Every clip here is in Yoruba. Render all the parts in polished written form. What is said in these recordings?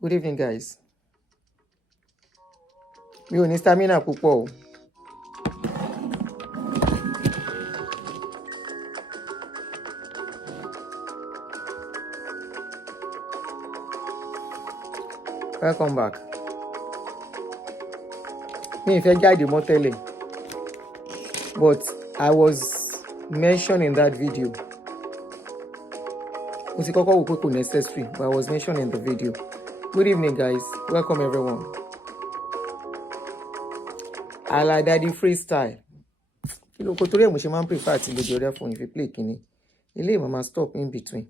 Good evening, guys. Mi ò ní stamina púpọ̀ o. Welcome back. Mi ì fẹ́ jáde mọ́ tẹ́lẹ̀, but I was mentioned in that video. Mo ti kọ́kọ́ wò pé kò necessary, but I was mentioned in the video. Good evening, guys. Welcome, everyone. Aladadi freestyle. Kí ló kó torí ẹ̀ mo ṣe máa ń prefer àti lójú ọ̀rẹ́ fún if you play kíní. Ilé ìmọ̀ máa stop in between.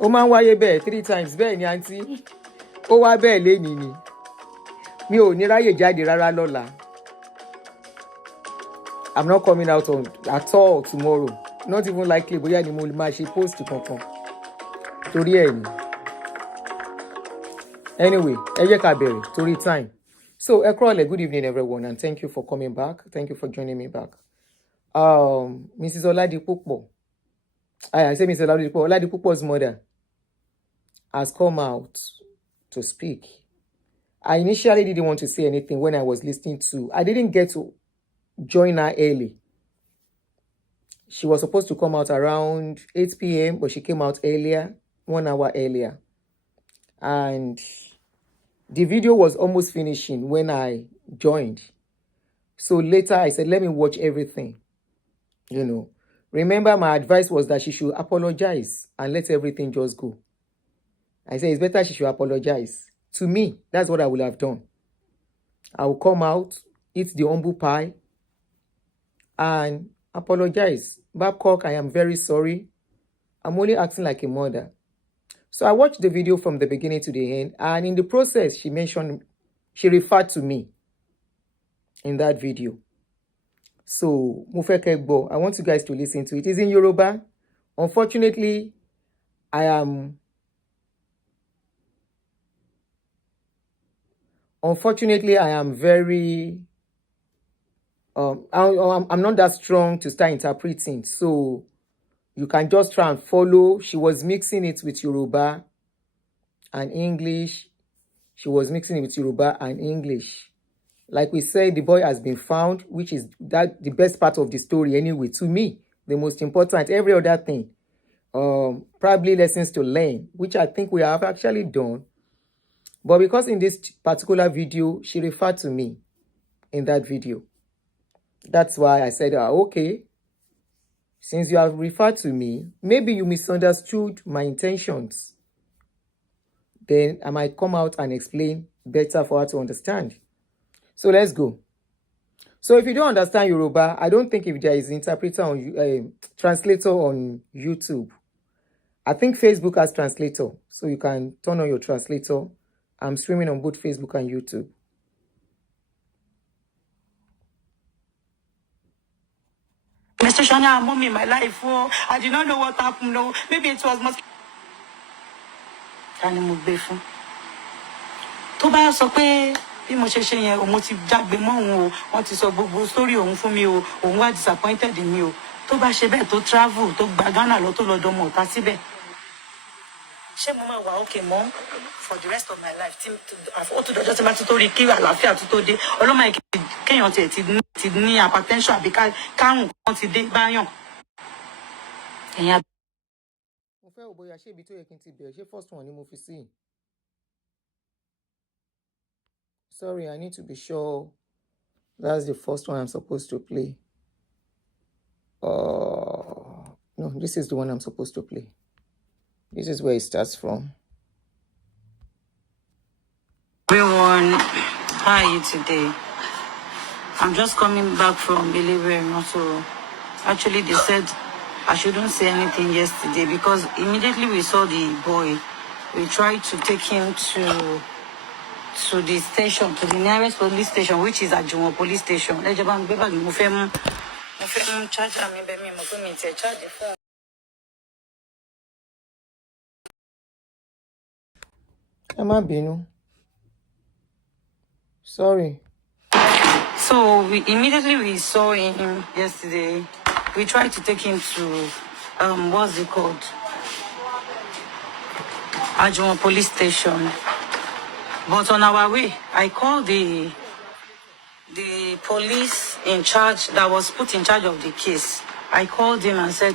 Ó máa ń wáyé bẹ́ẹ̀ 3 times bẹ́ẹ̀ ni àǹtí. Ó wá bẹ́ẹ̀ lénìí ni. Mi ò ní ráyè jáde rárá lọ́la. I'm not coming out at all tomorrow. Not even likely bóyá ni mo máa ṣe post kankan. Torí ẹ̀ ni. Anyway, ẹ jẹ́ ká bẹ̀rẹ̀ torí time. So, ẹ kúrọ̀lẹ́, good evening everyone, and thank you for coming back. Thank you for joining me back. Mrs. Oladipupo. I say Mrs. Oladipupo. Oladipupo'S mother has come out to speak. I initially didn't want to say anything when I was listening to. I didn't get to join her early. She was supposed to come out around 8 p.m., but she came out earlier, 1 hour earlier. And the video was almost finishing when I joined. So later I said, let me watch everything. You know, remember my advice was that she should apologize and let everything just go. I said, it's better she should apologize. To me, that's what I would have done. I will come out, eat the humble pie, and apologize. Babcock, I am very sorry. I'm only acting like a mother. So I watched the video from the beginning to the end, and in the process, she referred to me in that video. So, mo fẹ́ kẹ́ gbọ́. I want you guys to listen to it. It's in Yoruba. Unfortunately, I am very I'm not that strong to start interpreting, so you can just try and follow. She was mixing it with Yoruba and English. Like we said, the boy has been found, which is the best part of the story anyway. To me, the most important. Every other thing, probably lessons to learn, which I think we have actually done. But because in this particular video, she referred to me in that video. That's why I said, okay, since you have referred to me, maybe you misunderstood my intentions. Then I might come out and explain better for her to understand. So let's go. So if you don't understand Yoruba, I don't think if there is interpreter on translator on YouTube. I think Facebook has translator, so you can turn on your translator. I'm streaming on both Facebook and YouTube. Mr. Shania, mommy, in my life, oh, I did not know what happened. No, maybe it was mosquito. Can you move before? To bá sọ pé bí mo ṣe ṣe yẹn o mo ti jágbe mọ́ òun o wọ́n ti sọ gbogbo story òun fún mi o òun wá disappointed in mi o tó bá ṣe bẹ́ẹ̀ tó travel tó gba Ghana lọ tó lọ dọmọ ọ̀tá síbẹ̀. Ṣé mo máa wà okay mọ́ for the rest of my life tí ó tún dọjọ́ tí máa tún tó rí kí àlàáfíà tún tó dé ọlọ́mọ kéèyàn tiẹ̀ ti ní hypertension àbí kárùn kan ti dé báyàn. Mo fẹ́ wò bóyá ṣé ibi tó yẹ kí n ti bẹ̀rẹ̀ ṣé first one ni mo fi sí. Sorry, I need to be sure that's the first one I'm supposed to play. No, this is the one I'm supposed to play. This is where it starts from. Everyone, how are you today? I'm just coming back from Believer. So actually they said I shouldn't say anything yesterday because immediately we saw the boy, we tried to take him to the station, to the nearest police station, which is Ajumo police station. Charge Ẹ má bínú. Sorry. So immediately we saw him yesterday. We tried to take him to what's it called? Ajuma police station. But on our way, I called the police in charge that was put in charge of the case. I called him and said,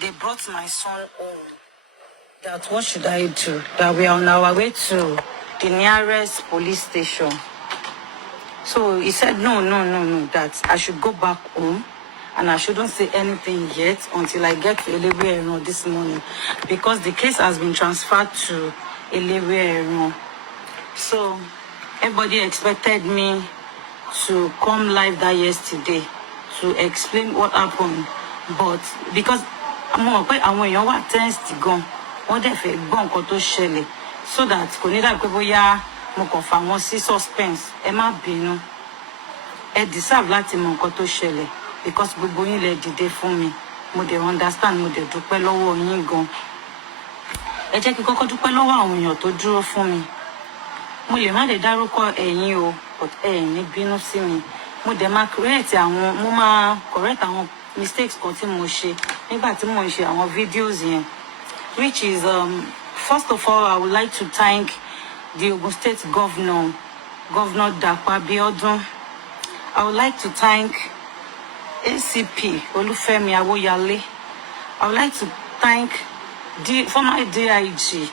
they brought my son home. That what should I do? That we are on our way to the nearest police station. So he said, no, that I should go back home and I shouldn't say anything yet until I get to Elewe this morning, because the case has been transferred to Elewe. So everybody expected me to come live that yesterday to explain what happened, but because I'm èèyàn wà tensed gan, wọ́n dẹ̀ fẹ́ gbọ́ nǹkan tó ṣẹlẹ̀, so that kò ní dàbí pé bóyá mo kàn fà wọ́n sí suspense. Ẹ má bínú, ẹ deserve láti mọ nǹkan tó ṣẹlẹ̀, because gbogbo yín lẹ dìde fún mi, mo dẹ̀ understand, mo dẹ̀ dúpẹ́ lọ́wọ́ yín gan. Ẹ jẹ́ kí kọ́kọ́ dúpẹ́ lọ́wọ́ àwọn èèyàn tó dúró fún mi. Mo lè má lè dárúkọ ẹ̀yin o, but ẹ ní bínú sí mi. Mo dẹ̀ máa correct àwọn mistakes kan tí mo ṣe nígbà tí mo ń ṣe àwọn videos yẹn, which is first of all, I would like to thank the Ogun State Governor Dapo Abiodun. I would like to thank ACP Olufemi Awoyale. I would like to thank the former DIG.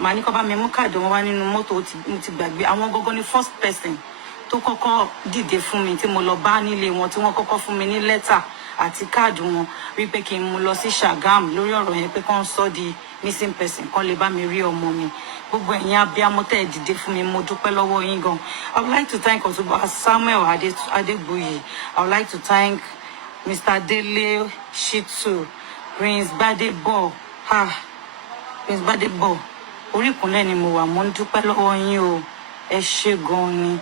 Màá ní kó bá mi mú káàdì wọn wá nínú mọ́tò, mo ti gbàgbé. Àwọn gógó ni first person tó kọ́kọ́ dìde fún mi tí mo lọ bá nílé wọn, tí wọ́n kọ́kọ́ fún mi ní lẹ́tà àti káàdì wọn wípé kí n mú lọ sí Ṣàgámù lórí ọ̀rọ̀ yẹn pé kán sọ di missing person, kán lè bá mi rí ọmọ mi. Gbogbo ẹ̀yin abiyamọ tẹ́ dìde fún mi, mo dúpẹ́ lọ́wọ́ yín gan. I would like to thank Ọ̀túnba Samuel Adegboye. I would like to thank Mr. Dele Shitu, Prince Badebo. Prince Badebo. Orí ìkúnlẹ̀ ni mo wà, mo ń dúpẹ́ lọ́wọ́ yín o. Ẹ ṣé gan ni.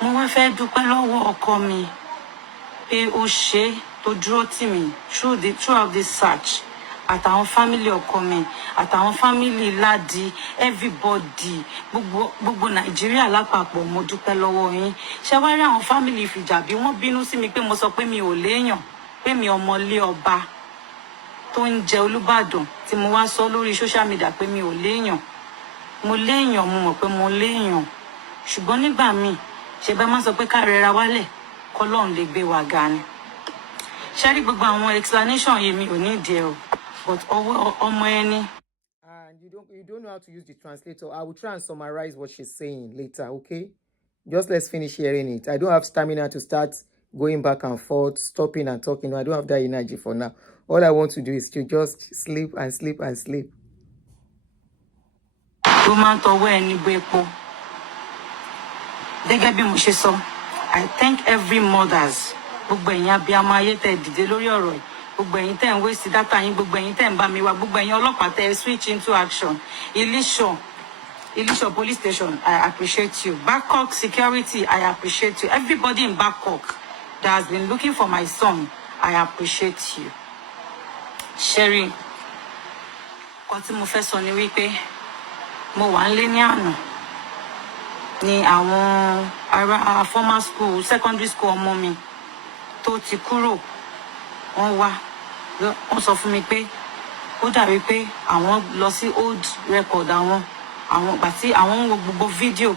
Mo wá fẹ́ dúpẹ́ lọ́wọ́ ọkọ mi pé ó ṣe tó dúró tì mí throughout this search. Àtàwọn family ọkọ mi, àtàwọn family Ladi, everybody, gbogbo Nàìjíríà lápapọ̀, mo dúpẹ́ lọ́wọ́ yín. Ṣé wá rí àwọn family Fìjàbí, wọ́n bínú sí mi pé mo sọ pé mi ò léèyàn, pé mi ọmọlé ọba tó ń jẹ Olúbàdàn, tí mo wá sọ lórí social media pé mi ò léèyàn. Mo léèyàn, mo mọ̀ pé mo léèyàn. Ṣùgbọ́n nígbà míì, ṣe bá má sọ pé ká rẹra wálẹ̀, k'Ọlọ́run lè gbé wa ga ni. Ṣé rí gbogbo àwọn explanation yìí mi ò ní ìdí ẹ̀ o, but ọmọ ẹni. And you don't know how to use the translator. I will try and summarize what she's saying later, okay? Just let's finish hearing it. I don't have stamina to start going back and forth, stopping and talking. No, I don't have that energy for now. All I want to do is to just sleep and sleep and sleep. I thank every mothers. Gbogbo ẹ̀yin abiyamọ ayé tẹ́ dìde lórí ọ̀rọ̀ yìí. Gbogbo ẹ̀yin tẹ́ ń waste data yín, gbogbo ẹ̀yin tẹ́ ń bá mi wá, gbogbo ẹ̀yin ọlọ́pàá tẹ́ switch into action. Ilisho police station, I appreciate you. Babcock security, I appreciate you. Everybody in Babcock that has been looking for my son, I appreciate you. Sherry, nǹkan tí mo fẹ́ sọ ni wípé mo wà nílé ní àná ni àwọn ará former school, secondary school ọmọ mi tó ti kúrò, wọ́n wá, wọ́n sọ fún mi pé ó dàbí pé àwọn lọ sí old record àwọn ìgbà tí àwọn ń wo gbogbo fídíò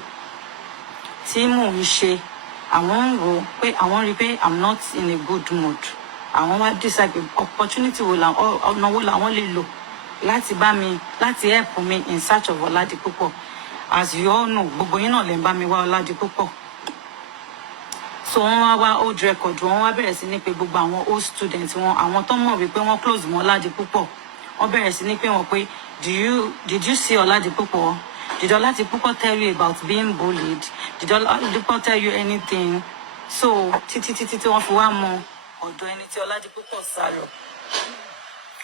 tí mò ń ṣe, àwọn ń wò pé àwọn rí pé I'm not in a good mood. Àwọn wá decide opportunity ọ̀nà wo làwọn lè lò láti help me in search of Oladipupo. As you all know, gbogbo yín náà lè ń bá mi wá Oladipupo. So wọ́n wá old record, wọ́n wá bẹ̀rẹ̀ sí ní pé gbogbo àwọn old students wọn, àwọn tó mọ̀ wípé wọ́n close mọ́ Oladipupo, wọ́n bẹ̀rẹ̀ sí ní pé wọ́n pé did you see Oladipupo? Did Oladipupo tell you about being bullied? Did Oladipupo tell you anything? So títí wọ́n fi wá mọ ọ̀dọ̀ ẹni tí Oladipupo sá lọ.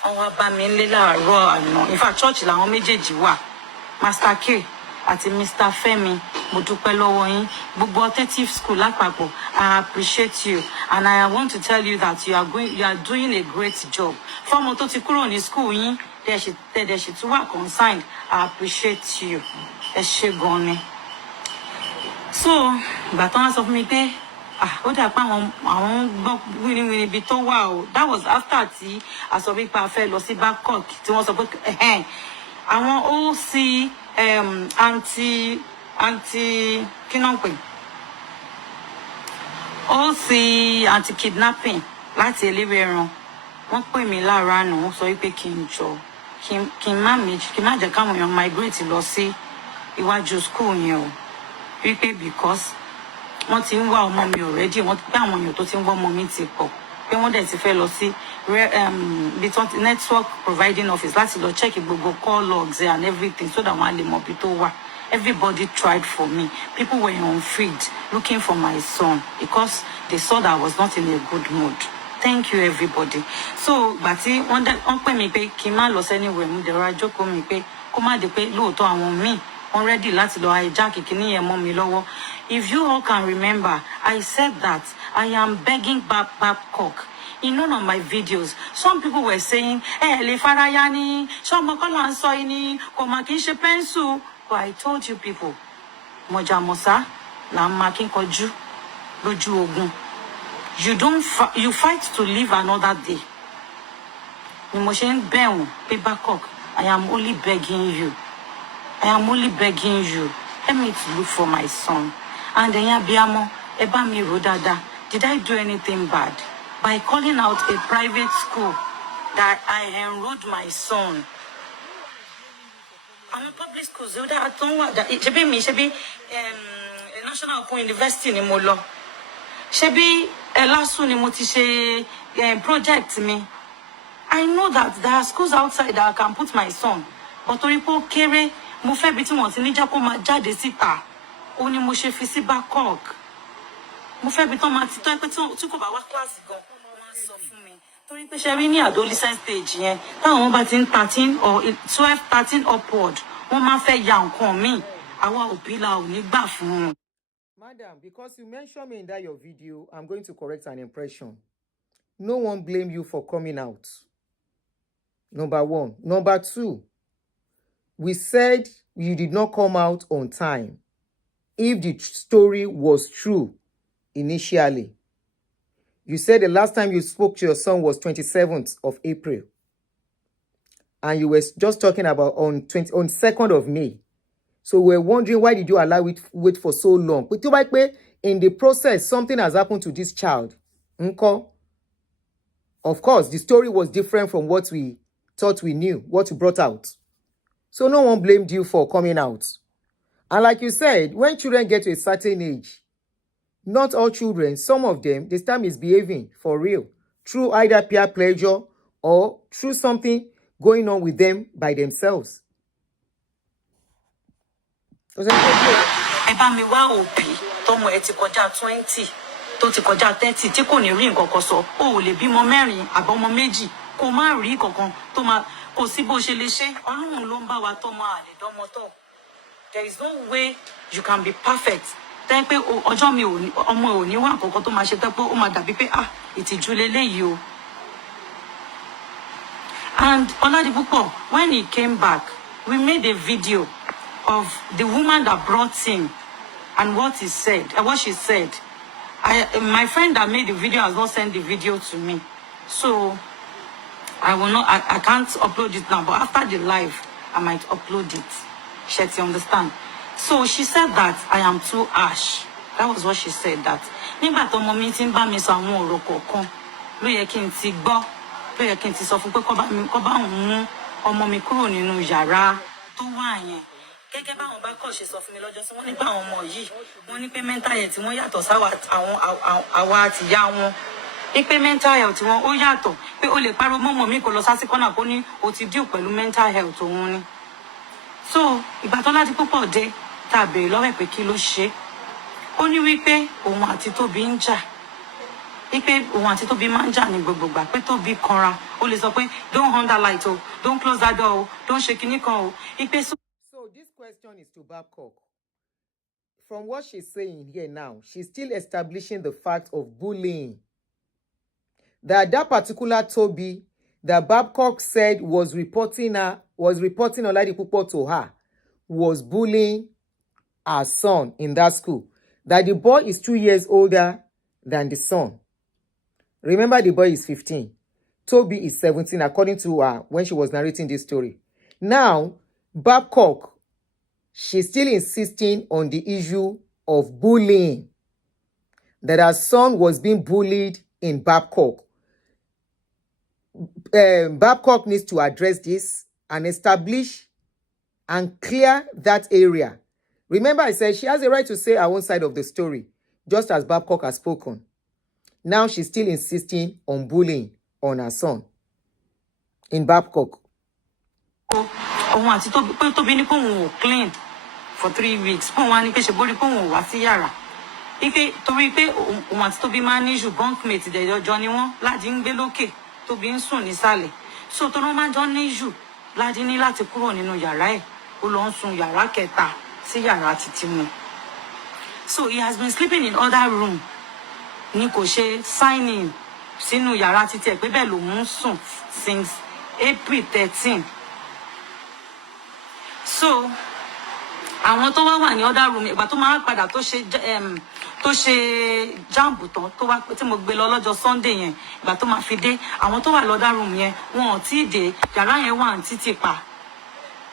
Wọ́n wá bá mi nílé láàárọ̀ àná. In fact, church làwọn méjèèjì wà. Master K àti Mr. Femi, mo dúpẹ́ lọ́wọ́ yín. Gbogbo alternative school lápapọ̀, I appreciate you, and I want to tell you that you are doing a great job. Fọ́mọ tó ti kúrò ní school yín, tẹ́ dẹ̀ ṣì tún wà concerned, I appreciate you. ẹ ṣé gan ni. So ìgbà tó wọ́n sọ fún mi pé ó dà pé àwọn gbọ́ wíníwíní ibi tó wà o. That was after tí a sọ wípé a fẹ́ lọ sí Babcock tí wọ́n sọ pé àwọn ó sí anti kí náà pè ó sí anti kidnapping láti Eléwéran. Wọ́n pè mí láàárọ̀ àná, wọ́n sọ wípé kí n jọ kí n má jẹ́ káwọn èèyàn migrate lọ sí iwájú school yẹn o. Wípé because wọ́n ti ń wá ọmọ mi already, wọ́n pé àwọn èèyàn tó ti ń wá ọmọ mi ti pọ̀, pé wọ́n dẹ̀ ti fẹ́ lọ sí network providing office láti lọ check gbogbo call logs and everything so that wọ́n á lè mọ ibi tó wà. Everybody tried for me. People were on feed looking for my son because they saw that I was not in a good mood. Thank you everybody. So gbàtí wọ́n pè mí pé kí n má lọ anywhere, mo dẹ̀ rọra jókòó mi pé kó má di pé lóòótọ́ àwọn míì wọ́n ready láti lọ hijack kíní yẹn mọ́ mi lọ́wọ́. If you all can remember, I said that I am begging Babcock in none of my videos. Some people were saying, le faraya ni, ṣọmọ kọ́ là ń sọ yìí ni, kò mà kí n ṣe pencil. But I told you people, Mojamosa, la ma kí n kọjú lójú ogun. You fight to live another day. Ni mo ṣe ń bẹ̀ wọ́n pé Babcock, I am only begging you. I am only begging you. Help me to look for my son. And then abiyamọ, ẹ bá mi rò dáadáa. Did I do anything bad by calling out a private school that I enrolled my son? I'm a public school. So that I don't want that. Ṣebí National Open University ni mo lọ. Ṣebí LASU ni mo ti ṣe project mi. I know that there are schools outside that I can put my son. But torí pé ó kéré, mo fẹ́ bi tí wọ́n ti ní jẹ́ kó máa jáde síta. Ó ní mo ṣe fi sí Babcock. Mo fẹ́ bi tán máa ti tọ́ pé tí kò bá wá kíláàsì gan, wọ́n sọ fún mi. Torí pé ṣe rí ní adolescent stage yẹn, táwọn bá ti ń 13 or 12, 13 upward, wọ́n máa fẹ́ ya nǹkan míì. Àwa òbí la ò ní gbà fún wọn. Madam, because you mentioned me in that your video, I'm going to correct an impression. No one blame you for coming out. Number one. Number two, we said you did not come out on time. If the story was true initially, you said the last time you spoke to your son was 27th of April. And you were just talking about on 2nd of May. So we're wondering, why did you allow it wait for so long? But in the process, something has happened to this child. Of course, the story was different from what we thought we knew, what you brought out. So no one blamed you for coming out. And like you said, when children get to a certain age, not all children, some of them, they start misbehaving for real, through either peer pressure or through something going on with them by themselves. Ẹ bá mi wá òbí tọmọ ẹ ti kọjá 20 tó ti kọjá 30 tí kò ní rí nǹkan kan sọ. O ò lè bímọ 4 àbọmọ 2 kó má rí kankan tó máa kò sí bó ṣe lè ṣe. Ọlọ́run ló ń bá wa tọ́mọ àlè dọ́mọ tọ́. There is no way you can be perfect. Tẹ́ pé ọjọ́ mi ọmọ ò ní wá nǹkan tó máa ṣe tẹ́ pé ó máa dàbí pé ìtìjú leléyìí o. And Oladipupo, when he came back, we made a video of the woman that brought him and what he said, what she said. My friend that made the video has not sent the video to me, so I will not. I can't upload it now. But after the live, I might upload it. She understand. So she said that I am too harsh. That was what she said. That nígbà tó mọ mi tí ń bá mi sọ àwọn ọ̀rọ̀ kọ̀ọ̀kan ló yẹ kí n ti gbọ́, ló yẹ kí n ti sọ fún pé kó bá òun mú ọmọ mi kúrò nínú yàrá tó wà yẹn. Gẹ́gẹ́ báwọn bá kọ̀ ṣe sọ fún mi lọ́jọ́ sí wọ́n ní pé àwọn ọmọ yìí wọ́n ní pé mental health wọ́n yàtọ̀ sáwà àwa àtìyá wọn. Pé mental health wọn ó yàtọ̀, pé ó lè pariwo mọ́mọ́ mi kò lọ sásì kọ́nà kó ní ó ti deal pẹ̀lú mental health òun ni. So ìgbà tó Oladipupo dé tá a béèrè lọ́wọ́ ẹ̀ pé kí ló ṣe, ó ní wípé òun àti Tóbi ń jà, wípé òun àti Tóbi máa ń jà ní gbogbogbà, pé Tóbi kanra, ó lè sọ pé don't on that light o, don't close that door o, don't ṣe kinní kan o, wípé so this question is to Babcock. From what she's saying here now, she's still establishing the fact of bullying. That particular Toby that Babcock said was reporting Oladipupo to her was bullying her son in that school. That the boy is 2 years older than the son. Remember, the boy is 15. Toby is 17, according to her when she was narrating this story. Now, Babcock, she's still insisting on the issue of bullying. That her son was being bullied in Babcock. Babcock needs to address this and establish and clear that area. Remember, I said she has a right to say her own side of the story, just as Babcock has spoken. Now she's still insisting on bullying on her son in Babcock. Òun àti Tóbi ní kóun ò clean for 3 weeks. Kóun wá ní pé ṣe borí kóun ò wá sí yàrá. Ike torí pé òun àti Tóbi máa ní issue bunkmate ìdẹ̀jọ́ ni wọ́n. Ládi ń gbé lókè, Tóbi ń sùn nísàlẹ̀. So tó ló máa jọ ní issue. Ládi ní láti kúrò nínú yàrá ẹ̀. Ó lọ ń sùn yàrá kẹta sí yàrá títí mu. So he has been sleeping in other room. Ní kò ṣe sign in sínú yàrá títí ẹ̀ pé bẹ́ẹ̀ lòun ń sùn since April 13. So àwọn tó wá ní other room ìgbà tó máa padà tó ṣe jambu tán tó wá tí mo gbé lọ lọ́jọ́ Sunday yẹn ìgbà tó máa fi dé àwọn tó wà lọ́dà room yẹn wọn ò tí ì dé yàrá yẹn wà ní títì pa.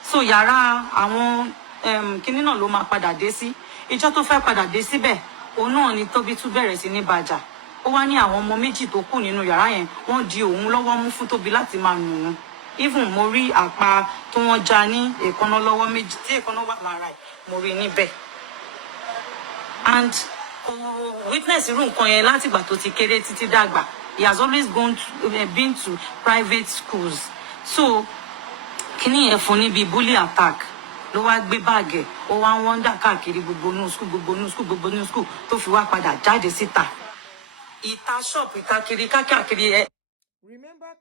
So yàrá àwọn kinní náà ló máa padà dé sí. Ìjọ́ tó fẹ́ padà dé síbẹ̀ òun náà ni Tóbi tún bẹ̀rẹ̀ sí ní bàjà. Ó wá ní àwọn ọmọ méjì tó kù nínú yàrá yẹn wọ́n di òun lọ́wọ́ mú fún Tóbi láti máa nù ún. Even mo rí àpá tó wọ́n já ní èékánná lọ́wọ́ méjì tí èékánná wà lára ẹ̀ mo rí níbẹ̀. And witness irú nǹkan yẹn láti ìgbà tó ti kéré títí dàgbà. He has always been to private schools. So kíní yẹn fún níbi bully attack ló wá gbé báàgì ó wá ń wọ́ndà káàkiri gbogbo new school tó fi wá padà jáde síta. Ìta shop ìta kiri káàkiri ẹ. Remember,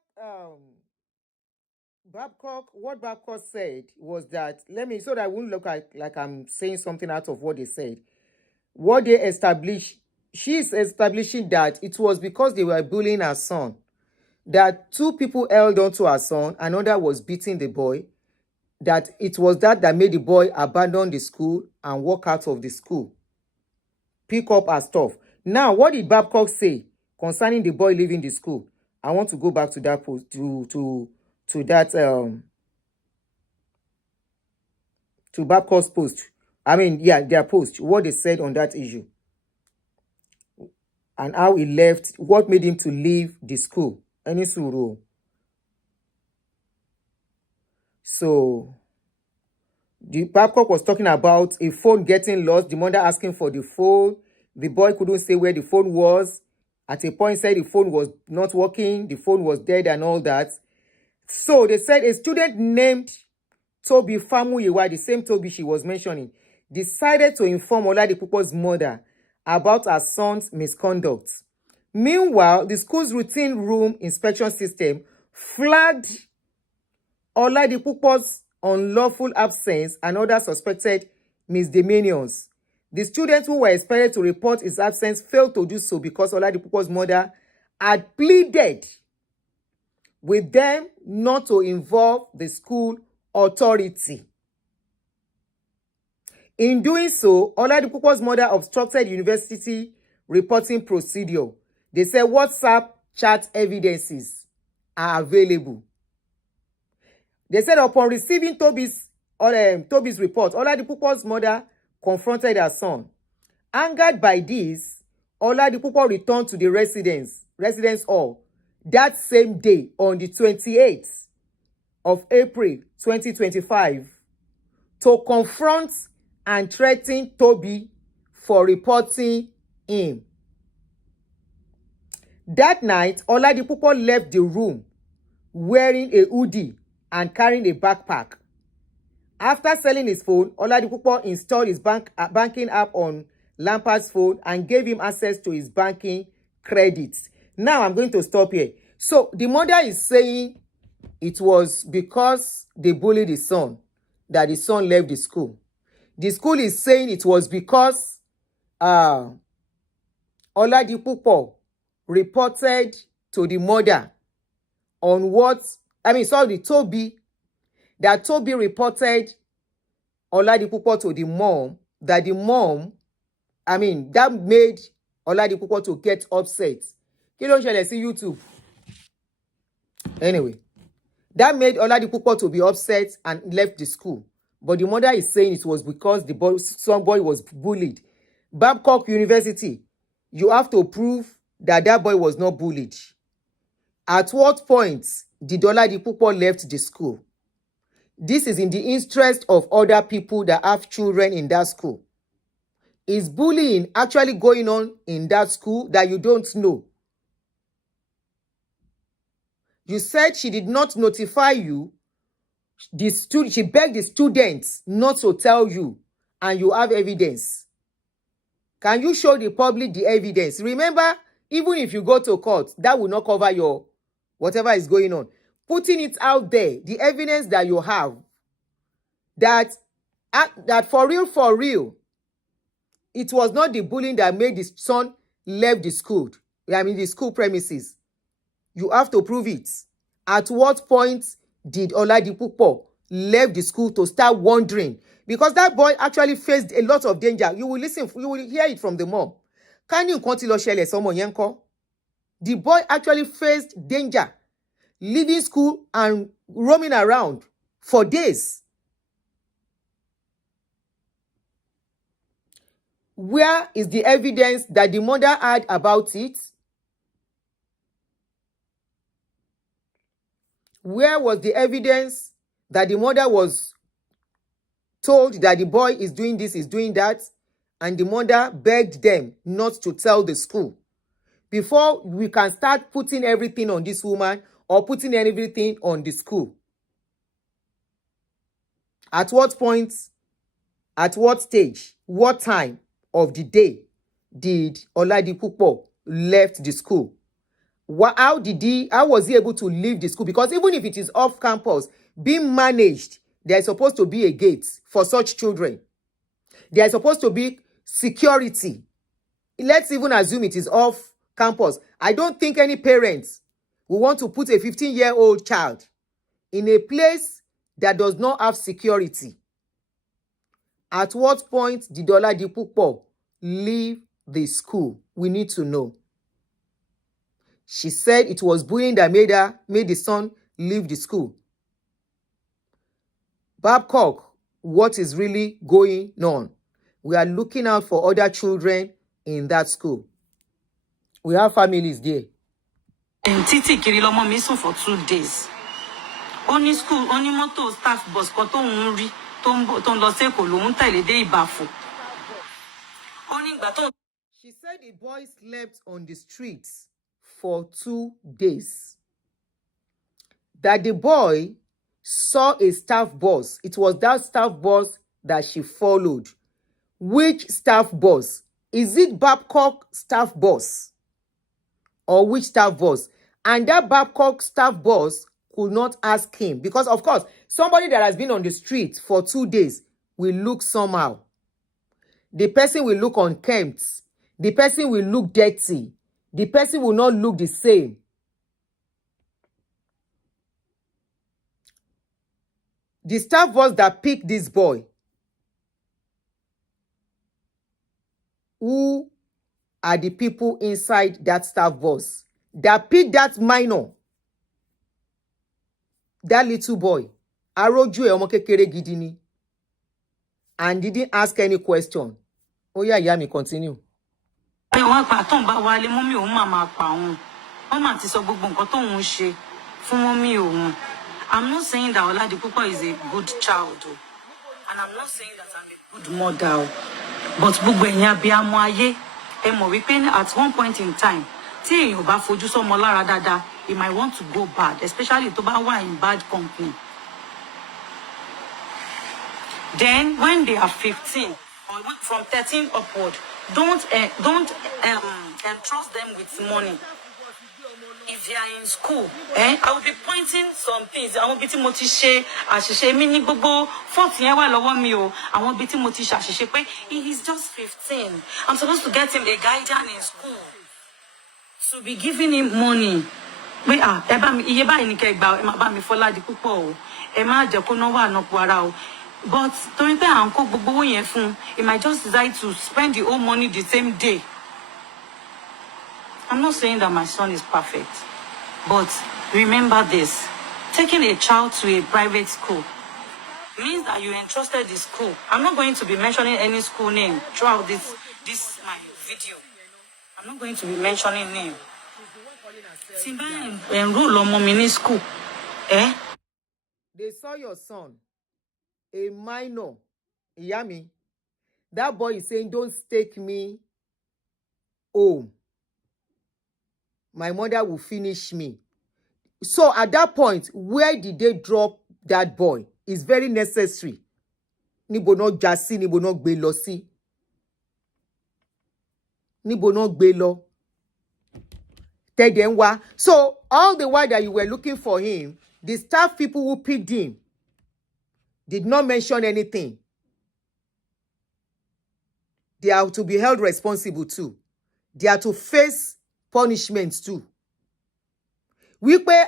what Babcock said was that, so that I wouldn't look like I'm saying something out of what they said. What they established, she's establishing that it was because they were bullying her son. That 2 people held on to her son, another was beating the boy. That it was that made the boy abandon the school and walk out of the school. Pick up her stuff. Now, what did Babcock say concerning the boy leaving the school? I want to go back to that post, to Babcock's post. Their post, what they said on that issue. And how he left, what made him to leave the school. Any suru. So, the Babcock was talking about a phone getting lost, the mother asking for the phone. The boy couldn't say where the phone was. At a point, said the phone was not working, the phone was dead and all that. So, they said a student named Toby Famuyiwa, the same Toby she was mentioning, decided to inform Oladipupo'S mother about her son's misconduct. Meanwhile, the school's routine room inspection system flagged Oladipupo'S unlawful absence and other suspected misdemeanors. The students who were expected to report his absence failed to do so because Oladipupo'S mother had pleaded with them not to involve the school authority. In doing so, Oladipupo'S mother obstructed university reporting procedure. They said WhatsApp chat evidences are available. They said upon receiving Toby's report, Oladipupo'S mother confronted her son. Angered by this, Oladipupo returned to the residence hall that same day on the 28th of April 2025 to confront and threaten Toby for reporting him. That night, Oladipupo left the room wearing a hoodie and carrying a backpack. After selling his phone, Oladipupo installed his banking app on Lampart's phone and gave him access to his banking credits. Now I'm going to stop here. So the mother is saying it was because they bullied his son that the son left the school. The school is saying it was because Oladipupo reported to the mother on Toby, that Toby reported Oladipupo to the mom, that made Oladipupo to get upset. Kí ló ń ṣẹlẹ̀ sí YouTube? Anyway, that made Oladipupo to be upset and left the school. But the mother is saying it was because some boy was bullied. Babcock University, you have to prove that boy was not bullied. At what point did Oladipupo left the school? This is in the interest of other people that have children in that school. Is bullying actually going on in that school that you don't know? You said she did not notify you. She begged the students not to tell you, and you have evidence. Can you show the public the evidence? Remember, even if you go to court, that will not cover your whatever is going on. Putting it out there, the evidence that you have, that for real, it was not the bullying that made the son left the school. The school premises. You have to prove it. At what point did Oladipupo left the school to start wandering? Because that boy actually faced a lot of danger. You will hear it from the mom. Can you continue to someone yenko? The boy actually faced danger, leaving school and roaming around for days. Where is the evidence that the mother had about it? Where was the evidence that the mother was told that the boy is doing this, is doing that, and the mother begged them not to tell the school? Before we can start putting everything on this woman or putting everything on the school. At what point, at what stage, what time of the day did Oladipupo left the school? How was he able to leave the school? Because even if it is off campus, being managed, there is supposed to be a gate for such children. There is supposed to be security. Let's even assume it is off campus. I don't think any parents will want to put a 15-year-old child in a place that does not have security. At what point did Oladipupo leave the school? We need to know. She said it was bullying that made the son leave the school. Babcock, what is really going on? We are looking out for other children in that school. We have families there. In Titi Kirilomo mission for 2 days. Only school, only motor staff bus, koto unri, ton lo se ko lo tele de ibafo. Only baton. She said the boy slept on the streets for 2 days. That the boy saw a staff bus. It was that staff bus that she followed. Which staff bus? Is it Babcock staff bus? Or which staff bus? And that Babcock staff bus could not ask him. Because, of course, somebody that has been on the street for 2 days will look somehow. The person will look unkempt. The person will look dirty. The person will not look the same. The staff bus that picked this boy, who are the people inside that staff bus that picked that minor, that little boy, aroju e omo kekere gidi ni, and didn't ask any question? Oh yeah, mi continue. Wọ́n pa tó ń bá wálé mọ́mí òun máa pa òun. Wọ́n máa ti sọ gbogbo nǹkan tóun ń ṣe fún mọ́mí òun. I'm not saying that Oladipupo is a good child, and I'm not saying that I'm a good mother, but gbogbo ẹ̀yin abiyamọ ayé ẹ mọ̀ wípé at one point in time tí èèyàn bá fojú sọ́mọ lára dáadáa, he might want to go bad, especially tó bá wà in bad company. Then when they are 15 or from 13 upward, don't entrust them with money. If they are in school, I will be pointing some things. I will be mo ti ṣe àṣìṣe mi ní gbogbo fault yẹn wà lọ́wọ́ mi o. Àwọn bí tí mo ti ṣàṣìṣe pé he is just 15. I'm supposed to get him a guardian in school to be giving him money. Pé ẹ bá mi iye báyìí ní kẹ́ gbà ẹ má bá mi Oladipupo o. Ẹ má jẹ́ kó náwó ànápọ̀ ara o. But torí pé à ń kó gbogbo owó yẹn fún, he might just decide to spend the whole money the same day. I'm not saying that my son is perfect, but remember this: taking a child to a private school means that you entrusted the school. I'm not going to be mentioning any school name throughout this my video. I'm not going to be mentioning name. Enroll ọmọ mi ní school. They saw your son, a minor, Yami. That boy is saying, don't take me home. My mother will finish me. So at that point, where did they drop that boy? It's very necessary. Níbo náà já sí, níbo náà gbé lọ sí. Níbo náà gbé lọ. Tedenwa. So all the while that you were looking for him, the staff people who picked him did not mention anything. They are to be held responsible too. They are to face punishments too. Wípé,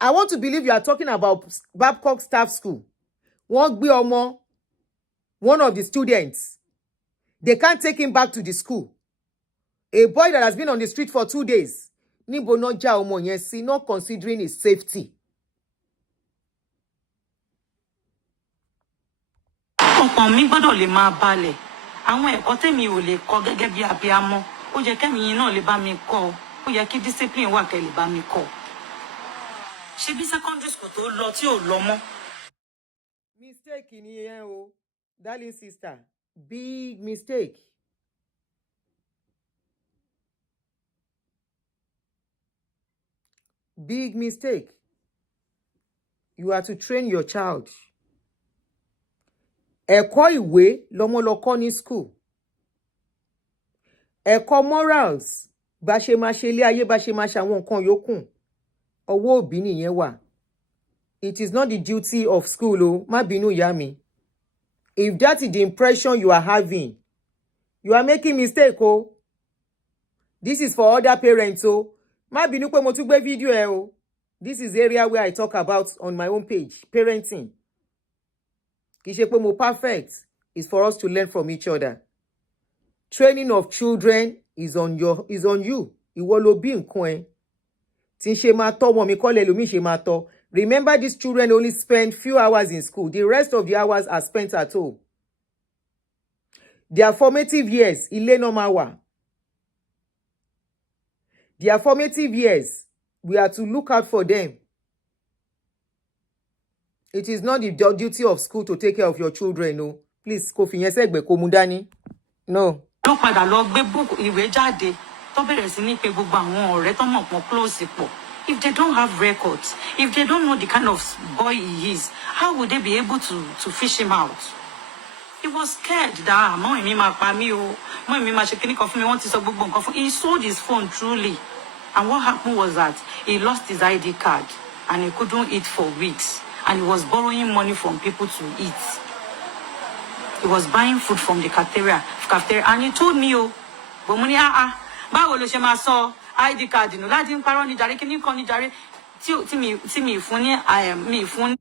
I want to believe you are talking about Babcock Staff School. Wọ́n gbé ọmọ, one of the students. They can't take him back to the school. A boy that has been on the street for 2 days. Níbo náà já ọmọ yẹn sí, not considering his safety. Ọkàn mi gbọ́dọ̀ lè máa balẹ̀. Àwọn ẹ̀kọ́ tèmi ò lè kọ́ gẹ́gẹ́ bí abiyamọ. Ó yẹ kẹ́mi yín náà lè bá mi kọ́. Ó yẹ kí discipline wà kẹ́ lè bá mi kọ́. Ṣé bí secondary school tó lọ tí ò lọ mọ́? Mistake ni yẹn o, darling sister. Big mistake. Big mistake. You are to train your child. Ẹ̀kọ́ ìwé lọ́mọ lọ kọ́ ní school. Ẹ̀kọ́ morals, bá ṣe máa ṣe ilé ayé, bá ṣe máa ṣe àwọn nǹkan yòókù. Ọwọ́ òbí nìyẹn wà. It is not the duty of school, o. Má bínú ìyá mi. If that is the impression you are having, you are making mistake, o. This is for other parents, o. Má bínú pé mo tún gbé video ẹ o. This is the area where I talk about on my own page, parenting. Kì í ṣe pé mo perfect. It's for us to learn from each other. Training of children is on you. Ìwọ ló bí nǹkan ẹ. Tí ń ṣe máa tọ́ wọn mi kọ́lẹ̀ lómi ṣe máa tọ́. Remember, these children only spend few hours in school. The rest of the hours are spent at home. Their formative years, ilé náà máa wà. Their formative years, we are to look out for them. It is not the duty of school to take care of your children, no. Please, kò fi yẹn sẹ́gbẹ̀ẹ́ kò mú dání. No. Ló padà lọ gbé book ìwé jáde tó bẹ̀rẹ̀ sí ní pé gbogbo àwọn ọ̀rẹ́ tó mọ̀ pọ̀ close pọ̀. If they don't have records, if they don't know the kind of boy he is, how would they be able to fish him out? He was scared that mọ́ èmi máa pa mí o, mọ́ èmi máa ṣe kíní kan fún mi, wọ́n ti sọ gbogbo nǹkan fún. He sold his phone truly. And what happened was that he lost his ID card and he couldn't eat for weeks. And he was borrowing money from people to eat. He was buying food from the cafeteria, and he told me, oh, but money, báwo ló ṣe máa sọ ID card nù láti ń parọ́ ní jàre kí ní kan ní jàre tí mi fún ní mi fún.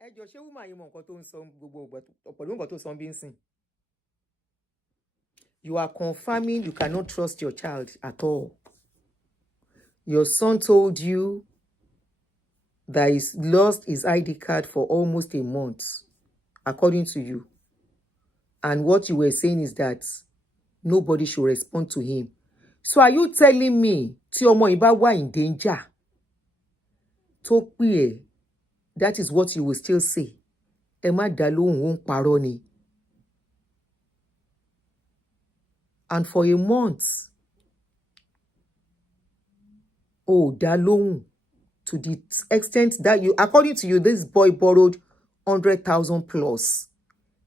Ẹ jọ̀ọ́ ṣé woman yìí mọ nǹkan tó ń sọ gbogbo pẹ̀lú nǹkan tó sọ bí ń sìn. You are confirming you cannot trust your child at all. Your son told you that he's lost his ID card for almost a month, according to you. And what you were saying is that nobody should respond to him. So are you telling me tí ọmọ yìí bá wà in danger? Tó pè ẹ́, that is what you will still say. Ẹ má dá lóhùn, ó ń parọ́ ni. And for a month, oh, dá lóhùn, to the extent that you, according to you, this boy borrowed 100,000 plus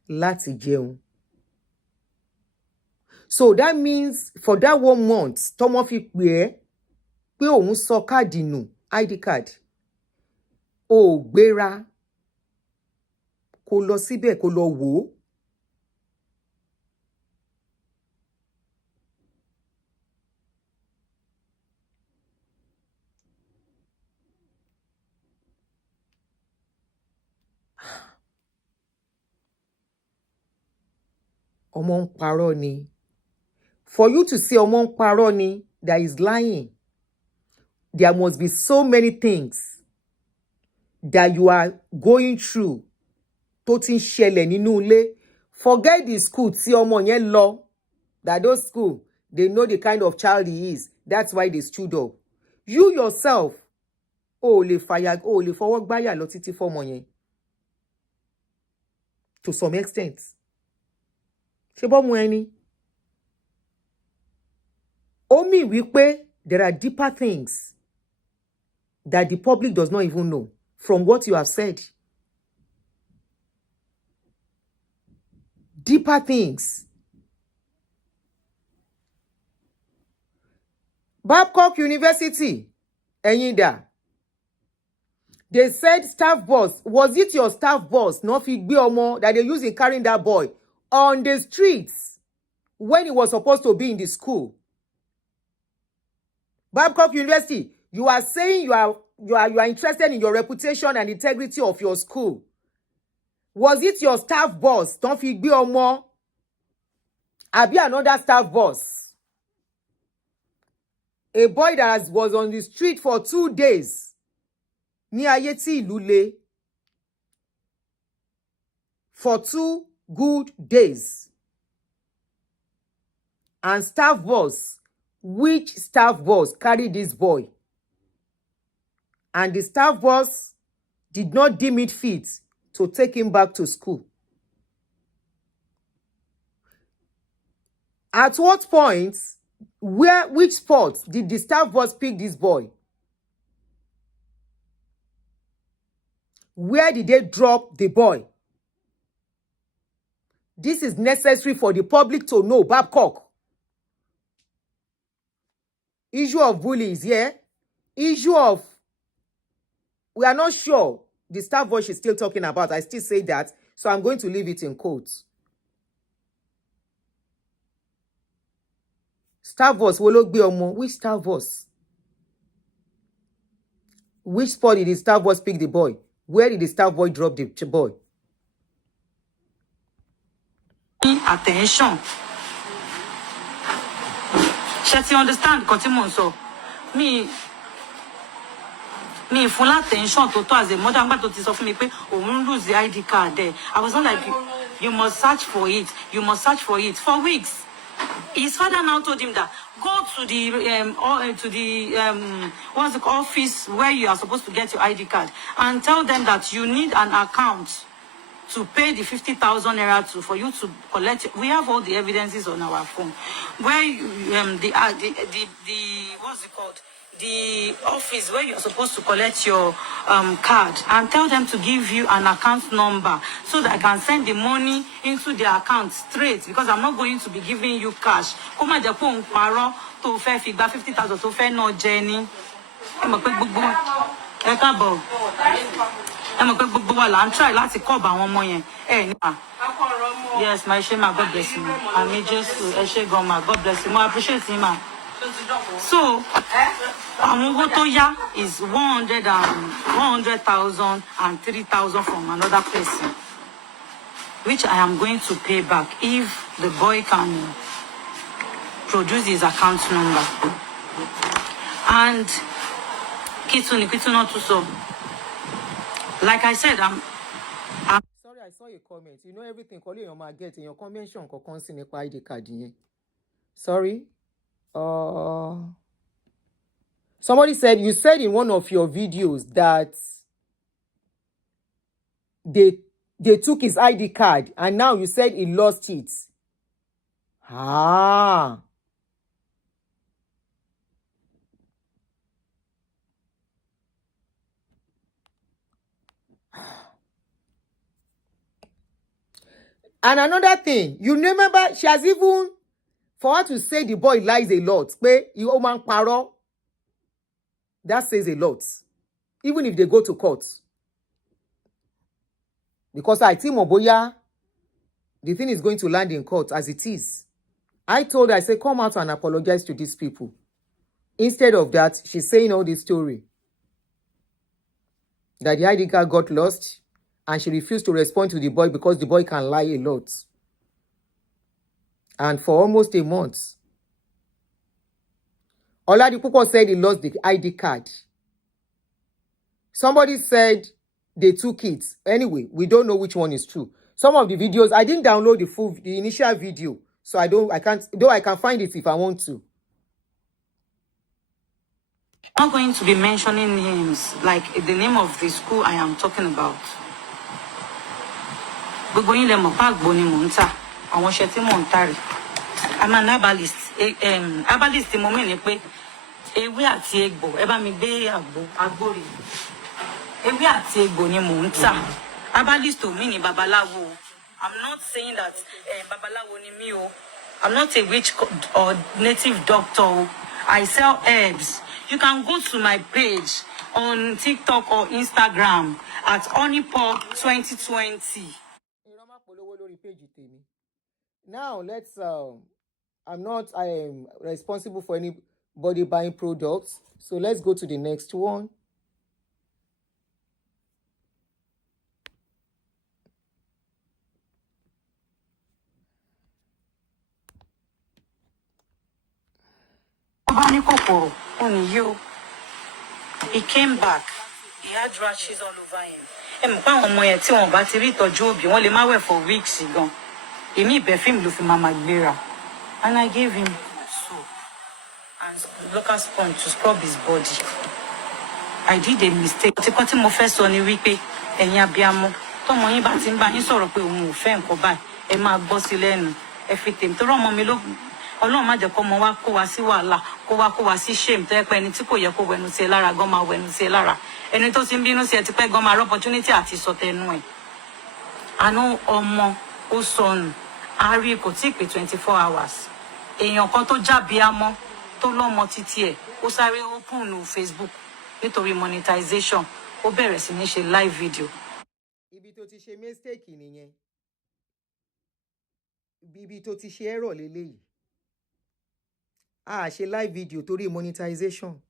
láti jẹun. So that means for that 1 month, tọ́mọ fi pè ẹ́ pé òun sọ káàdì nù, ID card. Ó gbéra, kó lọ síbẹ̀, kó lọ wò ó. ọmọ ń parọ́ ni. For you to say ọmọ ń parọ́ ni, that is lying. There must be so many things that you are going through tó ti ń ṣẹlẹ̀ nínú ilé. Forget the school tí ọmọ yẹn lọ. That those school, they know the kind of child he is. That's why they stood up. You yourself, lè fọwọ́ gbáyà lọ títí fọ́mọ yẹn. To some extent. Ṣé bọ́mọ ẹni? Ó mì wípé there are deeper things that the public does not even know from what you have said. Deeper things. Babcock University, ẹ̀yin dà. They said staff boss. Was it your staff boss, no fi gbé ọmọ, that they used in carrying that boy on the streets when he was supposed to be in the school? Babcock University, you are saying you are interested in your reputation and integrity of your school. Was it your staff boss, no fi gbé ọmọ? Àbí another staff boss? A boy that was on the street for 2 days. Ní ayé tí ìlú le. For 2 good days. And staff boss, which staff boss carried this boy? And the staff boss did not deem it fit to take him back to school. At what point, which spot did the staff boss pick this boy? Where did they drop the boy? This is necessary for the public to know. Babcock. Issue of bullies, yeah? Issue of... We are not sure the staff boss is still talking about. I still say that. So I'm going to leave it in quotes. Staff boss, which staff boss? Which spot did the staff boss pick the boy? Where did the staff boy drop the boy? Attention. Ṣé ti understand nǹkan tí mò ń sọ? Mi fún attention tó tó as a mother nígbà tó ti sọ fún mi pé òun lose the ID card there. I was not like, you must search for it. You must search for it for weeks. His father now told him that go to the what's the office where you are supposed to get your ID card and tell them that you need an account to pay the 50,000 naira for you to collect. We have all the evidences on our phone where the what's it called? The office where you're supposed to collect your card, and tell them to give you an account number so that I can send the money into the account straight, because I'm not going to be giving you cash. Come on, the phone paro to fair figure 50,000 to fair no Jenny. I'm try láti cover àwọn ọmọ yẹn. Yes, my shema, God bless you. I mean just to God bless you. I appreciate you, ma. So, owó tó yá is 100,000 and 3,000 from another person, which I am going to pay back if the boy can produce his account number. And kituni not to so. Like I said, I'm sorry, I saw your comment. You know everything calling your market in your convention concerning the ID card. Sorry. Somebody said, you said in one of your videos that they took his ID card and now you said he lost it. Ah. And another thing, you remember, she has even, for her to say the boy lies a lot, that says a lot. Even if they go to court. Because I think Moboya, the thing is going to land in court as it is. I told her, I said, come out and apologize to these people. Instead of that, she's saying all this story. That the ID card got lost and she refused to respond to the boy because the boy can lie a lot. And for almost a month, Oladipupo said he lost the ID card. Somebody said they took it. Anyway, we don't know which one is true. Some of the videos, I didn't download the initial video. So I can't, though I can find it if I want to. I'm not going to be mentioning names, like the name of the school I am talking about. Gbogbo yín lẹ mọ̀ pé àgbo ni mò ń tà, àwọn iṣẹ́ tí mò ń tà rè. I'm an herbalist. Herbalist mo mean ni pé ewé àti egbò, ẹ bá mi gbé àgbo rè. Ewé àti egbò ni mò ń tà. Herbalist ò mean ni babaláwo. I'm not saying that babaláwo ni mí o. I'm not a witch or native doctor. I sell herbs. You can go to my page on TikTok or Instagram at honeypop2020. Now I am responsible for anybody buying products. So let's go to the next one. He came back. He had rashes all over him. For weeks ago. And I gave him soap and local sponge to scrub his body. I did a mistake. Ọlọ́run má jẹ́ kó mọ wá kó wá sí wàhálà, kó wá sí shame tó yẹ pé ẹni tí kò yẹ kó wẹnu sí ẹ lára gan máa wẹnu sí ẹ lára. Ẹni tó ti ń bínú sí ẹ ti pẹ́ gan máa rí opportunity àti sọ tẹnu ẹ̀. Àánú ọmọ ó sọnù, a rí kò tí ì pé 24 hours. Èèyàn kan tó jábí amọ́ tó lọ́mọ títí ẹ̀ ó sáré open Facebook nítorí monetization ó bẹ̀rẹ̀ sí ní ṣe live video. Ibi tó ti ṣe mistake nìyẹn. Ibi tó ti ṣe error lélẹ́yìí. Ṣe live video torí monetization.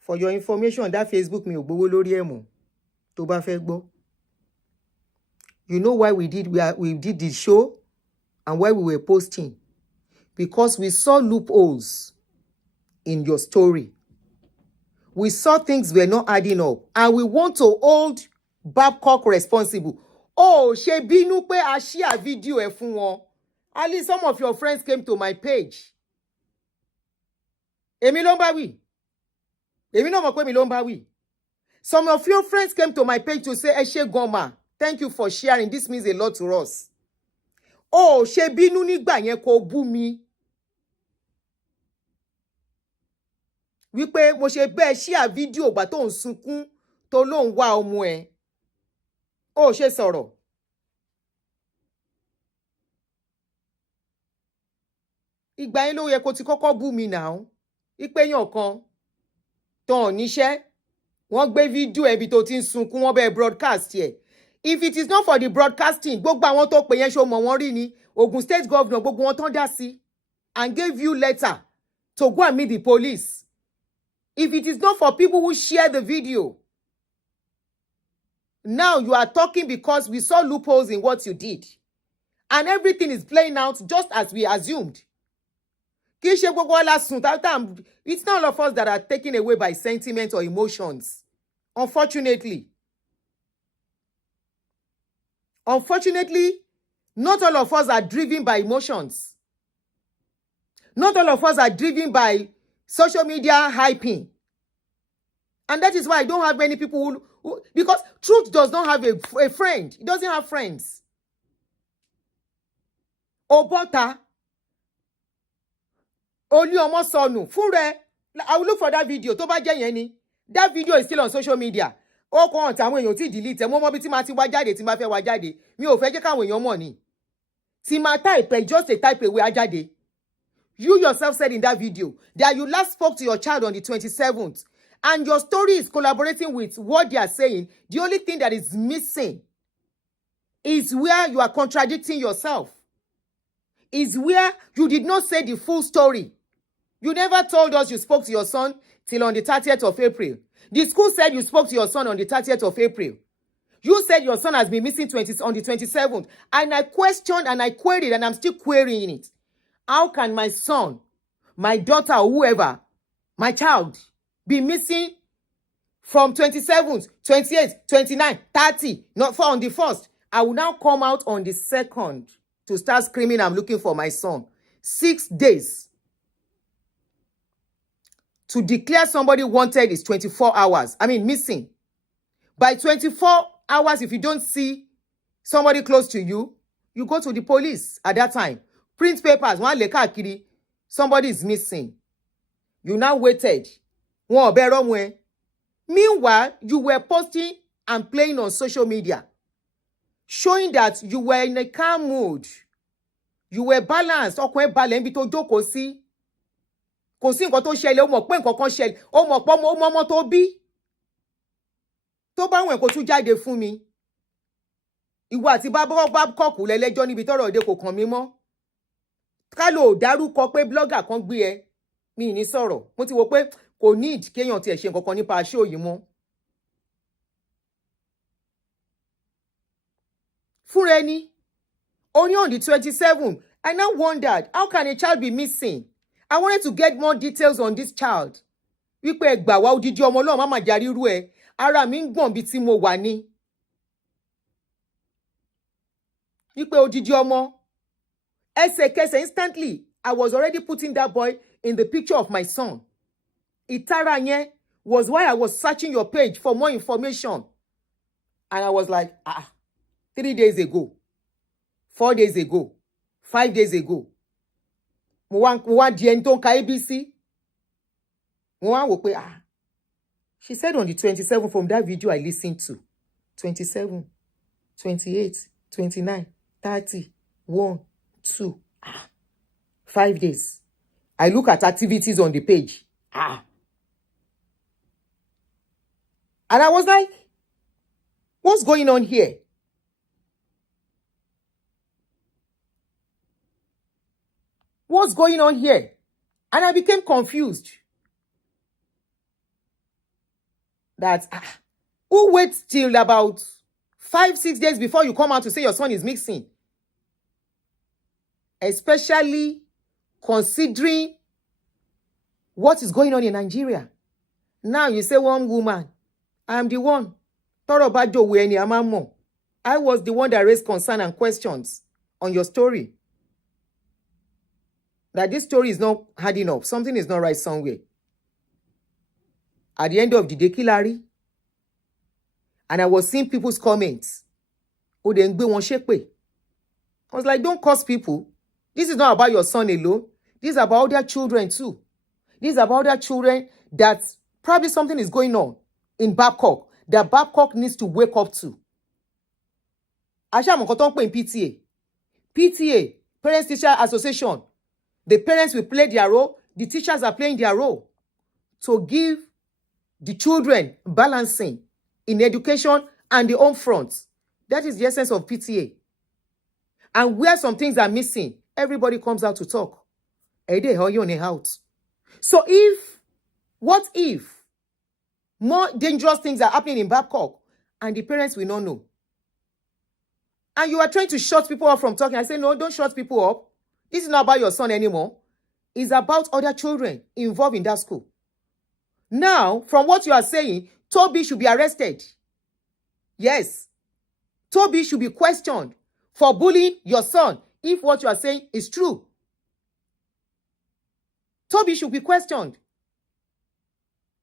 For your information, that Facebook mi ò gbowó lórí ẹ̀ mọ́ tó bá fẹ́ gbọ́. You know why we did the show and why we were posting? Because we saw loopholes in your story. We saw things were not adding up and we want to hold Babcock responsible. Ṣe bínú pé a share video ẹ̀ fún wọn. At least some of your friends came to my page. Èmi ló ń bá wí. Èmi náà mọ̀ pé èmi ló ń bá wí. Some of your friends came to my page to say, ẹ ṣé gan ma, thank you for sharing. This means a lot to us. Ṣe bínú nígbà yẹn kó bú mi. Wípé mo ṣe bẹ́ẹ̀ share video ìgbà tó ń sunkún tó ló ń wá ọmọ ẹ̀. Ṣe sọ̀rọ̀. Ìgbà yẹn ló yẹ kó ti kọ́kọ́ bú mi now. Ìpéyàn kan tán níṣẹ́ wọ́n gbé fídíò ẹbí tó ti ń sunkún wọ́n bẹ́ẹ̀ broadcast yẹ. If it is not for the broadcasting, gbogbo àwọn tó pè yẹn ṣo mọ̀ wọ́n rí ni Ogun State Governor gbogbo wọn tán dá sí and gave you letter to go and meet the police. If it is not for people who share the video, now you are talking because we saw loopholes in what you did. And everything is playing out just as we assumed. It's not all of us that are taken away by sentiment or emotions. Unfortunately, not all of us are driven by emotions. Not all of us are driven by social media hyping. And that is why I don't have many people who because truth does not have a friend. It doesn't have friends. Obota. Only almost sọnù fún rẹ. I will look for that video. Tó bá jẹ́ yẹn ni. That video is still on social media. Ó kàn án táwọn èèyàn tí delete. Mo mọ̀ bí tí ma ti wá jáde tí ma fẹ́ wá jáde. Mi ò fẹ́ jẹ́ káwọn èèyàn mọ̀ ni. Tí ma type just a type away á jáde. You yourself said in that video that you last spoke to your child on the 27th. And your story is collaborating with what they are saying. The only thing that is missing is where you are contradicting yourself. Is where you did not say the full story. You never told us you spoke to your son till on the 30th of April. The school said you spoke to your son on the 30th of April. You said your son has been missing on the 27th. And I questioned and I queried and I'm still querying it. How can my son, my daughter, or whoever, my child, be missing from 27th, 28th, 29th, 30, not for on the 1st? I will now come out on the 2nd to start screaming, I'm looking for my son. 6 days. To declare somebody wanted is 24 hours. I mean, missing. By 24 hours, if you don't see somebody close to you, you go to the police at that time. Print papers. One leka kiri. Somebody is missing. You now waited. Meanwhile, you were posting and playing on social media, showing that you were in a calm mood. You were balanced. Ọkùnrin balẹ̀ níbi tó jókòó sí. Kò sí nǹkan tó ṣẹlẹ̀, ó mọ̀ pé nǹkan kan ṣẹlẹ̀, ó mọ̀ pé ọmọ tó bí. Tó bá wọn kò tún jáde fún mi. Ìwọ àti Babcock lẹ́lẹ́jọ́ níbi tọ́rọ̀ òde kò kàn mí mọ́. Ká ló dárúkọ pé blogger kan gbé ẹ, mi ní sọ̀rọ̀. Mo ti wò pé kò need kéèyàn tiẹ̀ ṣe nǹkan kan nípa show yìí mọ́. Fúnra ẹni, only on the 27th, I now wondered, how can a child be missing? I wanted to get more details on this child. Wípé ẹgbà wá odidi ọmọ Ọlọ́run má mà járí irú ẹ. Ara mi ń gbọ̀n bí tí mo wà ní. Wípé odidi ọmọ. Ẹsẹ̀kẹsẹ̀ instantly, I was already putting that boy in the picture of my son. Ìtara yẹn was why I was searching your page for more information. And I was like, 3 days ago, 4 days ago, 5 days ago. Mo wá di ẹni tó ń ka ABC. Mo wá wò pé, she said on the 27th from that video I listened to. 27, 28, 29, 30, 1, 2, 5 days. I look at activities on the page. And I was like, what's going on here? What's going on here? And I became confused. That who waits till about 5-6 days before you come out to say your son is missing? Especially considering what is going on in Nigeria. Now you say one woman, I'm the one. I was the one that raised concern and questions on your story. That this story is not hard enough. Something is not right somewhere. At the end of the day, Kilari. And I was seeing people's comments. I was like, don't curse people. This is not about your son alone. This is about their children too. This is about their children that probably something is going on in Babcock that Babcock needs to wake up to. Asha Mokoton in PTA. PTA, Parents Teacher Association. The parents will play their role. The teachers are playing their role to give the children balancing in education and the home front. That is the essence of PTA. And where some things are missing, everybody comes out to talk. So what if more dangerous things are happening in Babcock and the parents will not know? And you are trying to shut people up from talking. I say, no, don't shut people up. This is not about your son anymore. It's about other children involved in that school. Now, from what you are saying, Toby should be arrested. Yes. Toby should be questioned for bullying your son, if what you are saying is true. Toby should be questioned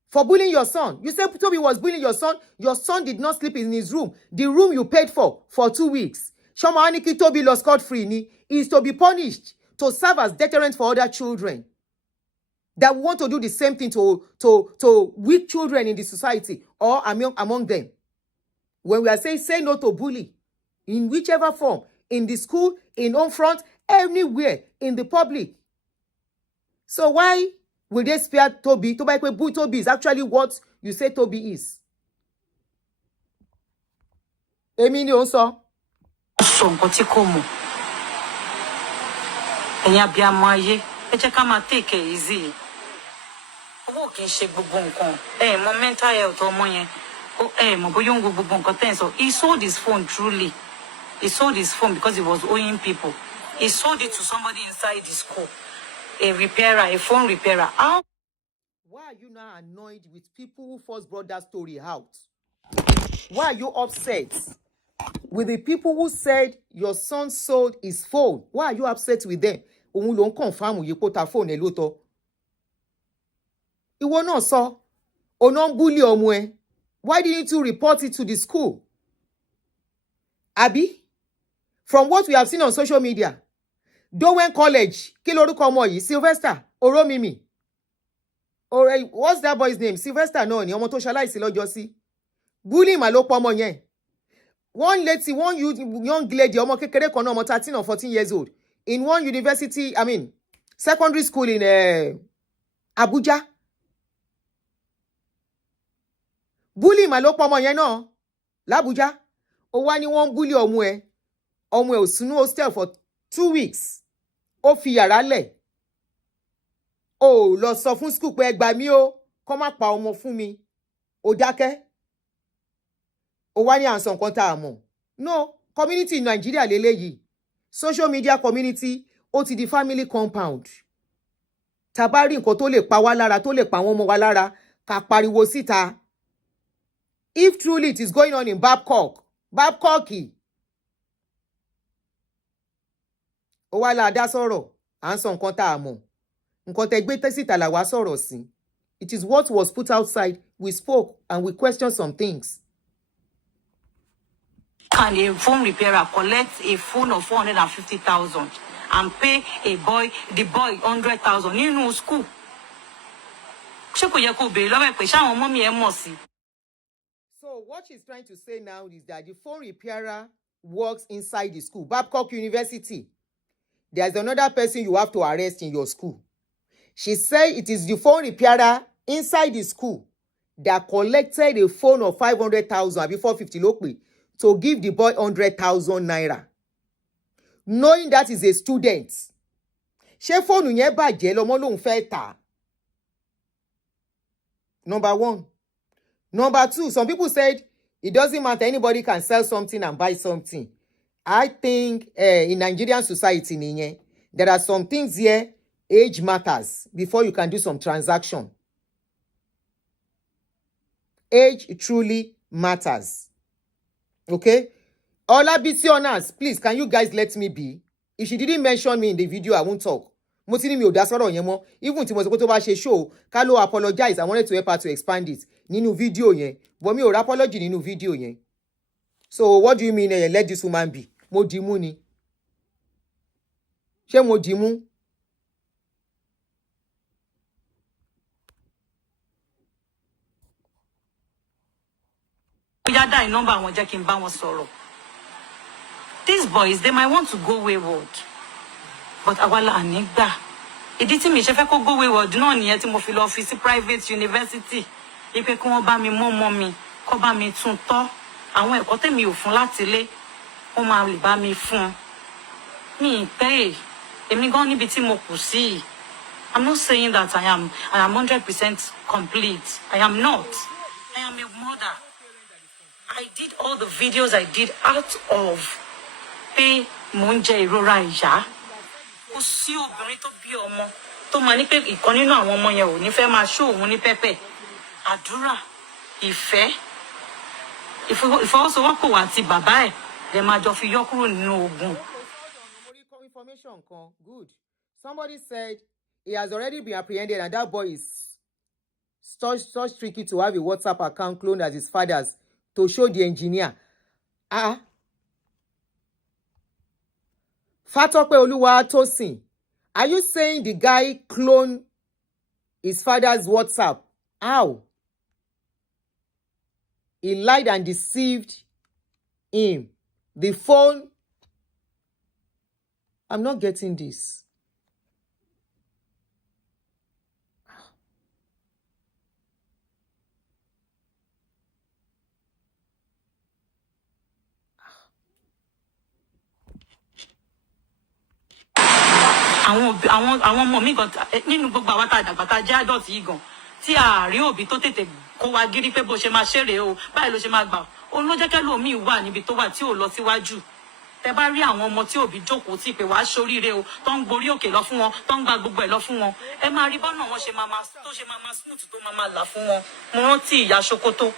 for bullying your son. You said Toby was bullying your son. Your son did not sleep in his room. The room you paid for 2 weeks. Shoma Aniki Toby lost scot-free is to be punished, to serve as deterrent for other children that want to do the same thing to weak children in the society or among them. When we are saying say no to bully, in whichever form, in the school, in home front, anywhere, in the public. So why will they spare Toby? Toby is actually what you say Toby is. Èmi also. Ẹ̀yin abiyamọ ayé, ẹ jẹ́ ká máa take it easy. Owó kì í ṣe gbogbo nǹkan. Mọ mental health ọmọ yẹn. Mọ bóyá ń wo gbogbo nǹkan tẹ́ ń sọ. He sold his phone truly. He sold his phone because he was owing people. He sold it to somebody inside the school, a repairer, a phone repairer. How? Why are you now annoyed with people who first brought that story out? Why are you upset with the people who said your son sold his phone? Why are you upset with them? Òun ló ń confirm yìí pé ó ta phone ẹ̀ lóòótọ́. Ìwọ náà sọ, ó náà ń bully ọmọ ẹ̀. Why didn't you report it to the school? Abi, from what we have seen on social media, Dowen College, kí lorúkọ ọmọ yìí, Sylvester Oromimi. Or what's that boy's name? Sylvester náà ni ọmọ tó ṣaláìsí lọ́jọ́ sí. Bullying mà ló pọ̀ ọmọ yẹn. One lady, one young lady, ọmọ kékeré kan náà, ọmọ 13 or 14 years old, in one university, secondary school in Abuja. Bullying mà ló pọ̀ ọmọ yẹn náà l'Abuja. Ó wá ní wọ́n bully ọmọ ẹ̀. Ọmọ ẹ̀ ò sínú hostel for 2 weeks. Ó fi yàrá lẹ̀. Ó lọ sọ fún school pé ẹ gbà mí o, kó má pa ọmọ fún mi. Ó dákẹ́. Ó wá ní àǹsàn nǹkan tá a mọ̀. No, community in Nigeria lélẹ́yìí. Social media community ó ti di family compound. Tá bá rí nǹkan tó lè pa wá lára, tó lè pa àwọn ọmọ wa lára, ká pariwo síta. If truly it is going on in Babcock, ó wá la dá sọ̀rọ̀, à ń sọ nǹkan tá a mọ̀. Nǹkan tẹ́ gbé síta là wá sọ̀rọ̀ sí. It is what was put outside. We spoke and we questioned some things. Can a phone repairer collect a phone of 450,000 and pay the boy 100,000 nínú school? Ṣé kò yẹ kó béèrè lọ́wọ́ ẹ̀ pé ṣáwọn ọmọ mi ẹ̀ mọ̀ sí? So what she's trying to say now is that the phone repairer works inside the school. Babcock University. There's another person you have to arrest in your school. She said it is the phone repairer inside the school that collected a phone of 500,000 before 50 lópè to give the boy 100,000 naira. Knowing that is a student. Ṣé fóònù yẹn bàjẹ́ lọ́mọ lòun fẹ́ tà? Number one. Number two, some people said it doesn't matter, anybody can sell something and buy something. I think in Nigerian society, there are some things here, age matters before you can do some transaction. Age truly matters. Okay? Oladipupo'S, please, can you guys let me be? If she didn't mention me in the video, I won't talk. Mo ti ní mi ò dá sọ̀rọ̀ yẹn mọ́. Even tí mo sọ pé tó bá ṣe show, ká ló apologize. I wanted to help her to expand it nínú video yẹn. But mi ò ra apology nínú video yẹn. So what do you mean let this woman be? Mo dì mú ni. Ṣé mo dì mú? Oya dá number wọn jẹ́ kí n bá wọn sọ̀rọ̀. These boys, they might want to go wayward. But awala anigba. Ìdí tí mi ṣe fẹ́ kó go wayward náà nìyẹn tí mo fi lọ fi sí private university. Ipe kí wọ́n bá mi mọ́ mi, kó bá mi tún tọ́. Àwọn ẹ̀kọ́ tèmi ò fún láti ilé, ó máa lè bá mi fún. Mi pay. Èmi gan níbi tí mo kù sí. I'm not saying that I am 100% complete. I am not. I am a mother. I did all the videos I did out of pé mò ń jẹ ìrora ìyá. Kò sí obìnrin tó bí ọmọ tó máa ní pé ìkan nínú àwọn ọmọ yẹn ò ní fẹ́ máa ṣó òun ní pẹ́pẹ́. Àdúrà, ìfẹ́, ìfọwọ́sowọ́pọ̀ wà àti bàbá ẹ̀ lè máa jọ fi yọ kúrò nínú ogun. Information kan, good. Somebody said he has already been apprehended and that boy is such tricky to have a WhatsApp account cloned as his father's to show the engineer. Fatope Oluwatosin, are you saying the guy cloned his father's WhatsApp? How? He lied and deceived him. The phone. I'm not getting this. Àwọn ọmọ mi gan nínú gbogbo àwọn tá dàgbà tá jẹ́ adult yìí gan tí a rí òbí tó tètè kó wa gírí pé bó ṣe máa ṣeré o báyìí ló ṣe máa gbà ó ló jẹ́ kẹ́ lómi wà níbi tó wà tí ò lọ síwájú tẹ bá rí àwọn ọmọ tí òbí jókòó tí pé wàá ṣoríire o tó ń gborí òkè lọ fún wọn tó ń gba gbogbo ẹ̀ lọ fún wọn ẹ máa rí bọ́nà wọn ṣe máa smooth tó máa là fún wọn. Mo rántí ìyá Ṣókótó.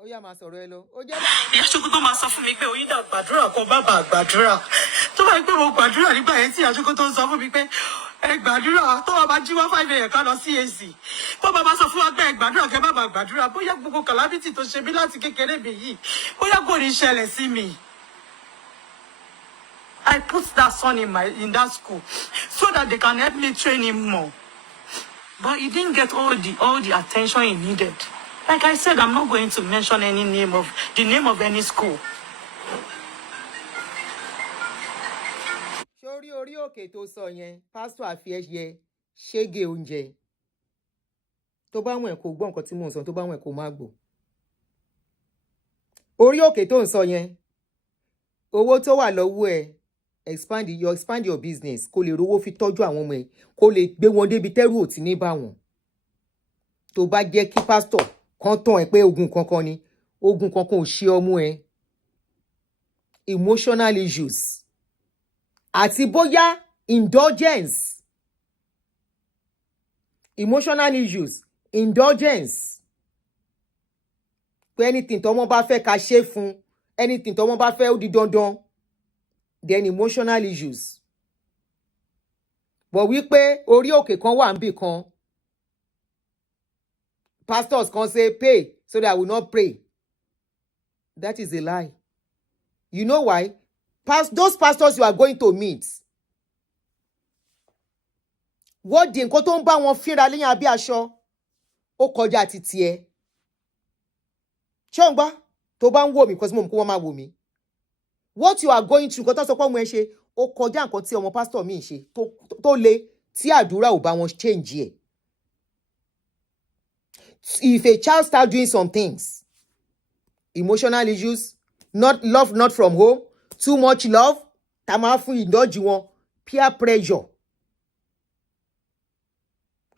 Ó yá máa sọ̀rọ̀ ẹ lọ. Ó jẹ́ ìyá Ṣókótó máa sọ fún mi pé Oyinda gbàdúrà kan bàbá gbàdúrà tó bá yẹ pé mo gbàdúrà nígbà yẹn tí ìyá Ṣókótó ń sọ fún mi pé ẹ gbàdúrà tó bá bá jí wá 5 a.m. ká lọ CAC tó bá bá sọ fún wa pé ẹ gbàdúrà kẹ bàbá gbàdúrà bóyá gbogbo calamity tó ṣe mí láti kékeré mi yìí bóyá kò ní ṣẹlẹ̀ sí mi. I put that son in that school so that they can help me train him more. But he didn't get all the attention he needed. Like I said, I'm not going to mention the name of any school. sórí orí òkè tó sọ yẹn pásítọ̀ àfiẹ́yẹ ṣége oúnjẹ tó bá wọn kò gbọ́ nǹkan tí mò ń sọ tó bá wọn kò má gbọ́. Orí òkè tó ń sọ yẹn owó tó wà lọ́wọ́ ẹ expand your business kó lè rówó fi tọ́jú àwọn ọmọ ẹ kó lè gbé wọn débi tẹ́rù ò ti ní bá wọn. Tó bá jẹ́ kí pásítọ̀ kan tàn ẹ́ pé ogun kankan ni ogun kankan ò ṣe ọmú ẹ. Emotional issues àti bóyá indulgence emotional issues indulgence pé anything tọ́mọ bá fẹ́ ká ṣe fún anything tọ́mọ bá fẹ́ ó di dandan then emotional issues. But wípé orí òkè kan wà níbì kan pastors kan say pay so that I will not pray. That is a lie. You know why? Those pastors you are going to meet wọ́n di nǹkan tó ń bá wọn fínra lẹ́yìn abí aṣọ ó kọjá ti tiẹ̀. Ṣé o ń gbọ́ tó bá ń wò mí because mo mọ̀ kó wọ́n máa wò mí. What you are going through nǹkan tó sọ pé ọmọ ẹ ṣe ó kọjá nǹkan tí ọmọ pásítọ̀ mi ṣe tó le tí àdúrà ò bá wọn change ẹ̀. If a child start doing some things, emotional issues, not from home, too much love, tá máa fún ìdọ́jú wọn, peer pressure.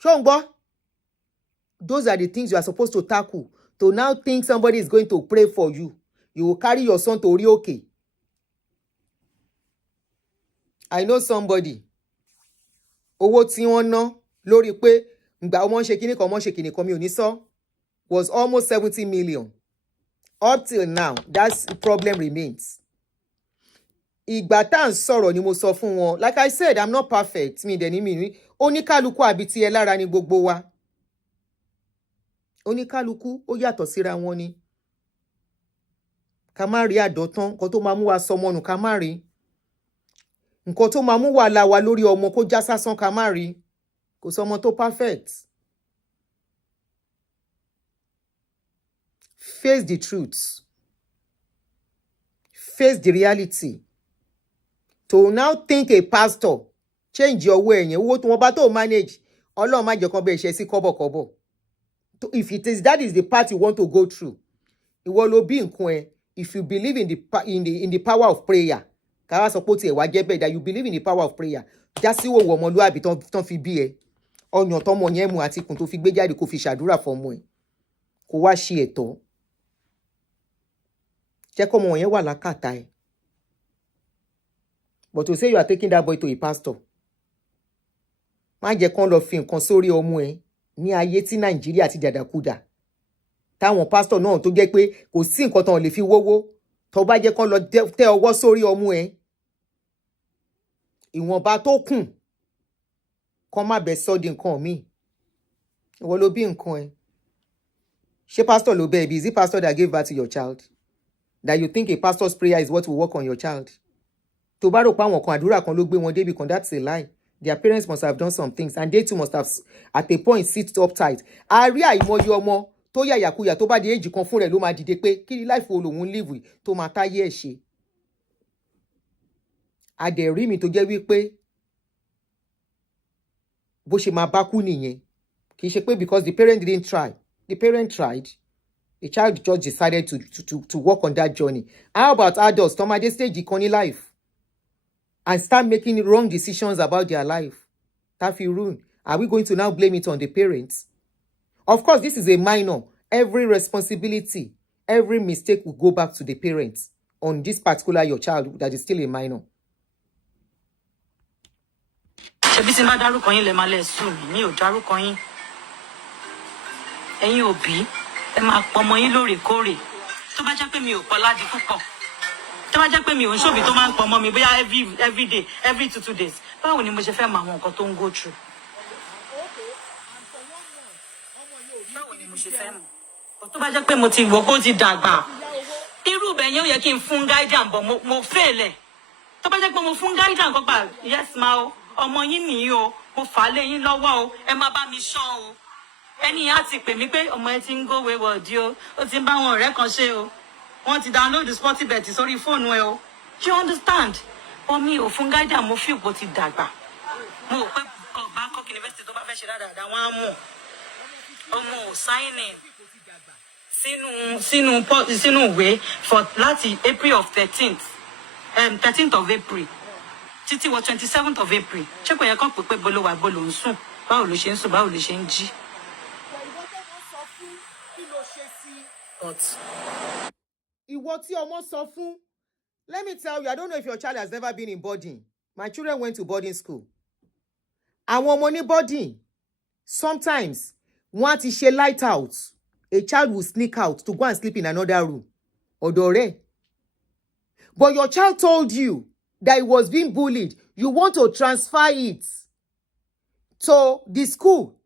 Ṣé o ń gbọ́? Those are the things you are supposed to tackle. To now think somebody is going to pray for you. You will carry your son to orí òkè. I know somebody. Owó tí wọ́n ná lórí pé ìgbà ọmọ ń ṣe kíní kan mi ò ní sọ was almost 70 million. Up till now, that problem remains. Ìgbà tá à ń sọ̀rọ̀ ni mo sọ fún wọn. Like I said, I'm not perfect. Mi dẹ̀ ní mi. Oníkálukú àbí tiẹ̀ lára ni gbogbo wa. Oníkálukú ó yàtọ̀ síra wọn ni. Ká má rí àdọ̀tán, nǹkan tó máa mú wa sọmọ nù ká má rí. Nǹkan tó máa mú wa la wa lórí ọmọ kó já sásán ká má rí. Kò sọmọ tó perfect. Face the truth. Face the reality. To now think a pastor change your way ẹ̀yẹn owó tí wọ́n bá tó manage Ọlọ́run má jẹ́ kán bẹ́ẹ̀ ṣe sí kọ́bọ̀kọ́bọ̀. If that is the path you want to go through, ìwọ ló bí nǹkan ẹ. If you believe in the power of prayer, káwá sọ pé ó tiẹ̀ wá jẹ́ bẹ́ẹ̀ that you believe in the power of prayer, já sí òwò ọmọlúwàbí tán fi bí ẹ. Ọyàn tọmọ yẹn mu àti ikùn tó fi gbé jáde kó fi ṣàdúrà fọmọ ẹ. Kó wá ṣe ẹ̀tọ́. Jẹ́ kọ́mọ yẹn wà lákàtà ẹ. But to say you are taking that boy to a pastor, má jẹ́ kán lọ fi nǹkan sórí ọmọ ẹ ní ayé tí Nàìjíríà ti dàdàkúdà. Táwọn pastor náà tó jẹ́ pé kò sí nǹkan tán lè fi wówó, tó bá jẹ́ kán lọ tẹ ọwọ́ sórí ọmọ ẹ. Ìwọ̀nba tó kùn kán má bẹ sọ di nǹkan míì. Ìwọ ló bí nǹkan ẹ. Ṣé pastor ló bẹ ẹbí? Is it pastor that gave birth to your child? That you think a pastor's prayer is what will work on your child? Tó bá rò pé àwọn kan àdúrà kan ló gbé wọn débi kan, that's a lie. Their parents must have done some things and they too must have at a point sit up tight. A rí àìmọye ọmọ tó yàyàkuyà tó bá di èjì kan fún rẹ̀ ló máa dìde pé kí ni life wo lòun live tó máa táyé ẹ̀ ṣe. Adẹ̀rí mi tó jẹ́ wípé bó ṣe máa bá kú nìyẹn. Kì í ṣe pé because the parent didn't try. The parent tried. The child just decided to work on that journey. How about adults? Tomade stage kan ní life. And start making wrong decisions about their life. Tafi ruin. Are we going to now blame it on the parents? Of course, this is a minor. Every responsibility, every mistake will go back to the parents on this particular your child that is still a minor. Ṣebí tí má dárúkọ yín lẹ máa lẹ sùn mi ò dárúkọ yín. Ẹ̀yin òbí ẹ máa pọmọ yín lóòrèkóòrè. Tó bá jẹ́ pé mi ò pọ̀ Oladipupo. Tó bá jẹ́ pé mi ò ń ṣòbí tó máa ń pọmọ mi bóyá every day, every 2 days. Báwo ni mo ṣe fẹ́ mọ àwọn nǹkan tó ń go through? Báwo ni mo ṣe fẹ́ mọ̀? Tó bá jẹ́ pé mo ti wò kó ti dàgbà. Irú bẹ́ẹ̀ yẹn ó yẹ kí n fún guidance bọ̀ mo fail ẹ̀. Tó bá jẹ́ pé mo fún guidance kó gbà yes ma o. Ọmọ yín nìyí o, mo fà á lé yín lọ́wọ́ o, ẹ má bá mi ṣọ́ o. Ẹni yẹn á ti pè mí pé ọmọ ẹ ti ń go wayward o, ó ti ń bá wọn ọ̀rẹ́ kan ṣe o. Wọ́n ti download Sportybet sórí fóònù ẹ o. Do you understand? Mi ò fún guidance mo fi òpó ti dàgbà. Mo rò pé Babcock University tó bá fẹ́ ṣe dáadáa wọ́n á mọ̀. Ọmọ ò sign in sínú ìwé for láti April of 13th of April. Títí wọ 27th of April. Ṣé kò yẹ kán pé bolo wà bolo ń sùn? Báwo ló ṣe ń sùn? Báwo ló ṣe ń jí? Ìwọ tí ọmọ sọ fún, let me tell you, I don't know if your child has never been in boarding. My children went to boarding school. Àwọn ọmọ ní boarding, sometimes wọ́n ti ṣe light out. A child will sneak out to go and sleep in another room. Ọ̀dọ̀ rẹ̀. But your child told you that he was being bullied. You want to transfer it to the school.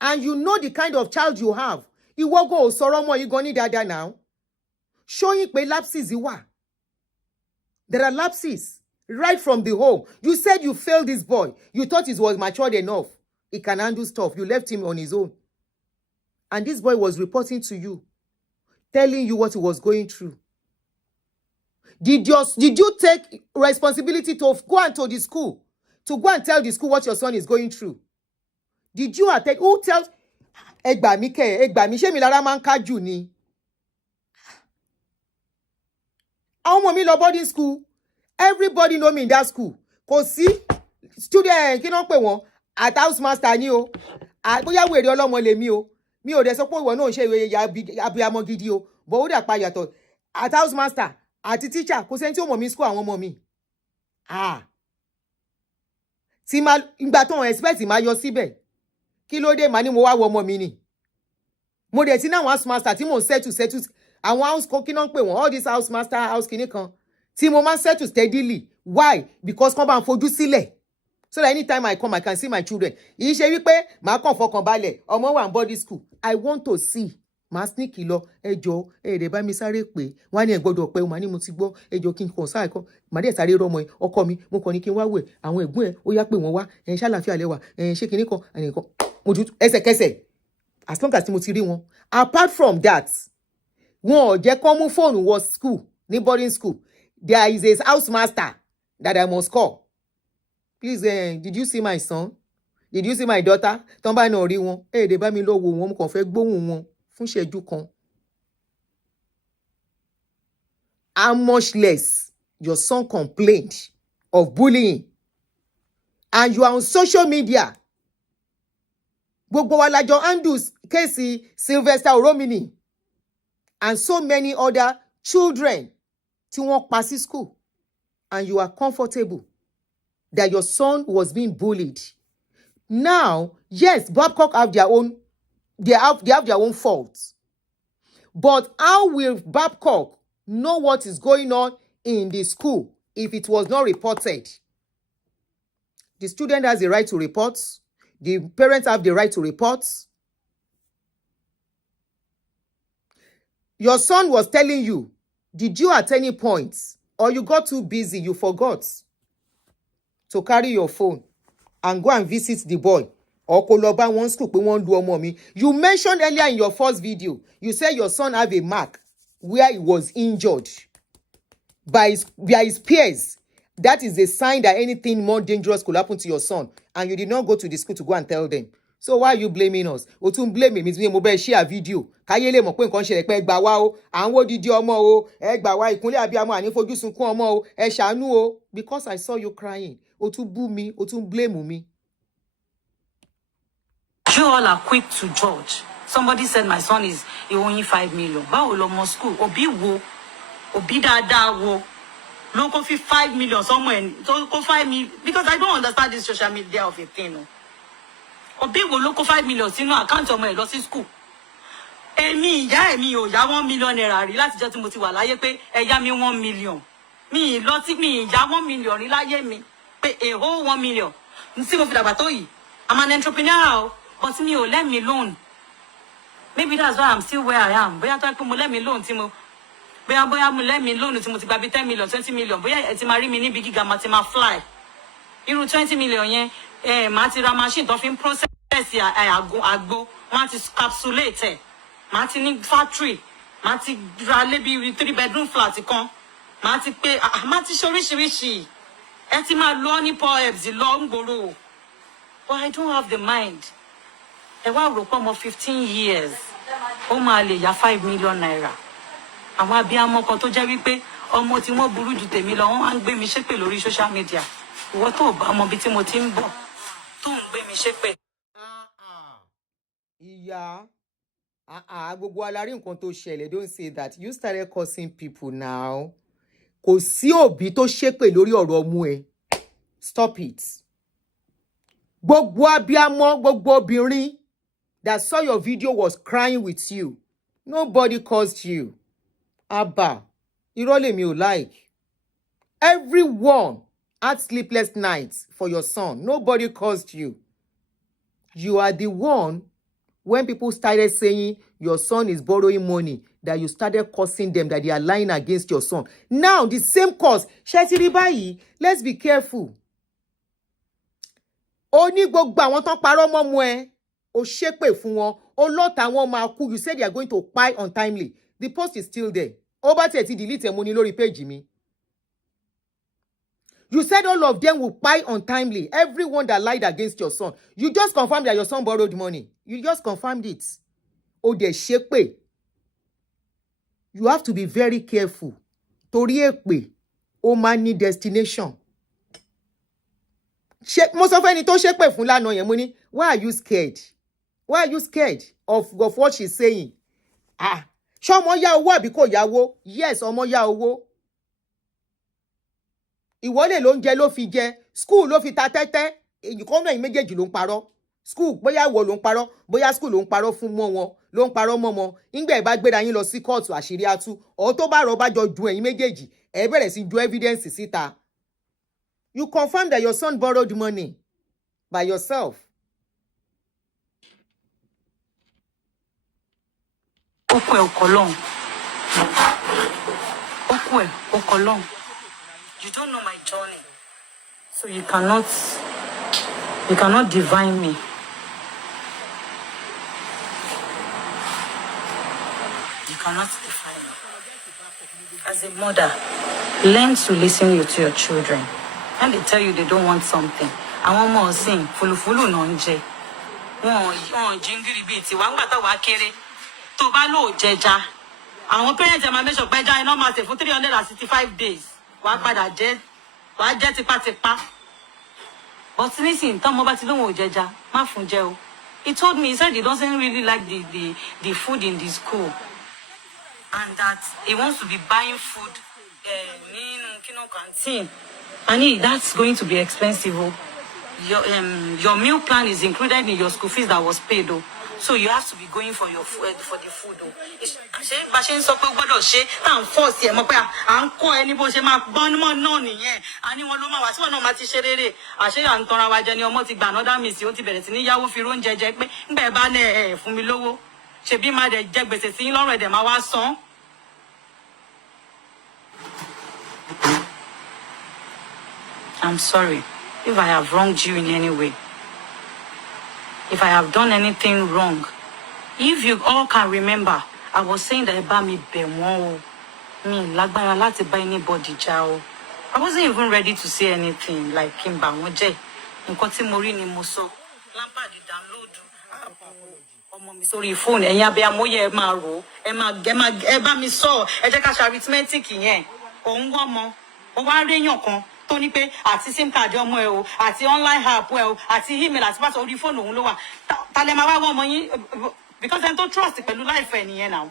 And you know the kind of child you have. Ìwọ go sọ̀rọ̀ mọ́ yìí gan ní dáadáa now. Showing pé lapses wà. There are lapses right from the home. You said you failed this boy. You thought he was matured enough. He can handle stuff. You left him on his own. And this boy was reporting to you, telling you what he was going through. Did you take responsibility to go and to the school, to go and tell the school what your son is going through? Did you attend? Who tells? Ẹgbà mi ṣé mi lára máa ń kájù ni. Àwọn ọmọ mi lọ boarding school. Everybody know me in that school. Kò sí student kí ló ń pè wọ́n at house master ni o. Bóyá wèrè ọlọ́mọ lèmi o. Mi ò dẹ̀ sọ pé ìwọ náà ń ṣe ìwé abiyamọ gidi o. But ó dà pa yàtọ̀ at house master àti teacher kò sẹ́ni tí ó mọ̀ mí school àwọn ọmọ mi. Tí máa ìgbà tó ń expect máa yọ síbẹ̀. Kí ló dé màá ní mo wá wọ ọmọ mi ni. Mo dẹ̀ ti ní àwọn house master tí mo settle àwọn house kí náà ń pè wọ́n all this house master house kìíní kan tí mo máa settle steadily. Why? Because kán bá ń fojú sílẹ̀. So that anytime I come I can see my children. Yìí ṣe wípé màá kàn fọkàn balẹ̀ ọmọ wà ní boarding school. I want to see. Màá sneak lọ ẹjọ́ ẹ̀ẹ́dẹ̀ bá mi sáré pé wọ́n á ní ẹ̀ gbọ́dọ̀ pẹ́ wọ́n á ní mo ti gbọ́ ẹjọ́ kí n kàn sáà ẹ̀kọ́ màá dẹ̀ sáré rọ́mọ ẹ̀ ọkọ mi mo kàn ní kí n wá wẹ̀ àwọn ẹ̀gbọ́n ẹ̀ ó yá pé wọ́n wá ṣàlàfíà lẹ́wà ṣé kinní kan ẹnìkan mo ju ẹsẹ̀kẹsẹ̀ as long as mo ti rí wọn. Apart from that wọn ò jẹ́ kán mú fóònù wọ school ní boarding school. There is a house master that I must call. Please, did you see my son? Did you see my daughter? Tán bá náà rí wọn ẹ̀ẹ́dẹ̀ bá mi lọ wò wọn mo kàn fẹ́ gbóhùn wọn fún ṣẹ́jú kan. How much less your son complained of bullying and you are on social media. Gbogbo wa la jọ handles kéèsì Sylvester Oromini and so many other children tí wọ́n pa sí school and you are comfortable that your son was being bullied. Now, yes, Babcock have their own, they have their own faults. But how will Babcock know what is going on in the school if it was not reported? The student has the right to report. The parents have the right to report. Your son was telling you, did you at any point, or you got too busy, you forgot to carry your phone and go and visit the boy? Or koloba one school pe won lu ọmọ mi. You mentioned earlier in your first video, you said your son have a mark where he was injured by his peers. That is a sign that anything more dangerous could happen to your son. And you did not go to the school to go and tell them. So why are you blaming us? O tún blame me, Miss mo be share video. Káyé lè mọ̀ pé nǹkan ṣẹlẹ̀ pé ẹ gbà wá o. À ń wò dídí ọmọ o. Ẹ gbà wá ìkúnlẹ̀ abiyamọ àní fojú sunkún ọmọ o. Ẹ ṣàánú o. Because I saw you crying. O tún bú mi, o tún blame me. You all are quick to judge. Somebody said my son is only 5 million. Báwo lọmọ school? Òbí wo òbí dáadáa wo ló kó fi 5 million somewhere tó kó 5 million, because I don't understand this social media of a thing. Òbí wo ló kó 5 million sínú àkáǹtì ọmọ ẹ̀ lọ sí school. Èmi ìyá èmi ò yá 1 million naira rí láti jọ́ tí mo ti wà láyé pé ẹ yá mi 1 million. Mi lọ tí mi ìyá 1 million rí láyé mi pé a whole 1 million. Tí mo fi dàgbà tó yìí. I'm an entrepreneur, but me let me loan. Maybe that's why I'm still where I am. Bóyá tó pé mo let me loan tí mo bóyá mo let me loan tí mo ti gba bí 10 million, 20 million. Bóyá ẹ ti máa rí mi ní bí gíga ma ti máa fly. Irú 20 million yẹn màá ti ra machine tó fi ń process àgbo, màá ti capsulate, màá ti ní factory, màá ti ra lé bí 3 bedroom flat kan. Màá ti pé màá ti ṣoríṣiríṣi. Ẹ ti máa lo ní poems lọ ń gbòòrò. But I don't have the mind. Ẹ wá rò pé ọmọ 15 years, ó máa lè yá 5 million naira. Àwọn abiyamọ kan tó jẹ́ wípé ọmọ tí wọ́n burú jù tèmi lọ, wọ́n á ń gbé mi ṣépè lórí social media. Ìwọ tó bá ọmọ bí tí mo ti ń bọ̀, tó ń gbé mi ṣépè. Ìyá, gbogbo alárí nǹkan tó ṣẹlẹ̀, don't say that. You started cursing people now. Kò sí òbí tó ṣépè lórí ọ̀rọ̀ ọmọ ẹ̀. Stop it. Gbogbo abiyamọ, gbogbo obìnrin that saw your video was crying with you. Nobody caused you. Abba, irọ́ lèmi ò like. Everyone had sleepless nights for your son. Nobody caused you. You are the one, when people started saying your son is borrowing money, that you started cursing them, that they are lying against your son. Now, the same cause. Ṣẹ́tìrí báyìí, let's be careful. Ó ní gbogbo àwọn tán parọ́ mọ́ mu ẹ, ó ṣépè fún wọn, ó lọ́ta wọn máa kú. You said they are going to die untimely. The post is still there. Ó bá tiẹ̀ ti delete mo ní lórí page mi. You said all of them will die untimely. Everyone that lied against your son. You just confirmed that your son borrowed money. You just confirmed it. Ó dẹ̀ ṣépè. You have to be very careful. Torí èpè, ó máa ní destination. Mo sọ fẹ́ni tó ṣépè fún lánàá yẹn, mo ní, why are you scared? Why are you scared of what she's saying? Ṣé ọmọ yá owó àbí kò yáwó? Yes, ọmọ yá owó. Ìwọlé ló ń jẹ ló fi jẹ, school ló fi ta tẹ́tẹ́. Èyí kan náà méjèèjì ló ń parọ́. School bóyá ìwọ ló ń parọ́, bóyá school ló ń parọ́ fún mọ́ wọn, ló ń parọ́ mọ́ wọn. Nígbà ẹ bá gbéra yín lọ sí kóòtù àṣírí atú, ó tó bá rọ bá jọ ju ẹ̀yin méjèèjì, ẹ bẹ̀rẹ̀ sí ju evidence síta. You confirm that your son borrowed money by yourself. Oku ẹ̀ ọkọlọ́hun. Oku ẹ̀ ọkọlọ́hun. You don't know my journey, so you cannot divine me. You cannot define me. As a mother, learn to listen to your children. When they tell you they don't want something, àwọn ọmọ ọ̀sìn fùlùfùlù náà ń jẹ. Wọ́n jíngìrì bíi tiwa ńgbà táwa kéré. Tó bá lò jẹja, àwọn parents ẹ̀ máa make sure pé ẹja iná máa ṣe fún 365 days. Wàá padà jẹ, wàá jẹ tipátipá. But nísìnyí tọ́mọ bá ti lóun ò jẹja, má fún jẹ o. He told me, he said he doesn't really like the food in the school. And that he wants to be buying food in Kino canteen. And that's going to be expensive. Your meal plan is included in your school fees that was paid. So you have to be going for your food, for the food. Ṣé bá ṣe ń sọ pé gbọ́dọ̀ ṣe tá ń force ẹ mọ̀ pé à ń kọ́ ẹni bó ṣe máa gbọ́n mọ́ náà nìyẹn. A ní wọn ló máa wá tí wọn náà máa ti ṣe rere. Àṣé à ń tanra wa jẹ ni ọmọ ti gbà another miss, ó ti bẹ̀rẹ̀ sí ní yáwó fi róúnjẹ jẹ pé ńgbà ẹ bá lẹ̀ fún mi lówó. Ṣebí máa dẹ̀ jẹ gbèsè sí lọ́rùn ẹ̀dẹ̀ máa wá san. I'm sorry if I have wronged you in any way. If I have done anything wrong. If you all can remember, I was saying that eba mi bẹ̀ wọ́n o. Mi lágbára láti bá anybody jà o. I wasn't even ready to say anything like kí n bà wọ́n jẹ́. Nǹkan tí mo rí ni mo sọ. Lampard download ọmọ mi sórí phone. Ẹ̀yin abiyamọ yẹ ẹ máa rò. Ẹ bá mi sọ. Ẹ jẹ́ ká ṣe arithmetic yẹn. Òun wọ́n mọ. Ó wá réyàn kan tó ní pé àti sim card ọmọ ẹ o, àti online app ẹ o, àti email àti password orí fóònù òun ló wà. Ta lẹ máa wá wọ́n ọmọ yín because ẹni tó trust pẹ̀lú life ẹ nìyẹn náà.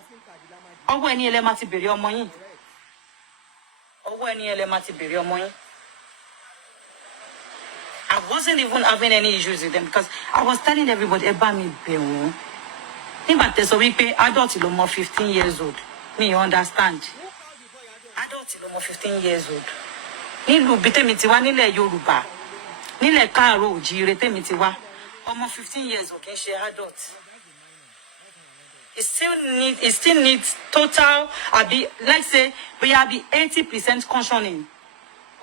Ọwọ́ ẹni ẹlẹ́ máa ti bèrè ọmọ yín. ọwọ́ ẹni ẹlẹ́ máa ti bèrè ọmọ yín. I wasn't even having any issues with them because I was telling everybody, ẹ bá mi bẹ̀ wọ́n. Nígbà tẹ́ sọ wípé adult ló mọ 15 years old. Me, you understand? Adult ló mọ 15 years old. Nílùú bí tèmi ti wá nílẹ̀ Yorùbá, nílẹ̀ Káàárọ̀ Oòjíire tèmi ti wá, ọmọ 15 years old kì í ṣe adult. It still needs total, let's say, we have the 80% cautioning.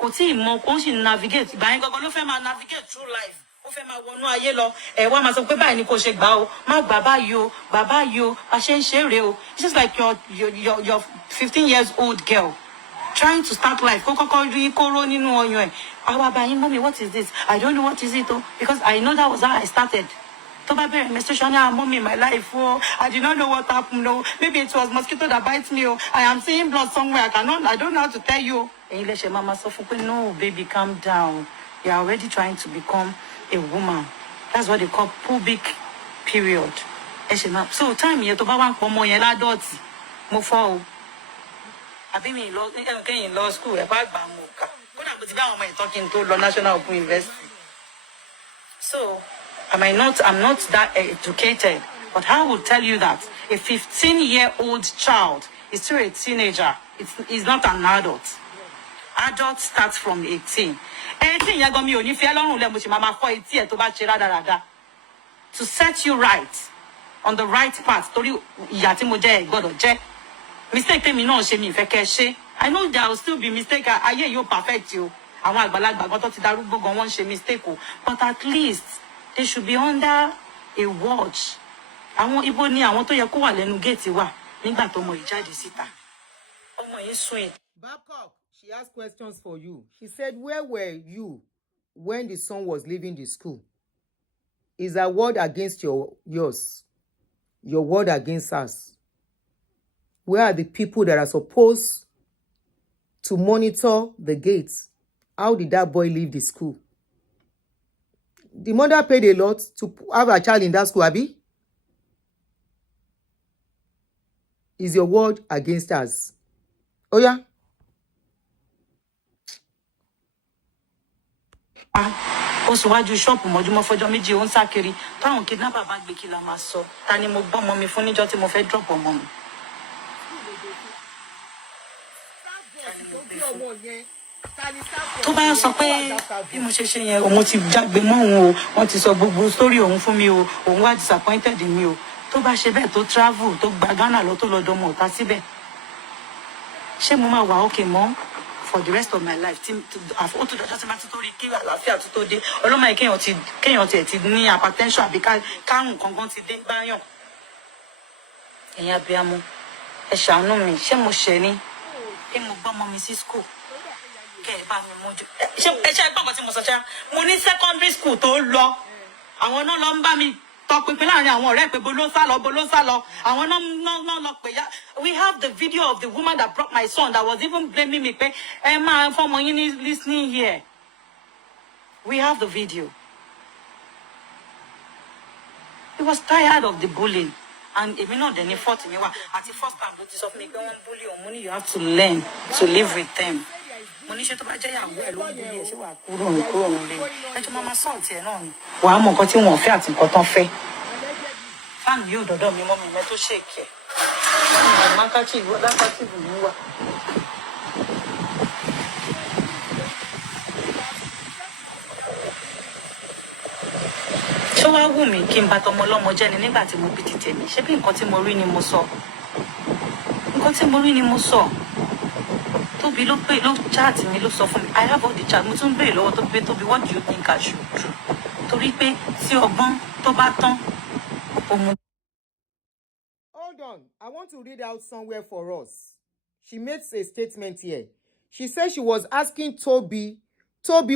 Kò tí ì mọ kó ń ṣì navigate. Ìgbà yẹn gangan ló fẹ́ máa navigate through life. Ó fẹ́ máa wọnú ayé lọ. Ẹ wá máa sọ pé báyìí ni kò ṣe gbà o. Má gbà báyìí o, bàbá yìí o, a ṣe ń ṣe rè o. It's just like your 15 years old girl trying to start life. Kó kọ́kọ́ rí kóró nínú ọyàn ẹ̀. Àwa báyìí, mommy, what is this? I don't know what is it o. Because I know that was how I started. To bá bẹ̀rẹ̀ menstruation, mommy, my life, oh, I did not know what happened, no. Maybe it was mosquito that bites me, oh. I am seeing blood somewhere, I don't know how to tell you. And you let your mama suffer, no, baby, calm down. You are already trying to become a woman. That's what they call pubic period. So time here to bá one more adult, move forward. I've been in law school, a bad bamuka. What about the talking to the National Open University? So I'm not that educated, but I will tell you that a 15-year-old child is still a teenager. It's not an adult. Adult starts from 18. 18 years ago, to set you right on the right path. Mistake me no shame if I know there will still be mistake. I hear you perfect you. But at least they should be under a watch. Àwọn Igbo ni àwọn tó yẹ kó wà lẹ́nu gate wa nígbà tó mọ ìjáde síta. Ọmọ yìí sweet. Babcock, she asked questions for you. She said, where were you when the son was leaving the school? Is a word against yours? Your word against us? Where are the people that are supposed to monitor the gates? How did that boy leave the school? The mother paid a lot to have a child in that school, Abi. Is your word against us? Oh, yeah? Ó sọ wájú ṣọ́ọ̀pù mọ́júmọ́ fọjọ́ méjì ó ń sá kiri. Táwọn kidnapper bá gbé kí la máa sọ. Ta ni mo gbọ́ ọmọ mi fún níjọ́ tí mo fẹ́ drop ọmọ mi? Tó bá sọ pé bí mo ṣe ṣe yẹn òun ti jágbe mọ́ òun o, wọ́n ti sọ gbogbo story òun fún mi o, òun wá disappointed in mi o. Tó bá ṣe bẹ́ẹ̀ tó travel tó gba Ghana lọ tó lọ dọmọ ọ̀tá síbẹ̀. Ṣé mo máa wà okay mọ́ for the rest of my life? Ó tó dọjọ́ tí máa ti tó rí kí àlàáfíà tó dé. Ọlọ́mọ yìí kéèyàn ti ní hypertension àbí kárùn kankan ti dé báyàn. Ẹ̀yin abiyamọ, ẹ ṣàánú mi, ṣé mo ṣẹ̀ ni? Ṣé mo gbọ́ ọmọ mi sí school? Kẹ́ ẹ bá mi mójú. Ṣé gbọ́ngàn tí mo sọ ṣá? Mo ní secondary school tó lọ. Àwọn náà lọ ń bá mi tọpinpin láàrin àwọn ọ̀rẹ́ pé bó ló sá lọ. Àwọn náà lọ pé ya. We have the video of the woman that brought my son that was even blaming me pé ẹ máa fọmọ yín ní listening here. We have the video. He was tired of the bullying. And èmi náà dẹ̀ ní fault mi wá. Àti first time ló ti sọ fún mi pé wọ́n bully òun ní you have to learn to live with them. Mo ní ṣe tó bá jẹ́ ìyàwó ẹ̀ ló ń bully ẹ̀ ṣé wàá kúrò nílé. Ẹjọ́ máa sọ̀rọ̀ tiẹ̀ náà ni. Wàá mọ nǹkan tí wọ́n fẹ́ àti nǹkan tán fẹ́. Fáànù yóò dọ̀dọ̀ mi mọ́ mi mẹ́ tó ṣèkì ẹ̀. Lákàtì ìlú wà. Ṣé wàá wù mí kí n bá tọmọ ọlọ́mọ jẹ́ ni nígbà tí mo bí ti tèmi? Ṣé bí nǹkan tí mo rí ni mo sọ? Tóbi ló chat mi ló sọ fún mi. I have all the chat. Mo tún béèrè lọ́wọ́ Tóbi pé Tóbi, what do you think I should do? Torí pé tí ọgbọ́n tó bá tán, òun. Hold on. I want to read out somewhere for us. She makes a statement here. She says she was asking Toby,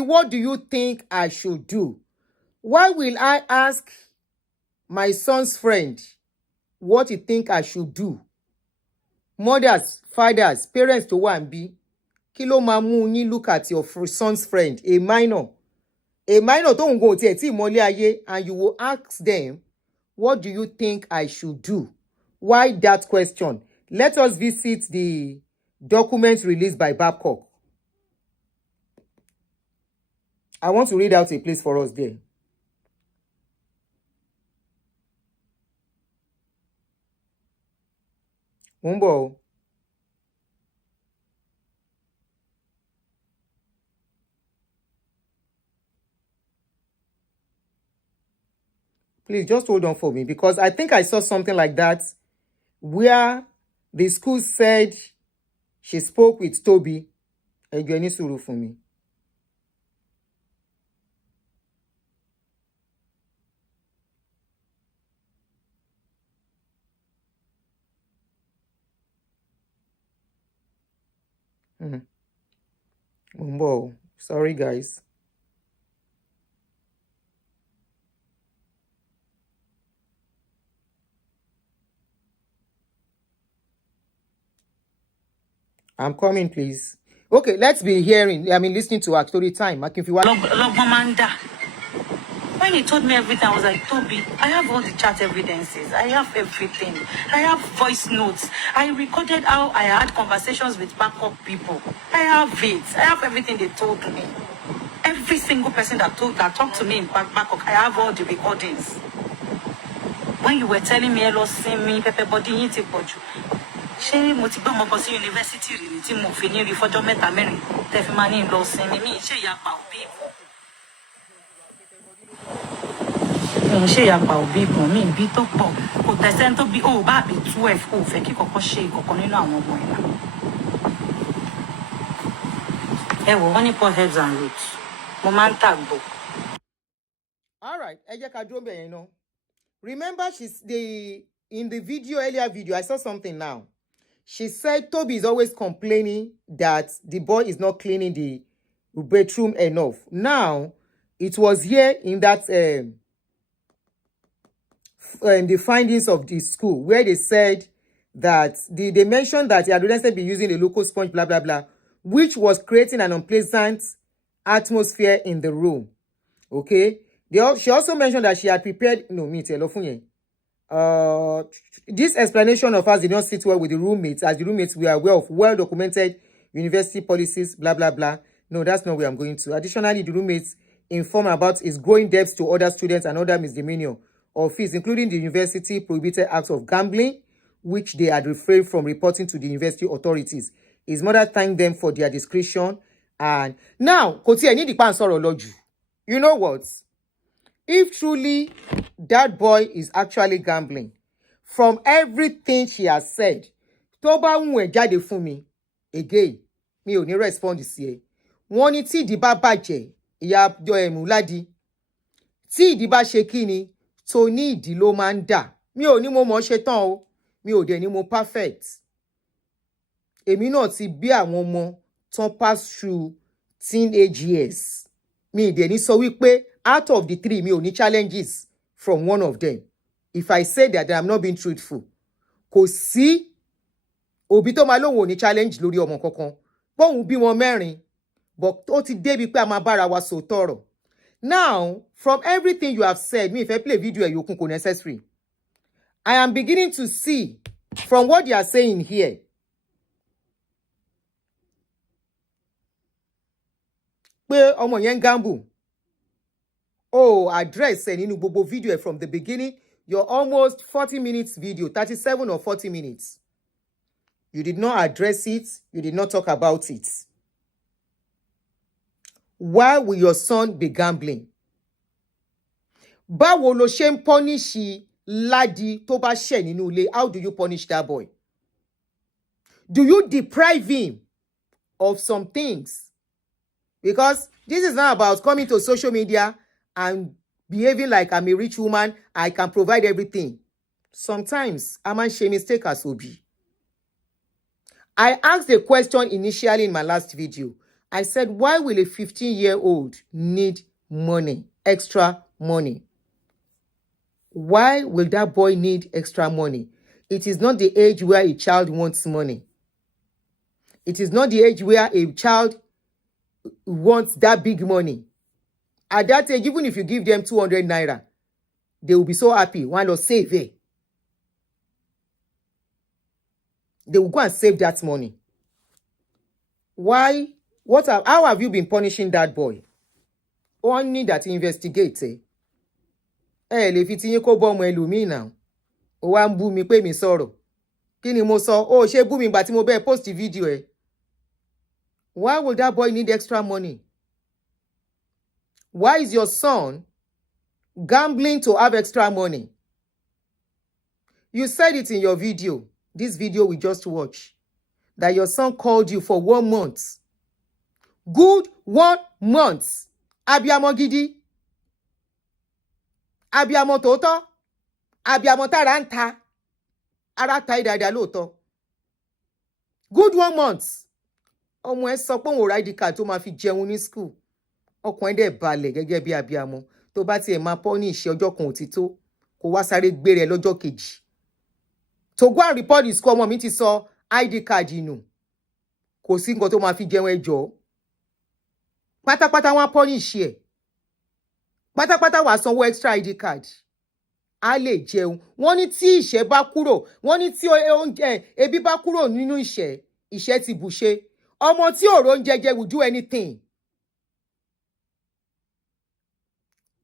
what do you think I should do? Why will I ask my son's friend what he think I should do? Mothers, fathers, parents to one be. Kilo mamu ni look at your son's friend, a minor. A minor don't go to a and you will ask them, what do you think I should do? Why that question? Let us visit the documents released by Babcock. I want to read out a place for us there. Mumbo. Please just hold on for me, because I think I saw something like that where the school said she spoke with Toby. Ẹjọ́ ní sùúrù fún mi. Mumbo. Sorry, guys. I'm coming, please. Okay, let's be listening to our story time. When he told me everything, I was like, Toby, I have all the chat evidences. I have everything. I have voice notes. I recorded how I had conversations with Babcock people. I have it. I have everything they told me. Every single person that talked to me in Babcock, I have all the recordings. When you were telling me, hello, see me, Pepe body, you take what you. Ṣé mo ti gbọ́ ọmọ kan sí yunifásítì rí ni tí mo fi ní rí fọ́jọ́ mẹ́ta mẹ́rin tẹ́ fi máa ní lọ sinmi mi ṣe ìyapa òbí ìbò. Mi ò ṣe ìyapa òbí ìbò mi ìbí tó pọ̀ kò tẹ̀sẹ̀ tó bí ó bá bí 12 kò fẹ́ kí kọ̀ọ̀kan ṣe ìkọ̀kan nínú àwọn ọmọ ìlà. Ẹ wò wọ́n ní poor heads and roots. Mo máa ń tàgbò. All right, ẹ jẹ́ ká dúró bẹ̀ yẹn náà. Remember, in the earlier video, I saw something now. She said Toby is always complaining that the boy is not cleaning the bedroom enough. Now, it was here in that the findings of the school where they said that they mentioned that the adolescent be using a local sponge, blah blah blah, which was creating an unpleasant atmosphere in the room. Okay, she also mentioned that she had prepared this explanation of us did not sit well with the roommates, as the roommates were aware of well-documented university policies, blah, blah, blah. No, that's not where I'm going to. Additionally, the roommates informed about his growing debts to other students and other misdemeanor or fees, including the university prohibited acts of gambling, which they had refrained from reporting to the university authorities. His mother thanked them for their discretion. And now, you know what? If truly that boy is actually gambling, from everything she has said, tó bá wù ẹ́ jáde fún mi, again, mi ò ní respond sí ẹ. Wọ́n ní tí ìdí bá bàjẹ́, ìyá Oladi. Tí ìdí bá ṣe kíni, tó ní ìdí ló máa ń dà. Mi ò ní mo mọ̀ ṣe tán o. Mi ò dẹ̀ ní mo perfect. Èmi náà ti bí àwọn ọmọ tán pass through teenage years. Mi dẹ̀ ní sọ wípé out of the 3, mi ò ní challenges from one of them. If I say that I'm not being truthful, kò sí òbí tó máa lóhùn ò ní challenge lórí ọmọ kankan. Bóhùn bí wọn mẹ́rin, but ó ti débi pé a máa bára wa sọ tọ̀rọ̀. Now, from everything you have said, mi fẹ́ play video ẹ̀yọkùn kò necessary. I am beginning to see from what you are saying here. Pé ọmọ yẹn gamble. Oh, address nínú gbogbo video from the beginning. Your almost 40 minutes video, 37 or 40 minutes. You did not address it. You did not talk about it. Why will your son be gambling? Báwo lo ṣe ń punish Ladi tó bá ṣẹ̀ nínú ilé? How do you punish that boy? Do you deprive him of some things? Because this is not about coming to social media and behaving like I'm a rich woman, I can provide everything. Sometimes I might share mistake as Obi. I asked a question initially in my last video. I said, why will a 15-year-old need money, extra money? Why will that boy need extra money? It is not the age where a child wants money. It is not the age where a child wants that big money. At that age, even if you give them 200 naira, they will be so happy. Why not save it? They will go and save that money. Why? How have you been punishing that boy? wọ́n need àti investigate ẹ lè fi tiyín kó bọ́ ọmọ ẹlòmíì náà ó wá ń bú mi pé mi sọ̀rọ̀ kí ni mo sọ ó ṣe bú mi ìgbà tí mo bẹ́ẹ̀ post video ẹ̀. Why would that boy need extra money? Why is your son gambling to have extra money? You said it in your video, this video we just watched, that your son called you for 1 month. Good 1 month. Abiyamọ gidi. Abiyamọ tòótọ́. Abiyamọ tára ń ta. Ara ta ìdàdà lóòótọ́. Good 1 month. Ọmọ ẹ sọ pé òun ò ra ID card tó máa fi jẹun ní school. Ọkàn ẹ dẹ̀ balẹ̀ gẹ́gẹ́ bí abiyamọ. Tó bá tiẹ̀ máa pọ́ ní ìṣe ọjọ́ kan òtítọ́. Kó wá sáré gbére lọ́jọ́ kejì. To go and report the school, ọmọ mi ti sọ ID card nù. Kò sí nǹkan tó máa fi jẹun ẹjọ́. Pátápátá wọ́n á punish ẹ̀. Pátápátá wàá sanwó extra ID card. A lè jẹun. Wọ́n ní tí ìṣẹ́ bá kúrò. Wọ́n ní tí ebi bá kúrò nínú ìṣẹ́. Ìṣẹ́ ti bùṣe. Ọmọ tí ò róúnjẹ jẹ will do anything.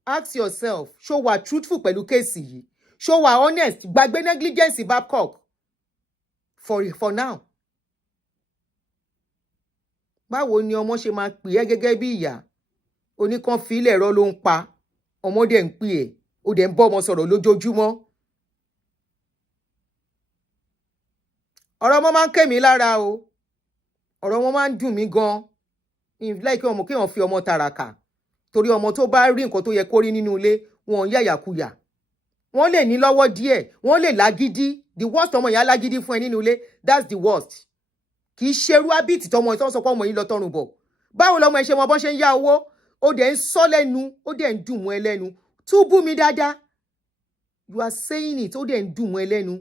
Ask yourself, ṣó wà truthful pẹ̀lú kéèsì yìí? Ṣó wà honest? Gbàgbé negligence Babcock. For now. Báwo ni ọmọ ṣe máa pè ẹ́ gẹ́gẹ́ bí ìyá? Oníkan fi ilẹ̀ ẹ̀rọ ló ń pa. Ọmọ dẹ̀ ń pè ẹ́. Ó dẹ̀ ń bọ́ ọmọ sọ̀rọ̀ lójoojúmọ́. Ọ̀rọ̀ ọmọ máa ń ké mi lára o. Ọ̀rọ̀ ọmọ máa ń dùn mí gan. Like ọmọ kéèyàn fi ọmọ tàràkà. Torí ọmọ tó bá rí nǹkan tó yẹ kó rí nínú ilé, wọn yàyàkuyà. Wọ́n lè ní lọ́wọ́ díẹ̀, wọ́n lè lágídí. The worst ọmọ yẹn lágídí fún ẹ nínú ilé, that's the worst. Kì í ṣerú hábìtì tọmọ ìtọ́ sọ pé ọmọ yìí lọ tọrùn bọ̀. Báwo lọmọ ẹ ṣe mọ bọ́ ṣe ń yá owó? Ó dẹ̀ ń sọ lẹ́nu, ó dẹ̀ ń dùn mọ́ ẹ lẹ́nu. Tún bú mi dáadáa. You are saying it, ó dẹ̀ ń dùn mọ́ ẹ lẹ́nu.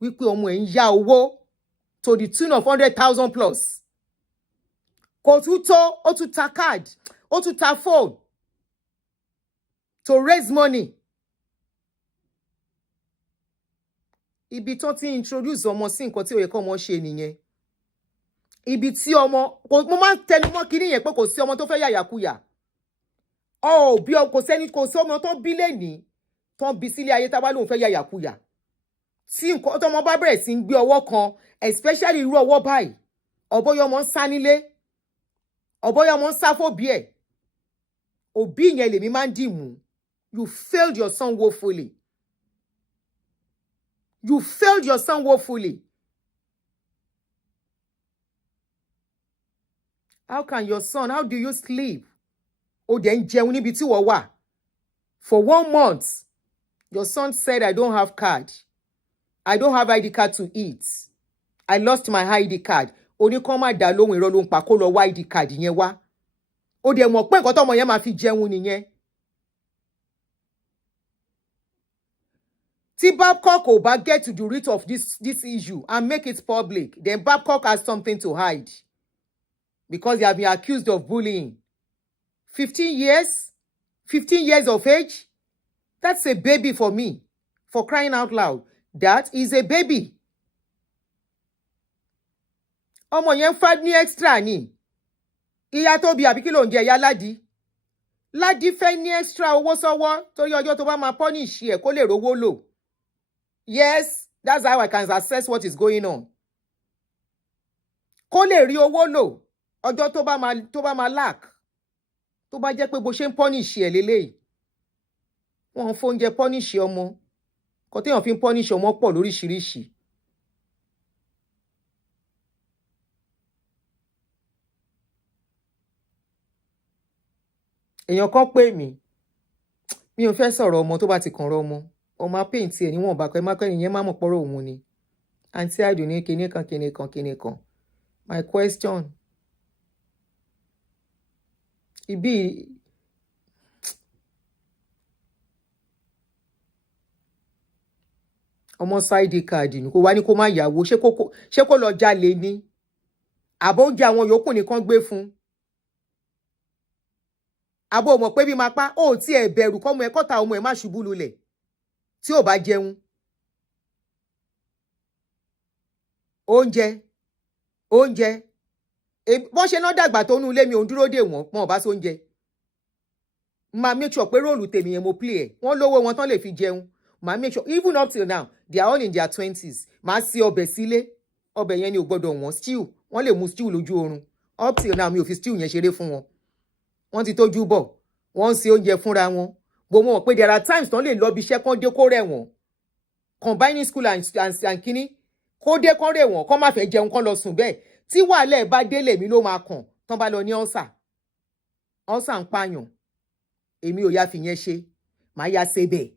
Wípé ọmọ ẹ ń yá owó to the tune of 100,000 plus. Kò tún tó, ó tún ta card, ó tún ta phone to raise money. Ibi tó ti introduce ọmọ sí nǹkan tí ó yẹ kó ọmọ ṣe nìyẹn. Ibi tí ọmọ, mo máa ń tẹnu mọ́ kinní yẹn pé kò sí ọmọ tó fẹ́ yàyàkuyà. Bí kò sí ọmọ tó bí lẹ́nìí tó bí sílé ayé tá bá lóun fẹ́ yàyàkuyà. Tí nǹkan tó ọmọ bá bẹ̀rẹ̀ sí ń gbé ọwọ́ kan, especially irú ọwọ́ báyìí, ọ̀bọ̀yọ̀ ọmọ ń sá nílé, ọ̀bọ̀yọ̀ ọmọ ń sá fóbi ẹ̀. Òbí yẹn lèmi máa ń dì mú. You failed your son woefully. You failed your son woefully. How can your son, how do you sleep? Ó dẹ̀ ń jẹun níbi tí wọ́n wà. For 1 month, your son said, I don't have card. I don't have ID card to eat. I lost my ID card. Ó ní kó má dá lóhùn irọ́ ló ń pa kó lọ wá ID card yẹn wá. Ó dẹ̀ mọ̀ pé nǹkan tọ́mọ yẹn máa fi jẹun nìyẹn. Tí Babcock ò bá get to the root of this issue and make it public, then Babcock has something to hide. Because they have been accused of bullying. 15 years? 15 years of age? That's a baby for me. For crying out loud. That is a baby. Ọmọ yẹn fad ní extra ni. Ìyá tó bí àbí kí ló ń jẹ ìyá Ládì. Ládì fẹ́ ní extra owó sọ́wọ́ torí ọjọ́ tó bá máa punish ẹ̀ kó lè rówó lò. Yes, that's how I can assess what is going on. Kó lè rí owó lò ọjọ́ tó bá máa lack. Tó bá jẹ́ pé bó ṣe ń punish ẹ̀ lélẹ́yìí. Wọ́n fóúnjẹ punish ọmọ. Kò téèyàn fi ń punish ọmọ pọ̀ lóríṣiríṣi. Èèyàn kan pè mí. Mi ò fẹ́ sọ̀rọ̀ ọmọ tó bá ti kàn rọ ọmọ. Ọmọ paint ẹ̀ níwọ̀n bá kọ́ ẹ má kọ́ ẹnìyẹn má mọ̀ pọ́rọ̀ òun ni. Àǹtí Àdùnní kinní kan. My question. Ibi ọmọ side card ni kò wá ní kó má yàwó ṣé kó lọ jalè ni. Àbó oúnjẹ àwọn yòókù nìkan gbé fún. Àbó mọ̀ pé bí máa pa ó tí ẹ bẹ̀rù kọ́mọ ẹ kọ́ta ọmọ ẹ má ṣubú lulẹ̀ tí ò bá jẹun. Oúnjẹ bọ́n ṣe náà dàgbà tó nú ilé mi òun dúró dè wọ́n pọ́n ọ̀bá sóúnjẹ. máa make sure pé róòlù tèmi yẹn mo play ẹ̀. Wọ́n lówó wọn tán lè fi jẹun. Máa make sure even up till now they are all in their 20s. Máa sí ọbẹ̀ sílé. Ọbẹ̀ yẹn ni ò gbọ́dọ̀ wọ́n stew. Wọ́n lè mu stew lójú oorun. Up till now mi ò fi stew yẹn ṣeré fún wọn. Wọ́n ti tójú bọ̀. Wọ́n ń ṣe oúnjẹ fúnra wọn. Gbogbo wọn pé there are times tán lè lọ bí iṣẹ́ kan dé kó rẹ̀ wọ́n. Combining school and kini. Kó dé kán rẹ̀ wọ́n. Kán má fẹ́ jẹun kán lọ sùn bẹ́ẹ̀. Tí wàhálà ẹ̀ bá délé mi ló máa kàn. Tán bá lọ ní ulcer. Ulcer ń pààyàn. Èmi ò ya fi yẹn ṣe. Màá ya ṣe bẹ́ẹ̀.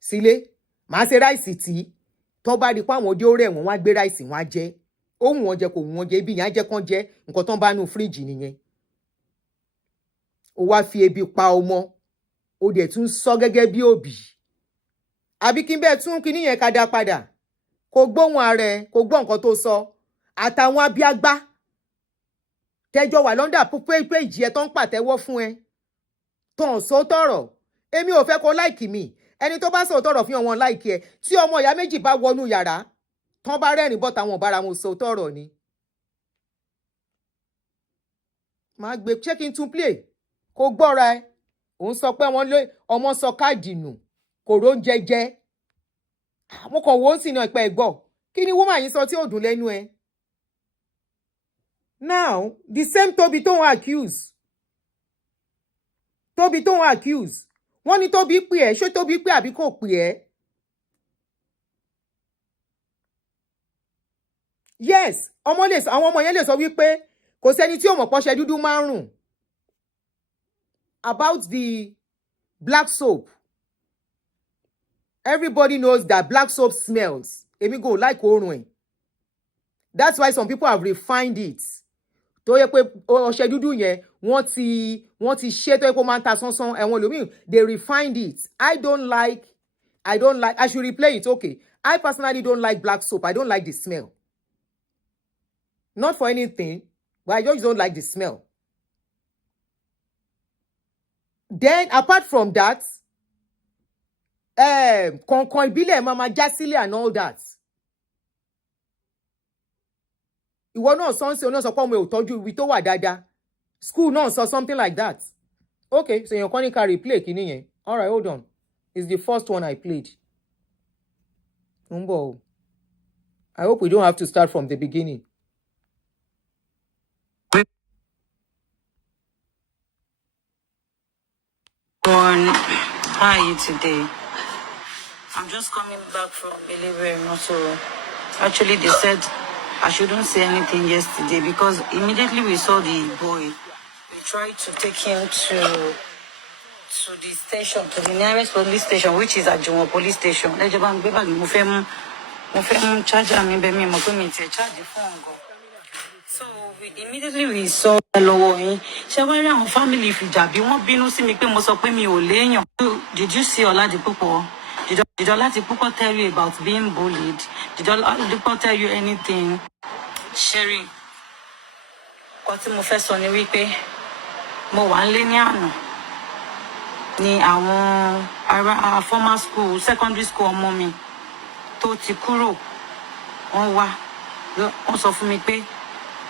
Sílé. Màá ṣe ráìsì tí. Tán bá rí pé àwọn òde ó rẹ̀ wọ́n wá gbé ráìsì wọ́n á jẹ. Ó wù wọ́n jẹ kò wù wọ́n jẹ. Ibi yẹn á jẹ́ kán jẹ. Nǹkan tán bá nù fíríjì nìyẹn. Ó wá fi ebi pa ọmọ. Ó dẹ̀ tún sọ gẹ́gẹ́ bí òbí. Àbí kí n bẹ́ẹ̀ tún kíní yẹn ká dá padà. Kò gbóhùn ààrẹ, kò gbọ́ nǹkan tó sọ. Àtàwọn abíagbá. Tẹ́jọ́ wà lọ́ndà pé ìjì ẹ tó ń pàtẹ́wọ́ fún ẹ. Tàn sọ tọ̀rọ̀. Èmi ò fẹ́ kó láìkì mi. Ẹni tó bá sọ tọ̀rọ̀ fi hàn wọn láìkì ẹ. Tí ọmọ ìyá méjì bá wọnú yàrá, tán bá rẹ́rìn bọ́ta wọn bára wọn sọ tọ̀rọ̀ ni. Máa gbé ṣé kí n tún play. Kò gbọ́ra ẹ. Òun sọ pé ọmọ sọ káàdì nù. Kò ró ń jẹjẹ. Mo kàn wò ó sì náà ìpẹ́ ẹ̀gbọ́. Kí ni woman yìí sọ tí ò dùn lẹ́nu ẹ? Now, the same Tobi tó ń accuse. Tobi tó ń accuse. Wọ́n ní Tobi pè ẹ́. Ṣé Tobi pè àbí kò pè ẹ́? Yes, àwọn ọmọ yẹn lè sọ wípé kò sẹ́ni tí ò mọ̀ pọ́ṣẹ dúdú máa ń rùn. About the black soap. Everybody knows that black soap smells. Èmi go like òórùn ẹ̀. That's why some people have refined it. Tó yẹ pé ọṣẹ dúdú yẹn wọ́n ti ṣe tó yẹ kó máa ń ta sánsán ẹ̀wọ̀n lómi. They refined it. I don't like. I should replay it. Okay. I personally don't like black soap. I don't like the smell. Not for anything, but I just don't like the smell. Then apart from that, kọ̀ọ̀kan ìbílẹ̀ máa já sílẹ̀ and all that. Ìwọ náà sọ́nsẹ̀ náà sọ pé ọmọ ò tọ́jú ibi tó wà dáadáa. School náà sọ something like that. Okay, so èèyàn kan ní ká replay kìíní yẹn. All right, hold on. It's the first one I played. I hope we don't have to start from the beginning. How are you today? I'm just coming back from Allegation. So actually they said I shouldn't say anything yesterday because immediately we saw the boy. We tried to take him to the station, to the nearest police station, which is Ajuwon police station. So immediately we saw lọ́wọ́ yín. Ṣé wá rí àwọn family fìjà bí wọ́n bínú sí mi pé mo sọ pé mi ò léèyàn. Did you see Oladipupo? Did Oladipupo tell you about being bullied? Did Oladipupo tell you anything? Sherry, kò tí mo fẹ́ sọ ni wípé mo wà nílé ní àná ní àwọn ará former school, secondary school ọmọ mi tó ti kúrò. Wọ́n wá, wọ́n sọ fún mi pé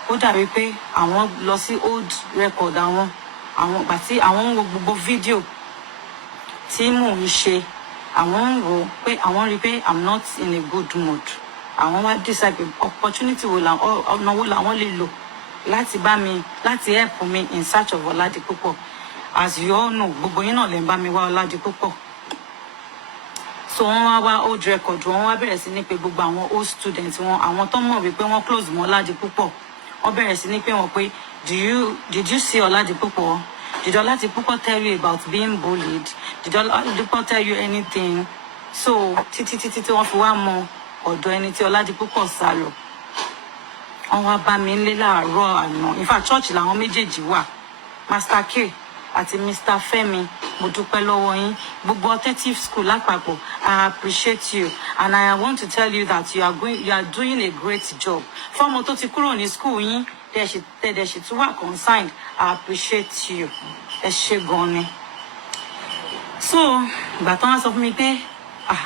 ó dàbí pé àwọn lọ sí old record àwọn ìgbà tí àwọn ń wo gbogbo fídíò tí mò ń ṣe, àwọn ń wò pé àwọn rí pé I'm not in a good mood. Àwọn wá decide pé opportunity wo ọ̀nà wo làwọn lè lò láti help me in search of Oladipupo. As you all know, gbogbo yín náà lè ń bá mi wá Oladipupo. So wọ́n wá old record, wọ́n wá bẹ̀rẹ̀ sí ní pé gbogbo àwọn old students wọn, àwọn tó mọ̀ wípé wọ́n close mọ́ Oladipupo. Wọ́n bẹ̀rẹ̀ sí ní pé wọ́n pé did you see Oladipupo? Did Oladipupo tell you about being bullied? Did Oladipupo tell you anything? So títí wọ́n fi wá mọ ọ̀dọ̀ ẹni tí Oladipupo sá lọ. Wọ́n wá bá mi nílé láàárọ̀ àná. In fact, church làwọn méjèèjì wà. Master K àti Mr. Femi, mo dúpẹ́ lọ́wọ́ yín. Gbogbo alternative school lápapọ̀, I appreciate you and I want to tell you that you are doing a great job. Fọ́mọ tó ti kúrò ní school yín, tẹ̀dẹ̀ ṣì tún wà consigned. I appreciate you. Ẹ ṣé gan ni. So, ìgbà tó wá sọ fún mi pé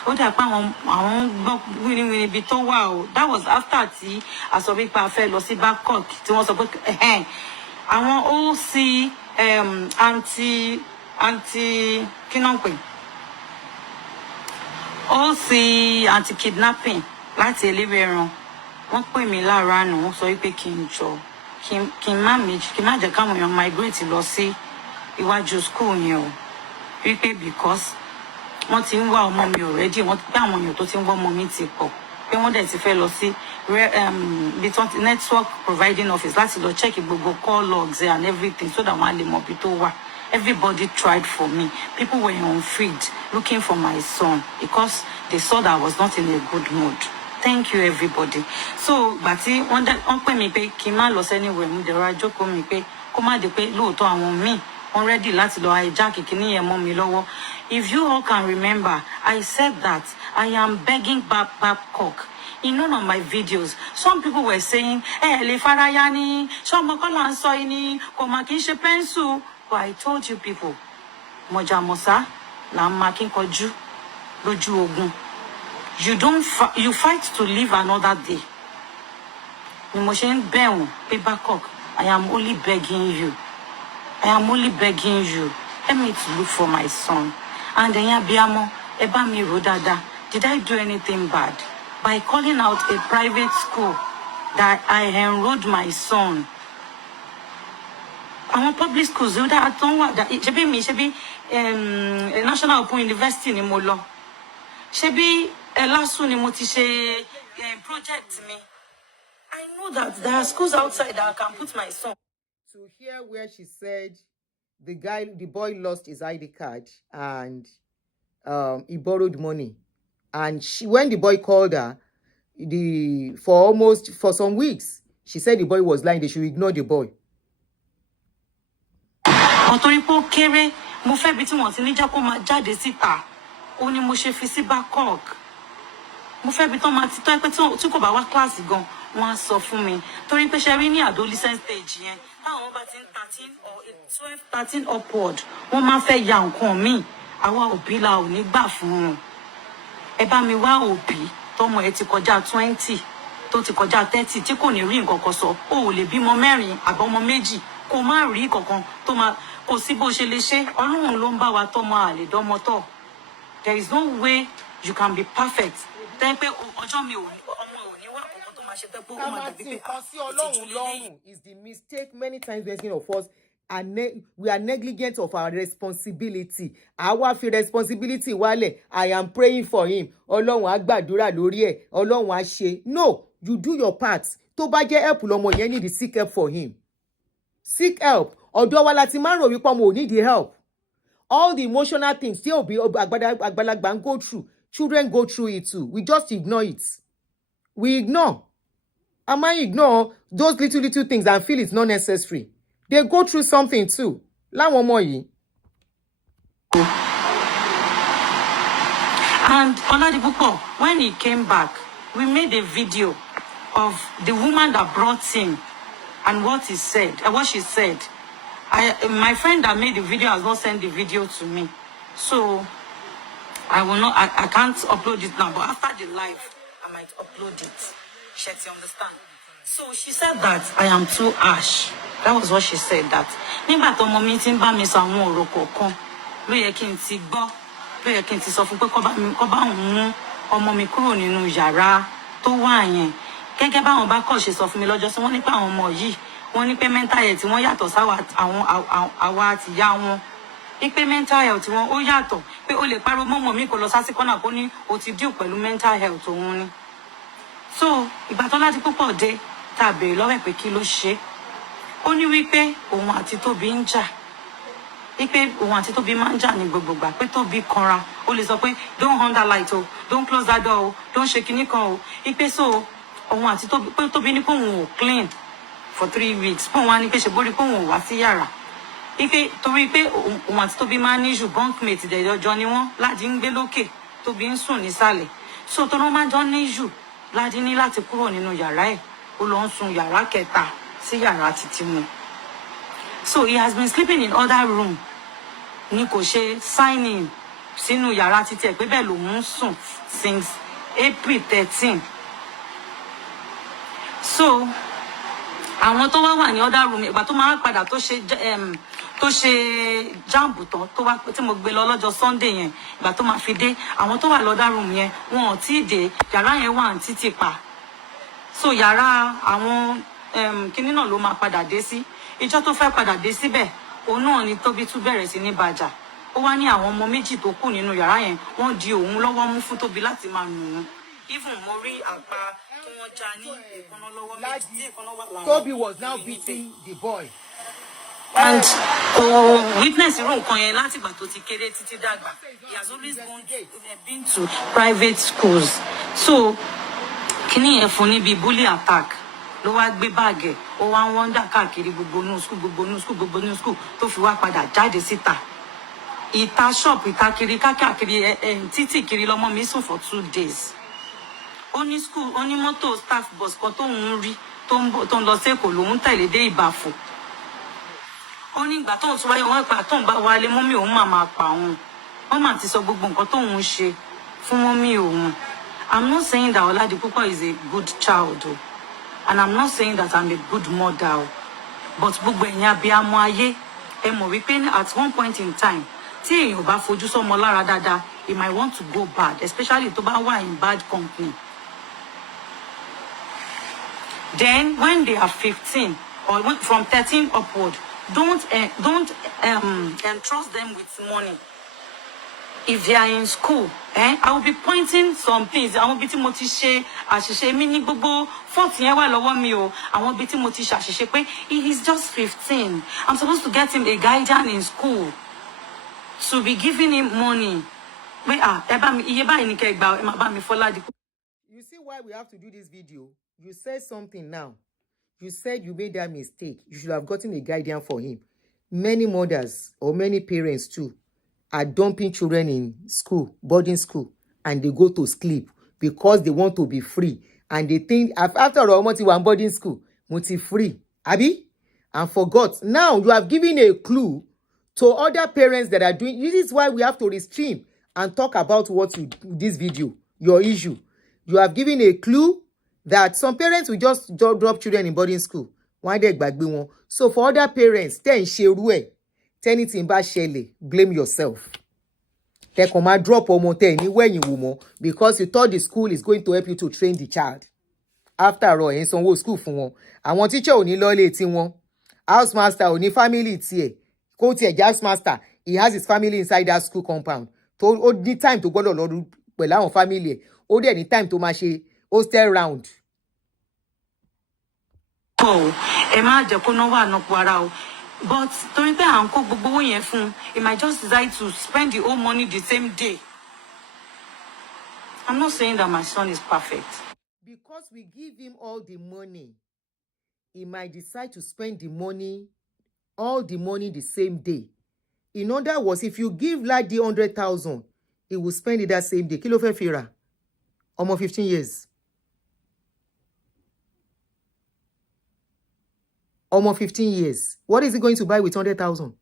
ó dà pé àwọn gbọ́ wíníwíní ibi tó wà o. That was after tí a sọ wípé a fẹ́ lọ sí Babcock tí wọ́n sọ pé àwọn OC anti kí náà pè ó sì anti-kidnapping láti Eléwéran wọ́n pè mí láàárọ̀ àná wọ́n sọ wípé kí n jọ kí n má jẹ́ káwọn èèyàn migrate lọ sí iwájú school yẹn o wípé because wọ́n ti ń wá ọmọ mi already wọ́n pé àwọn èèyàn tó ti ń wá ọmọ mi ti pọ̀ pé wọ́n dẹ̀ ti fẹ́ lọ sí network providing office láti lọ check gbogbo call logs and everything so that wọ́n á lè mọ ibi tó wà. Everybody tried for me. People were on feed looking for my son because they saw that I was not in a good mood. Thank you, everybody. So, bàtí wọ́n pè mí pé kí n má lọ anywhere mo dẹ̀rọ àjókòó mi pé kó má di pé lóòótọ́ àwọn míì wọ́n ready láti lọ hijack kíní yẹn mọ́ mi lọ́wọ́. If you all can remember, I said that I am begging Babcock. In none of my videos, some people were saying, le faraya ni, ṣọmọ kọ́ là ń sọ yìí ni, kò mà kí n ṣe pencil. But I told you people, Moja Mosa, la making koju, loju ogun. You fight to live another day. Emotion ben Babcock, I am only begging you. I am only begging you. Help me to look for my son. And then ya biamo, eba mi rodada. Did I do anything bad? By calling out a private school that I enrolled my son. Àwọn public schools ó dáa tó ń wà ṣebí National Open University ni mo lọ ṣebí LASU ni mo ti ṣe project mi. I know that there are schools outside that I can put my son. To hear where she said the boy lost his ID card and he borrowed money, and when the boy called her for some weeks, she said the boy was lying. They should ignore the boy. Torí pé ó kéré mo fẹ́ bí tí wọ́n ti ní jẹ́ kó máa jáde síta ó ní mo ṣe fi sí Babcock mo fẹ́ bí tán máa ti tọ́ pé tí kò bá wá kíláàsì gan wọ́n á sọ fún mi torí pé ṣe rí ní adolescent stage yẹn táwọn bá ti ń 13 upward wọ́n máa fẹ́ ya nǹkan míì àwa òbí la ò ní gbà fún wọn. Ẹ bá mi wá òbí tọmọ ẹ ti kọjá 20 tó ti kọjá 30 tí kò ní rí nǹkan kan sọ ó lè bímọ 4 àbọ̀mọ 2 kò má rí kankan tó máa kò sí bó ṣe lè ṣe Ọlọ́run ló ń bá wa tọ́mọ àlè dọ́mọtọ́. There is no way you can be perfect. Tẹ́ pé ọjọ́ mi ọmọ ò ní wà kankan tó máa ṣe tẹ́ pé ó máa dàbí pé kan sí Ọlọ́run lọ́rùn is the mistake many times many of us we are negligent of our responsibility. Àwa fi responsibility wálẹ̀. I am praying for him. Ọlọ́run á gbàdúrà lórí ẹ̀. Ọlọ́run á ṣe. No, you do your part. Tó bá jẹ́ help lọ́mọ yẹn need to seek help for him. Seek help. Ọ̀dọ̀ wa láti máa ń rò wípé ọmọ ò need the help. All the emotional things tí òbí àgbàlagbà ń go through, children go through it too. We just ignore it. We ignore. I might ignore those little things and feel it's not necessary. They go through something too. Láwọn ọmọ yìí. And Oladipupo, when he came back, we made a video of the woman that brought him and what she said. My friend that made the video has not sent the video to me. So I can't upload it now, but after the live, I might upload it. She understand. So she said that I am too harsh. That was what she said, that nígbà tó ọmọ mi ti ń bá mi sọ àwọn ọ̀rọ̀ kọ̀ọ̀kan ló yẹ kí n ti gbọ́ ló yẹ kí n ti sọ fún pé kó bá òun mú ọmọ mi kúrò nínú yàrá tó wà yẹn. Gẹ́gẹ́ báwọn bá kọ̀ ṣe sọ fún mi lọ́jọ́ sí wọ́n ní pé àwọn ọmọ yìí wọ́n ní pé mental health wọ́n yàtọ̀ sáwà àwa àti ìyá wọn ní pé mental health wọn ó yàtọ̀ pé ó lè pariwo mọ́mọ́ mi kò lọ sásì kọ́nà kó ní o ti deal pẹ̀lú mental health òun ni. So ìgbà tó Oladipupo dé tá a béèrè lọ́wọ́ ẹ̀ pé kí ló ṣe ó ní wípé òun àti Tóbi ń jà wípé òun àti Tóbi máa ń jà ní gbogbogbà pé Tóbi kanra ó lè sọ pé don't on that light o don't close that door o don't ṣe kinní kan o wípé so òun àti Tóbi pé Tóbi ní pé òun ò clean for 3 weeks pé òun á ní pé ṣe borí pé òun ò wá sí yàrá wípé torí pé òun àti Tóbi máa ń ní ju bunkmate dẹ̀jọ́ ni wọ́n Ládi ń gbé lókè Tóbi ń sùn nísàlẹ̀ so tó ló máa jọ ní jù Ládi ní láti kúrò nínú yàrá ẹ̀ ó lọ ń sùn yàrá kẹta sí yàrá títí mu. So he has been sleeping in other room ní kò ṣe sign in sínú yàrá títí ẹ̀ pé bẹ́ẹ̀ ló ń sùn since April 13. So àwọn tó wá wà ní other room ìgbà tó máa padà tó tó ṣe jambu tán tó wá tí mo gbé lọ lọ́jọ́ Sunday yẹn ìgbà tó máa fi dé àwọn tó wà lọ́dà room yẹn wọn ò tí ì dé yàrá yẹn wà ní títì pa so yàrá àwọn kinní náà ló máa padà dé sí ìjọ tó fẹ́ padà dé síbẹ̀ òun náà ni Tóbi tún bẹ̀rẹ̀ sí ní bàjà ó wá ní àwọn ọmọ méjì tó kù nínú yàrá yẹn wọ́n di òun lọ́wọ́ mú fún Tóbi láti máa nù ún even mo rí àpá tí wọ́n já ní ìkànnà lọ́wọ́ méjì tí ìkànnà wà láwọn. Toby was now beating the boy. And witness irú nǹkan yẹn láti ìgbà tó ti kéré títí dàgbà he has always been to private schools so kíní yẹn fún níbi bully attack ló wá gbé báàgì ó wá ń wọ́ndà káàkiri gbogbo inú school tó fi wá padà jáde síta ìta shop ìta kiri káàkiri títì kiri lọmọ mi sùn for 2 days ó ní school ó ní mọ́tò staff bus kan tó ń rí tó ń lọ sí Èkó lòún tẹ̀lé dé Ìbàfò ó ní ìgbà tóun tún wáyé wọn pa tóun bá wálé mọ́mí òun máa pa òun wọ́n máa ti sọ gbogbo nǹkan tóun ṣe fún mọ́mí òun. I'm not saying that Oladipupo is a good child and I'm not saying that I'm a good mother but gbogbo ẹ̀yin abiyamọ ayé ẹ mọ̀ wípé at one point in time tí èèyàn bá fojú sọ́mọ lára dáadáa he might want to go bad especially tó bá wà in bad company. Then when they are 15 or from 13 upward don't entrust them with money. If they are in school, I will be pointing some things. Àwọn ibi tí mo ti ṣe àṣìṣe mi ní gbogbo fault yẹn wà lọ́wọ́ mi o. Àwọn ibi tí mo ti ṣàṣìṣe pé he is just 15. I'm supposed to get him a guardian in school to be giving him money. Pé ẹ bá mi iye báyìí ní kẹ́ gbà ẹ má bá mi Oladipupo. You see why we have to do this video? You said something now. You said you made that mistake. You should have gotten a guardian for him. Many mothers or many parents too are dumping children in school, boarding school, and they go to sleep because they want to be free. And they think, after all, Moti was boarding school, Moti free. Abi? And forgot. Now you have given a clue to other parents that are doing. This is why we have to restream and talk about what you this video, your issue. You have given a clue that some parents will just drop children in boarding school. Why they gbàgbé wọn? So for other parents, tẹ́ ń ṣe irú ẹ̀, tẹ́nítì bá ṣẹlẹ̀, blame yourself. Tẹ́ kàn máa drop ọmọ tẹ́ ní wẹ̀yìn wò mọ́ because you thought the school is going to help you to train the child. After all, ẹ̀ ń sanwó school fún wọn. Àwọn teacher ò ní lọ́lé tí wọn. House master ò ní family tiẹ̀. Kó tiẹ̀ jẹ́ house master, he has his family inside that school compound. Tó ó ní time tó gbọ́dọ̀ lọ́dún pẹ̀lú àwọn family ẹ̀. Ó dẹ̀ ní time tó máa ṣe hostel round. Ẹ má jẹ́ kó náà wà nọ́pọ̀ ara o. But torí pé à ń kó gbogbo owó yẹn fún, he might just decide to spend the whole money the same day. I'm not saying that my son is perfect. Because we give him all the money, he might decide to spend the money, all the money the same day. In other words, if you give Ladi 100,000, he will spend it that same day. Kí ló fẹ́ fi rà? Ọmọ 15 years. Almost 15 years. What is he going to buy with 100,000?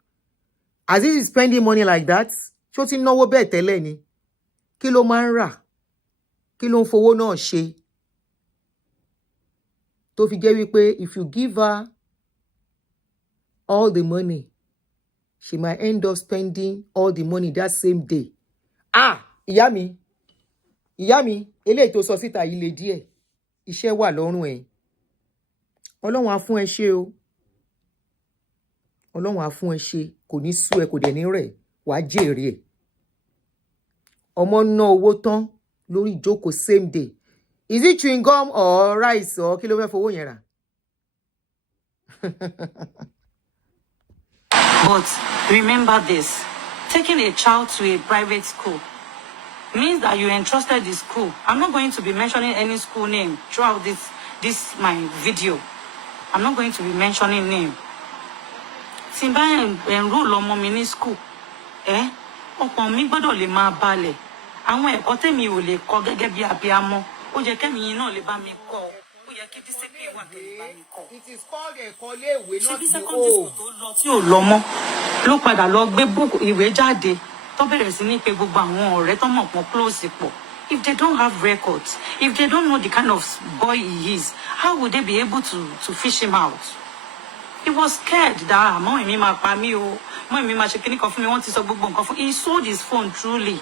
As he is spending money like that, ṣó ti náwó bẹ́ẹ̀ tẹ́lẹ̀ ni. Kí ló máa ń rà? Kí ló ń fowó náà ṣe? Tó fi jẹ́ wípé if you give her all the money, she might end up spending all the money that same day. Ìyá mi, eléyìí tó sọ síta yìí le díẹ̀. Iṣẹ́ wà lọ́rùn ẹ̀. Ọlọ́run á fún ẹ ṣe o. Ọlọ́run á fún ẹ ṣe. Kò ní sú ẹ, kò dẹ̀ ní rẹ̀. Wàá jèrè ẹ̀. Ọmọ ná owó tán lórí ìjókòó same day. Is it chewing gum or rice or kí ló fẹ́ fowó yẹn rà? But remember this. Taking a child to a private school means that you entrusted the school. I'm not going to be mentioning any school name throughout this my video. I'm not going to be mentioning name. Tí n bá enroll ọmọ mi ní school, ọkàn mi gbọ́dọ̀ lè máa balẹ̀. Àwọn ẹ̀kọ́ tèmi ò lè kọ́ gẹ́gẹ́ bí abiyamọ. Ó yẹ kẹ́mi yín náà lè bá mi kọ́. Ó yẹ kí discipline wà kẹ́ bá mi kọ́. It is called ẹ̀kọ́ léèwé, not the secondary school tó lọ tí ò lọ mọ́. Ló padà lọ gbé ìwé jáde. Tó bẹ̀rẹ̀ sí ní pé gbogbo àwọn ọ̀rẹ́ tó mọ̀ pọ̀ close pọ̀. If they don't have records, if they don't know the kind of boy he is, how would they be able to fish him out? He was scared that mọ́ èmi máa pa mí o, mọ́ èmi máa ṣe kíní kan fún mi, wọ́n ti sọ gbogbo nǹkan fún. He sold his phone truly.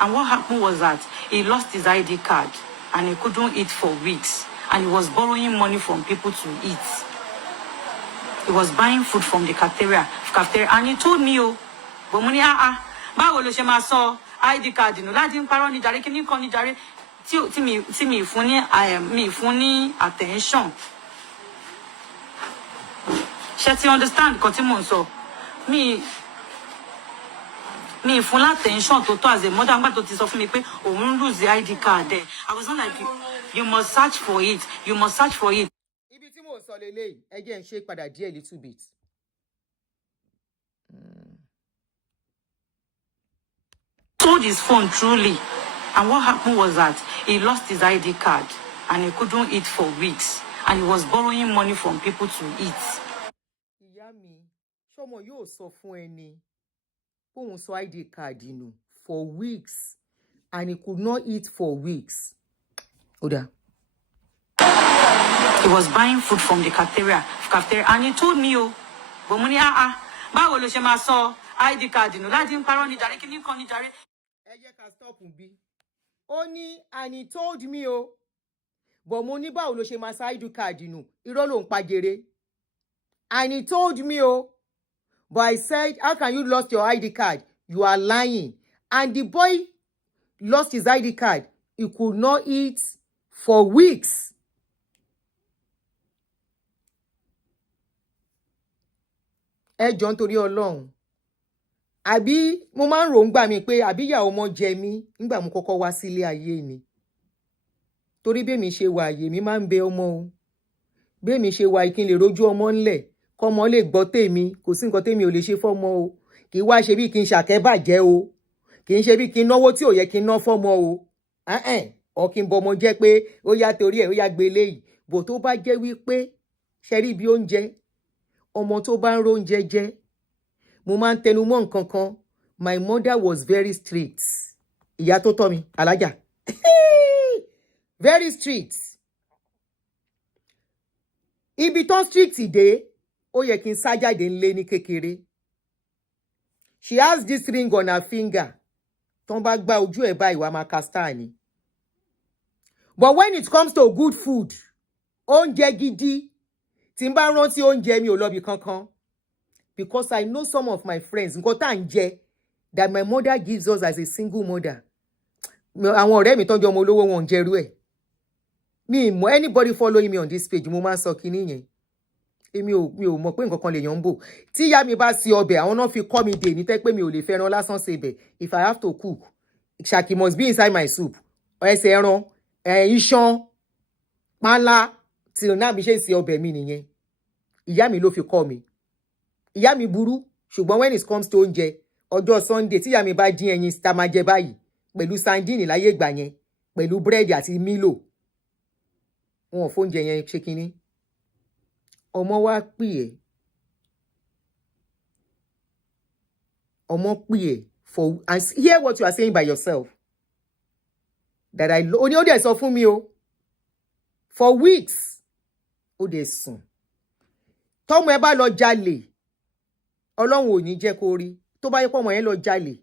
And what happened was that he lost his ID card and he couldn't eat for weeks. And he was borrowing money from people to eat. He was buying food from the cafeteria. And he told me, oh, but money, báwo ló ṣe máa sọ ID card nù láti ń parọ́ ní jàre kíní kan ní jàre tí mi fún ní attention. Ṣé ti understand nǹkan tí mò ń sọ? Mi fún attention tó tó as a mother nígbà tó ti sọ fún mi pé òun lose the ID card there. I was not like, you must search for it. You must search for it. Ibi tí mò ń sọ lélẹ́yìí, ẹ jẹ́ n ṣe padà díẹ̀ little bit. Sold his phone truly. And what happened was that he lost his ID card and he couldn't eat for weeks. And he was borrowing money from people to eat. Ìyá mi, ṣọmọ yóò sọ fún ẹni òun sọ ID card nù for weeks and he could not eat for weeks. Oda. He was buying food from the cafeteria and he told me, oh, but money, báwo ló ṣe máa sọ ID card nù láti ń parọ́ ní jàre kíní kan ní jàre. Ẹ jẹ́ ká stop bí. Ó ní and he told me, oh, but mo ní báwo ló ṣe máa sọ ID card nù, irọ́ ló ń pa jèrè. And he told me, oh, but I said, how can you lost your ID card? You are lying. And the boy lost his ID card. He could not eat for weeks. Ẹ jọ̀ọ́ nítorí Ọlọ́run. Àbí mo máa ń rò ń gbà mí pé àbí ìyá ọmọ jẹ mí nígbà mo kọ́kọ́ wá sílé ayé ni. Torí bí mi ṣe wà àyè mi máa ń bẹ ọmọ o. Bí mi ṣe wà kí n lè rojú ọmọ ńlẹ̀, kọ́mọ lè gbọ́ tèmi, kò sí nǹkan tèmi ò lè ṣe fọ́mọ o. Kì í wá ṣe bí kí n ṣàkẹ́bàjẹ́ o. Kì í ṣe bí kí n náwó tí ò yẹ kí n ná fọ́mọ o. Ọ kí n bọmọ jẹ́ pé ó yá torí ẹ̀ ó yá gbé eléyìí. Bò tó bá jẹ́ wípé ṣe rí bí oúnjẹ, ọmọ tó bá ń róúnjẹ jẹ, mo máa ń tẹnu mọ́ nǹkan kan. My mother was very strict. Ìyá tó tọ́ mi, alájà. Very strict. Ibi tó strict dé, ó yẹ kí n sá jáde ńlé ní kékeré. She has this ring on her finger. Tọ́n bá gbá ojú ẹ̀ báyìí wá máa kasta ni. But when it comes to good food, oúnjẹ gidi, tí n bá rántí oúnjẹ mi ò lọ bí kankan. Because I know some of my friends, nǹkan tá ń jẹ, that my mother gives us as a single mother. Àwọn ọ̀rẹ́ mi tọ́jú ọmọ olówó wọn ń jẹrú ẹ̀. Mi mọ̀ anybody following me on this page, mo máa ń sọ kinní yẹn. Mi ò mọ̀ pé nǹkan kan lè yàn ń bò. Tí ìyá mi bá ṣe ọbẹ̀, àwọn náà fi kọ́ mi dè ní tẹ́ pé mi ò lè fẹ́ràn lásán ṣe bẹ̀. If I have to cook, Shaki must be inside my soup. Ẹsẹ̀ ẹran, iṣan, pánlá, tí náà mi ṣe ń ṣe ọbẹ̀ mi nìyẹn. Ìyá mi ló fi kọ́ mi. Ìyá mi burú, ṣùgbọ́n when it comes to oúnjẹ, ọjọ́ Sunday tí ìyá mi bá dín ẹyin tá máa jẹ báyìí, pẹ̀lú sandini láyé ìgbà yẹn, pẹ̀lú búrẹ́dì àti mílò. Wọn ò fóúnjẹ yẹn ṣe kinní. Ọmọ wa pè ẹ́. Ọmọ pè ẹ́ for, and hear what you are saying by yourself. That I ó ní ó dẹ̀ sọ fún mi o. For weeks, ó dẹ̀ sùn. Tọ́mọ ẹ bá lọ jalè, Ọlọ́run ò ní jẹ́ kó rí. Tó bá yẹ pé ọmọ yẹn lọ jalè,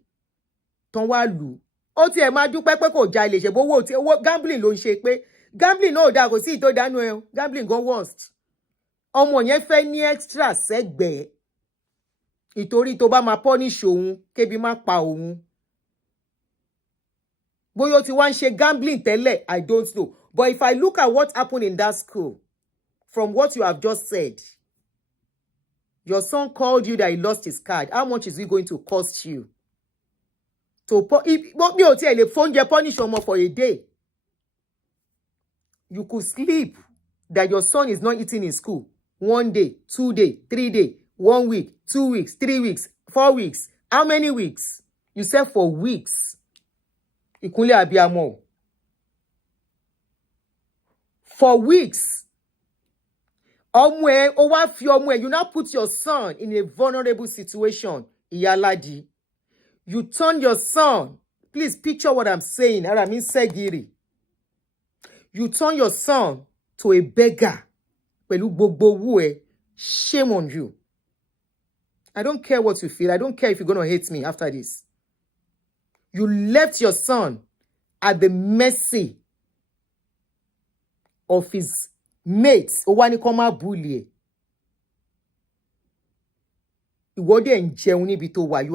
tán wá lù. Ó tiẹ̀ máa dúpẹ́ pé kò jalè, ṣe bówó gambling ló ń ṣe pé gambling náà ò dáa, kò sí ìtò dánú ẹ o. Gambling gan worst. Ọmọ yẹn fẹ́ ní extra sẹ́gbẹ̀ẹ́. Ìtorí tó bá máa punish òun, kébi má pa òun. Bóyá ó ti wá ń ṣe gambling tẹ́lẹ̀, I don't know. But if I look at what happened in that school, from what you have just said, your son called you that he lost his card. How much is it going to cost you? Bí o tiẹ̀ lè fóúnjẹ punish ọmọ for a day. You could sleep that your son is not eating in school. 1 day, 2 days, 3 days, 1 week, 2 weeks, 3 weeks, 4 weeks. How many weeks? You said for weeks. Ìkúnlẹ̀ abiyamọ. For weeks. Ọmọ ẹ, ó wá fi ọmọ ẹ, you now put your son in a vulnerable situation. Ìyálàjì. You turn your son. Please picture what I'm saying. Ara mi ṣẹ́gìrì. You turn your son to a beggar. Pẹ̀lú gbogbo owó ẹ. Shame on you. I don't care what you feel. I don't care if you're going to hate me after this. You left your son at the mercy of his mates. Owanikoma bully. You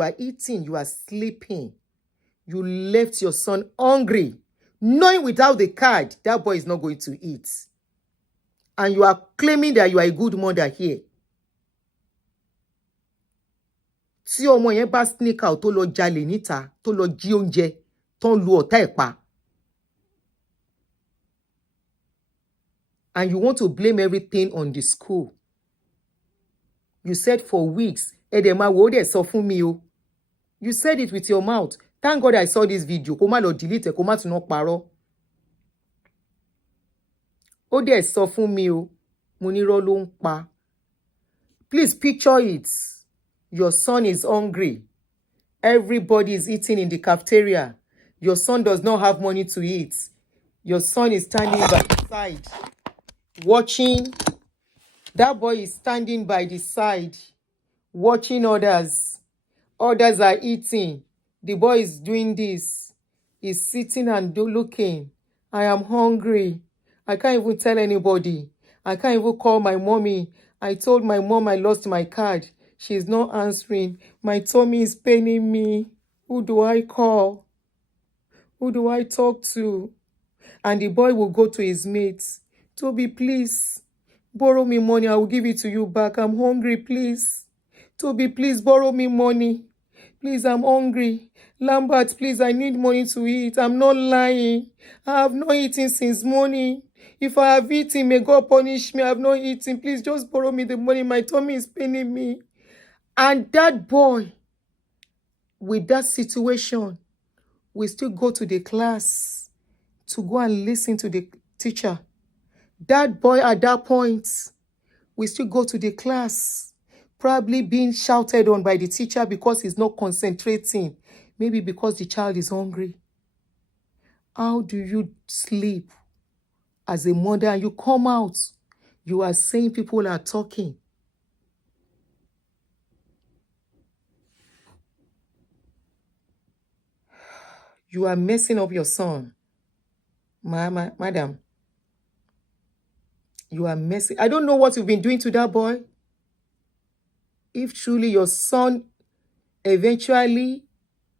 are eating, you are sleeping. You left your son hungry, knowing without the card, that boy is not going to eat. And you are claiming that you are a good mother here. Tí ọmọ yẹn bá sneak out tó lọ jalè níta, tó lọ jí oúnjẹ, tó ń lu ọ̀tá ẹ̀ pa. And you want to blame everything on the school. You said for weeks, Edema wo de sọ fún mi o. You said it with your mouth. Thank God I saw this video. Kó má lọ delete, kó má tún lọ parọ́. Ó dẹ̀ sọ fún mi o. Mo ní irọ́ ló ń pa. Please picture it. Your son is hungry. Everybody is eating in the cafeteria. Your son does not have money to eat. Your son is standing by the side, watching. That boy is standing by the side, watching others. Others are eating. The boy is doing this. He's sitting and looking. I am hungry. I can't even tell anybody. I can't even call my mommy. I told my mom I lost my card. She's not answering. My tummy is paining me. Who do I call? Who do I talk to? And the boy will go to his mates. Toby, please, borrow me money. I will give it to you back. I'm hungry, please. Toby, please, borrow me money. Please, I'm hungry. Lambert, please, I need money to eat. I'm not lying. I have not eaten since morning. If I have eaten, may God punish me. I have not eaten. Please, just borrow me the money. My tummy is paining me. And that boy, with that situation, will still go to the class to go and listen to the teacher. That boy at that point will still go to the class, probably being shouted on by the teacher because he's not concentrating. Maybe because the child is hungry. How do you sleep as a mother and you come out? You are saying people are talking. You are messing up your son. Madam. You are messing. I don't know what you've been doing to that boy. If truly your son eventually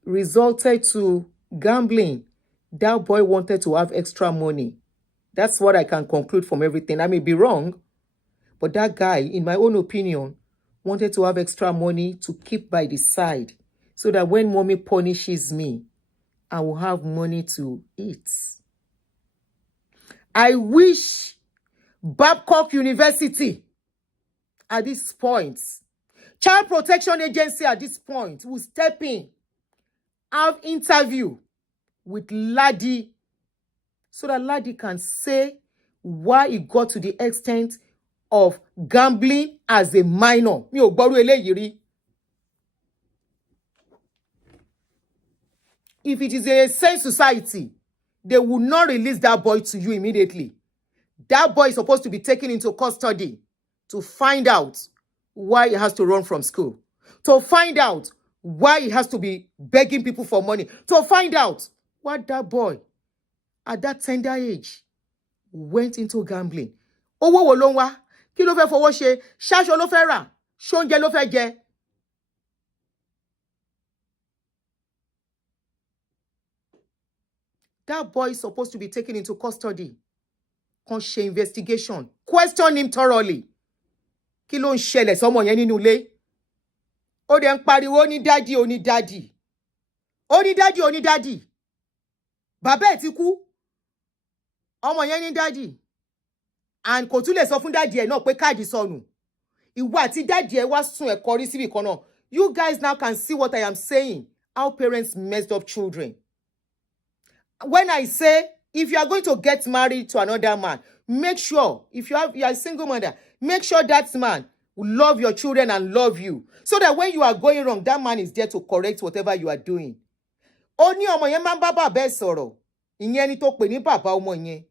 resulted to gambling, that boy wanted to have extra money. That's what I can conclude from everything. I may be wrong, but that guy, in my own opinion, wanted to have extra money to keep by the side so that when mommy punishes me, I will have money to eat. I wish Babcock University at this point, Child Protection Agency at this point, will step in, have interview with Ladi, so that Ladi can say why he got to the extent of gambling as a minor. Mi ò gbọ́rú eléyìí rí. If it is a sane society, they will not release that boy to you immediately. That boy is supposed to be taken into custody to find out why he has to run from school, to find out why he has to be begging people for money, to find out what that boy at that tender age went into gambling. Owó wo ló ń wá? Kí ló fẹ́ fowó ṣe? Ṣaṣọ ló fẹ́ rà? Ṣóúnjẹ ló fẹ́ jẹ? That boy is supposed to be taken into custody. Kan ṣe investigation. Question him thoroughly. Kí ló ń ṣẹlẹ̀ sọ́mọ yẹn nínú ilé? Ó dẹ̀ ń pariwo ní daddy, ó ní daddy. Ó ní daddy, ó ní daddy. Bàbá ẹ̀ ti kú. Ọmọ yẹn ní daddy. And kò tún lè sọ fún daddy ẹ̀ náà pé káàdì sọnù. Ìwọ àti daddy ẹ̀ wá sùn ẹ̀ kọrí síbì kan náà. You guys now can see what I am saying. How parents messed up children. When I say, if you are going to get married to another man, make sure, if you are a single mother, make sure that man will love your children and love you. So that when you are going wrong, that man is there to correct whatever you are doing. Ó ní ọmọ yẹn máa ń bá bàbá ẹ̀ sọ̀rọ̀. Ìyẹn ni tó pè ní bàbá ọmọ yẹn.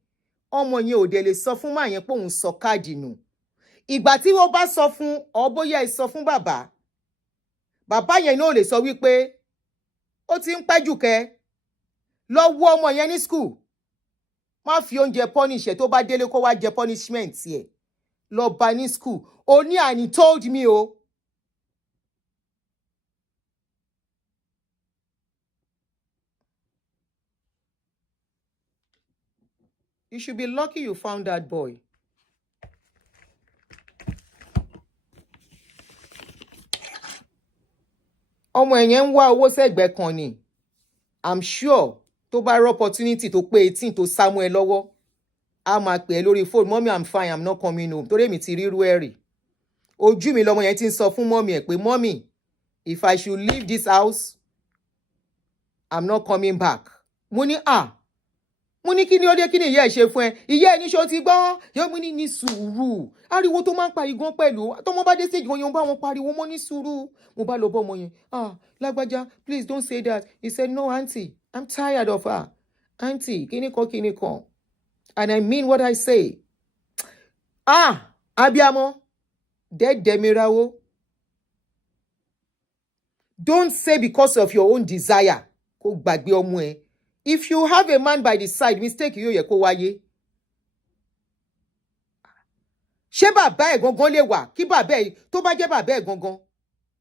Ọmọ yẹn ò dẹ̀ lè sọ fún máa yẹn pé òun sọ káàdì nù. ìgbà tí wọ́n bá sọ fún ọ bóyá ẹ sọ fún bàbá yẹn náà lè sọ wípé ó ti ń pẹ́ jù kẹ́ lọ wọ́ ọmọ yẹn ní school má fi oúnjẹ punish ẹ̀ tó bá délé kó wá jẹ punishment ẹ̀ lọ bá ní school ó ní àní told me o. You should be lucky you found that boy. Ọmọ ẹ̀yẹn ń wá owó sẹ́gbẹ̀ẹ́ kan ni. I'm sure tó bá rí opportunity tó pé 18 tó sá mọ́ ẹ lọ́wọ́ a máa pè é lórí phone mommy I'm fine I'm not coming home torí èmi ti rírú ẹ̀ rí. Ojú mi lọmọ yẹn ti ń sọ fún mommy ẹ̀ pé mommy if I should leave this house I'm not coming back. Mo ní mo ní kí ni ó dé kí ni ìyá ẹ̀ ṣe fún ẹ ìyá ẹ̀ ní ṣó ti gbọ́ yóò mú ní sùúrù ariwo tó máa ń parí gan pẹ̀lú tọmọ bá dé stage wọn yẹn bá wọn pariwo mọ́ ní sùúrù mo bá lọ bọ́ ọmọ yẹn lágbájá please don't say that. He said no aunty I'm tired of her aunty kíní kan and I mean what I say. Abiyamọ dẹ́ẹ̀dẹ́ mìíràwó don't say because of your own desire kó gbàgbé ọmọ ẹ. If you have a man by the side, mistake yóò yẹ kó wáyé. Ṣé bàbá ẹ̀ gangan lè wà kí bàbá ẹ̀ tó bá jẹ́ bàbá ẹ̀ gangan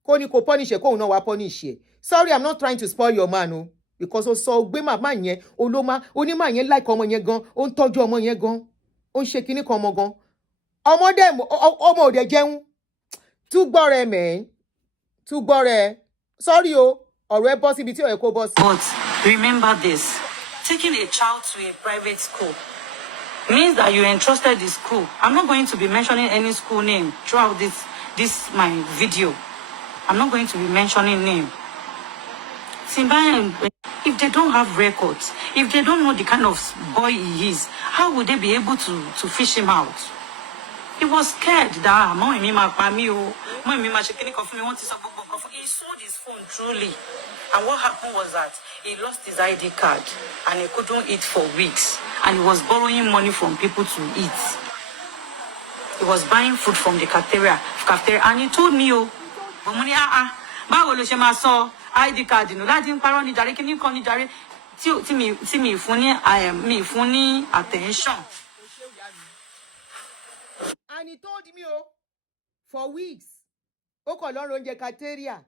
kó ní kó punish ẹ̀ kóun náà wá punish ẹ̀. Sorry, I'm not trying to spoil your man o because o sọ gbé màmá yẹn onímọ̀ yẹn like ọmọ yẹn gan ó ń tọ́jú ọmọ yẹn gan ó ń ṣe kinní kan ọmọ gan ọmọ òde jẹun túgbọ́ rẹ mẹ́ẹ́ túgbọ́ rẹ sorry o ọ̀rọ̀ ẹ bọ́ síbi tí ó yẹ kó bọ́ sí. But remember this, taking a child to a private school means that you entrusted the school. I'm not going to be mentioning any school name throughout this my video. I'm not going to be mentioning name. If they don't have records, if they don't know the kind of boy he is, how would they be able to fish him out? He was scared that he sold his phone truly. And what happened was that he lost his ID card and he couldn't eat for weeks. And he was borrowing money from people to eat. He was buying food from the cafeteria. And he told me, báwo ló ṣe máa sọ ID card nù láti ń parọ́ ní jàre kí ní kan ní jàre tí mi fún ní attention. And he told me for weeks ó kàn lọ oúnjẹ cafeteria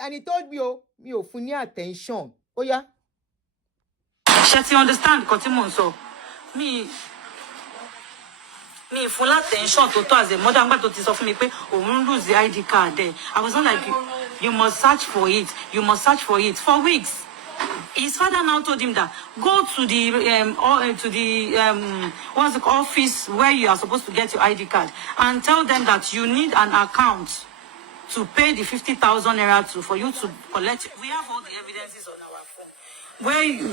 and he told me mi ò fún ní attention ó yá. Ṣé ti understand nǹkan tí mò ń sọ mi fún attention tó tó as a mother nígbà tó ti sọ fún mi pé òun lose the ID card there. I was not like you must search for it for weeks. His father now told him that go to the office where you are supposed to get your ID card and tell them that you need an account to pay the 50,000 naira for you to collect. We have all the evidences on our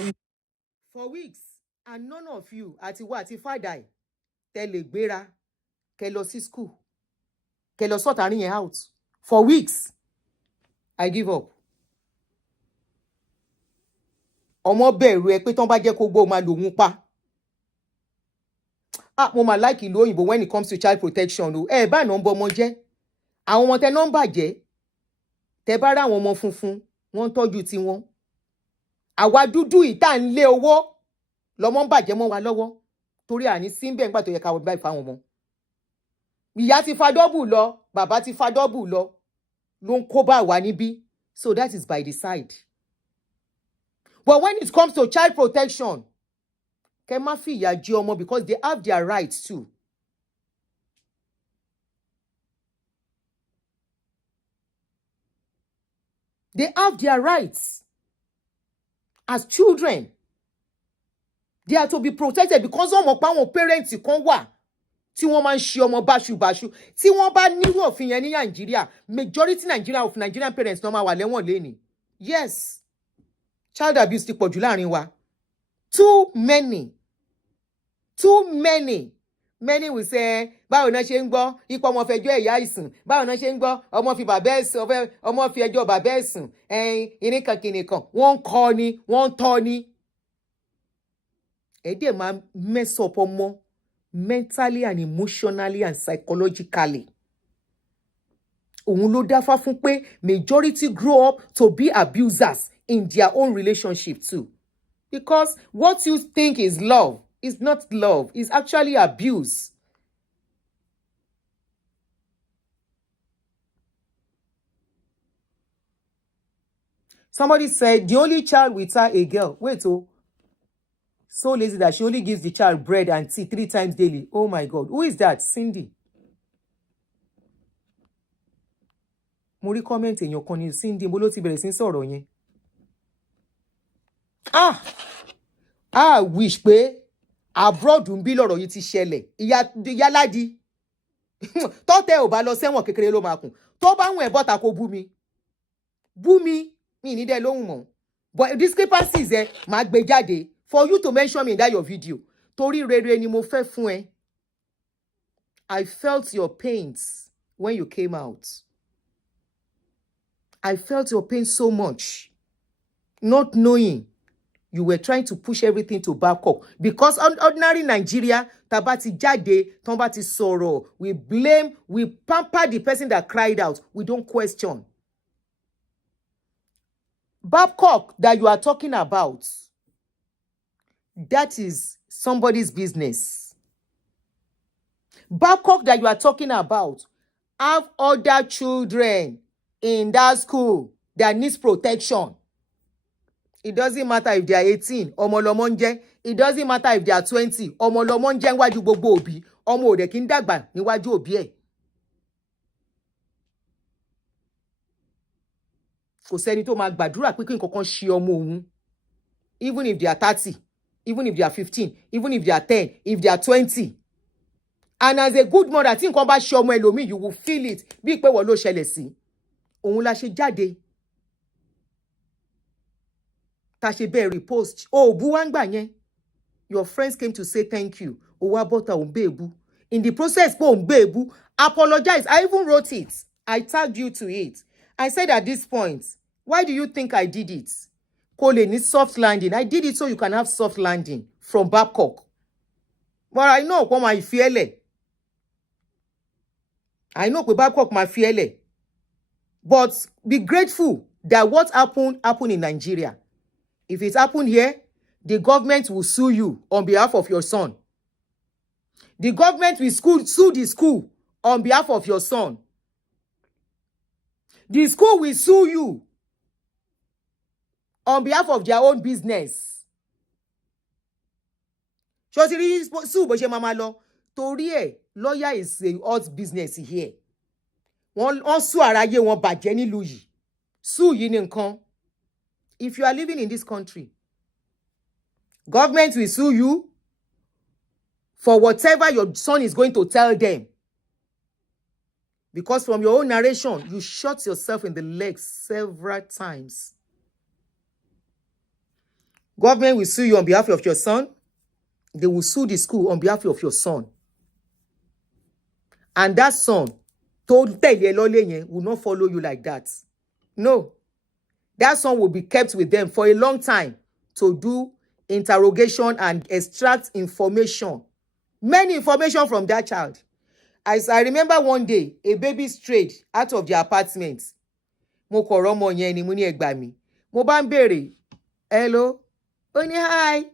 phone. For weeks, and none of you, àti father, tẹ́ lè gbéra, kẹ́ lọ sí school, kẹ́ lọ sort àárín yẹn out. For weeks, I give up. Ọmọ bẹ̀rù ẹ pé tán bá jẹ́ kó gbó máa lòun pa. Mo máa like ìlú òyìnbó when it comes to child protection o. Bá nọ́mbà ọmọ jẹ́. Àwọn ọmọ tẹ nọ́mbà jẹ́. Tẹ bá rá àwọn ọmọ funfun, wọ́n ń tọ́jú tiwọn. Àwa dúdú ìta ń lé owó lọ́mọ ń bàjẹ́ mọ́ wa lọ́wọ́. Torí àní síbẹ̀ nígbà tó yẹ ká wọ báyìí fáwọn ọmọ. Ìyá ti fa dọ́bù lọ, bàbá ti fa dọ́bù lọ. Ló ń kó bá wa níbí. So that is by the side. But when it comes to child protection, kẹ́ má fìyà jẹ ọmọ because they have their rights too. They have their rights as children. They are to be protected because ọmọ pa àwọn parents kan wà tí wọ́n máa ń ṣe ọmọ báṣubàṣu. Tí wọ́n bá nírú òfin yẹn ní Nàìjíríà, majority of Nigerian parents náà máa wà lẹ́wọ̀n lẹ́ni. Yes. Child abuse ti pọ̀jù láàrin wa. Too many. Many will say, báwo náà ṣe ń gbọ́, ipò ọmọ fẹjọ́ ẹ̀yà ìsùn. Báwo náà ṣe ń gbọ́, ọmọ fi bàbá ẹ̀sùn, ọmọ fi ẹjọ́ bàbá ẹ̀sùn. Ìníkan. Wọ́n ń kọ́ ni, wọ́n ń tọ́ ni. Ẹ dẹ̀ máa mess up ọmọ mentally and emotionally and psychologically. Òun ló dáfá fún pé majority grow up to be abusers in their own relationship too. Because what you think is love is not love, it's actually abuse. Somebody said the only child with her a girl. Wait, oh, so lazy that she only gives the child bread and tea 3 times daily. Oh my God, who is that? Cindy. Mo rí comment èèyàn kan ní Cindy, mo ló ti bẹ̀rẹ̀ sí sọ̀rọ̀ yẹn. I wish pé abroad ń bí lọ́rọ̀ yìí ti ṣẹlẹ̀. Ìyá Ládì. Tó tẹ́ ò bá lọ sẹ́wọ̀n kékeré ló máa kùn. Tó bá wùn ẹ́ bọ́ta kó bú mi. Bú mi, mi ní dẹ́ lóhùn mọ́. But discrepancies máa gbé jáde for you to mention me in that your video. Torí rere ni mo fẹ́ fún ẹ. I felt your pains when you came out. I felt your pain so much. Not knowing you were trying to push everything to Babcock. Because ordinary Nigeria, tabati jade, tombati sorrow, we blame, we pamper the person that cried out. We don't question. Babcock that you are talking about, that is somebody's business. Babcock that you are talking about have other children in that school that needs protection. It doesn't matter if they are 18, ọmọ lọmọ ń jẹ́. It doesn't matter if they are 20, ọmọ lọmọ ń jẹ́ níwájú gbogbo òbí. Ọmọ ò dẹ̀ kí ń dàgbà níwájú òbí ẹ̀. Kò sẹ́ni tó máa gbàdúrà pé kí nǹkan kan ṣe ọmọ òun. Even if they are 30, even if they are 15, even if they are 10, if they are 20. And as a good mother, tí nǹkan bá ṣe ọmọ ẹlòmíì, you will feel it. Bí pé wọ́n ló ṣẹlẹ̀ sí. Òun la ṣe jáde. Ta ṣe bẹ́ẹ̀ repost. Oh, bú wá ń gbà yẹn. Your friends came to say thank you. Ó wá bọ́ta òun bẹ́ẹ̀bú. In the process, pé òun bẹ́ẹ̀bú. Apologize. I even wrote it. I tagged you to it. I said at this point, why do you think I did it? Kò lè ní soft landing. I did it so you can have soft landing from Babcock. But I know pé máa fi ẹlẹ̀. I know pé Babcock máa fi ẹlẹ̀. But be grateful that what happened in Nigeria. If it happened here, the government will sue you on behalf of your son. The government will sue the school on behalf of your son. The school will sue you on behalf of their own business. So sue bó ṣe máa lọ. Torí ẹ̀, lawyer is a hot business here. Wọ́n sue aráyé wọn bàjẹ́ nílùú yìí. Sue yìí ní nǹkan. If you are living in this country, government will sue you for whatever your son is going to tell them. Because from your own narration, you shot yourself in the leg several times. Government will sue you on behalf of your son. They will sue the school on behalf of your son. And that son told will not follow you like that. No. That son will be kept with them for a long time to do interrogation and extract information. Many information from that child. As I remember one day, a baby strayed out of the apartment. Mo kọ̀rọ̀ ọmọ yẹn ni mo ní ẹ gbà mí. Mo bá ń béèrè, hello, ó ní hi.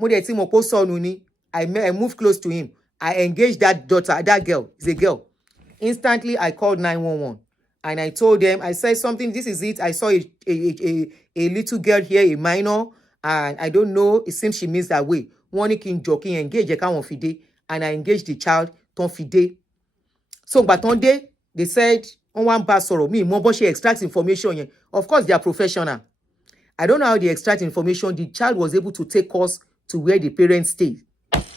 Mo dẹ̀ tí mo kó sọnù ni. I moved close to him. I engaged that daughter, that girl. It's a girl. Instantly, I called 911. And I told them, I said something, this is it. I saw a little girl here, a minor, and I don't know, it seems she means that way. Wọ́n ní kí n jọ kí n engage káwọn fi dé, and I engaged the child, tán fi dé. So, but on day, they said, on one bá sọ̀rọ̀, mi mọ bó ṣe extract information yẹn. Of course, they are professional. I don't know how they extract information. The child was able to take us to where the parents stay.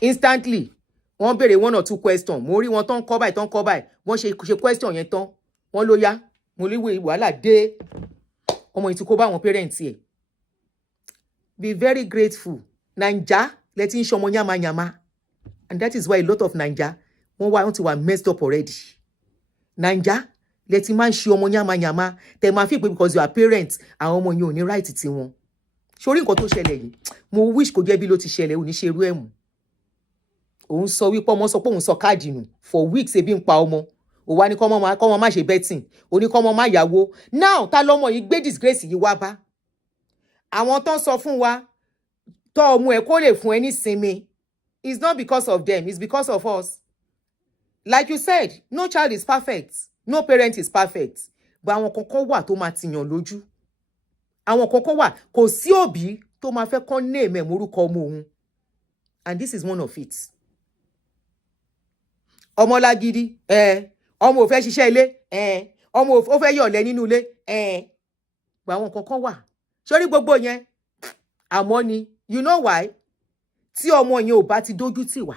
Instantly, wọ́n béèrè 1 or 2 questions. Mo rí wọn tán kọ́ báyìí. Wọ́n ṣe question yẹn tán. Wọ́n ló yá. Mo lè wàhálà dé. Ọmọ yìí ti kó bá àwọn parents ẹ̀. Be very grateful. Naija, let in ṣọmọ yama. And that is why a lot of Naija, wọ́n ti wà messed up already. Naija, let in man ṣe ọmọ yama. Tẹ máa fi pé because you are parents, àwọn ọmọ yìí ò ní right ti wọn. Sórí nǹkan tó ṣẹlẹ̀ yìí, mo wish kò jẹ́ bí ló ti ṣẹlẹ̀, ò ní ṣe irú ẹ̀ mú. òun sọ wípé ọmọ sọ pé òun sọ káàdì nù for weeks ebi ń pa ọmọ ó wá ní kọ́mọ má ṣe betting ó ní kọ́mọ má yáwó. Now ta lọ́mọ yìí gbé disgrace yìí wá bá àwọn tó ń sọ fún wa tọ́ ọmọ ẹ̀ kó lè fún ẹ ní sinmi. It's not because of them, it's because of us. Like you said, no child is perfect, no parent is perfect, but àwọn kankan wà tó máa tìyàn lójú. Àwọn kankan wà kò sí òbí tó máa fẹ́ kán name ẹ̀ morúkọ ọmọ òun, and this is one of it. Ọmọ lágídí, ọmọ ò fẹ́ ṣiṣẹ́ ilé, ọmọ ò fẹ́ yọ̀lẹ nínú ilé, but àwọn kankan wà. Sórí gbogbo yẹn, àmọ́ ni, you know why? Tí ọmọ yẹn ò bá ti dójú tì wá,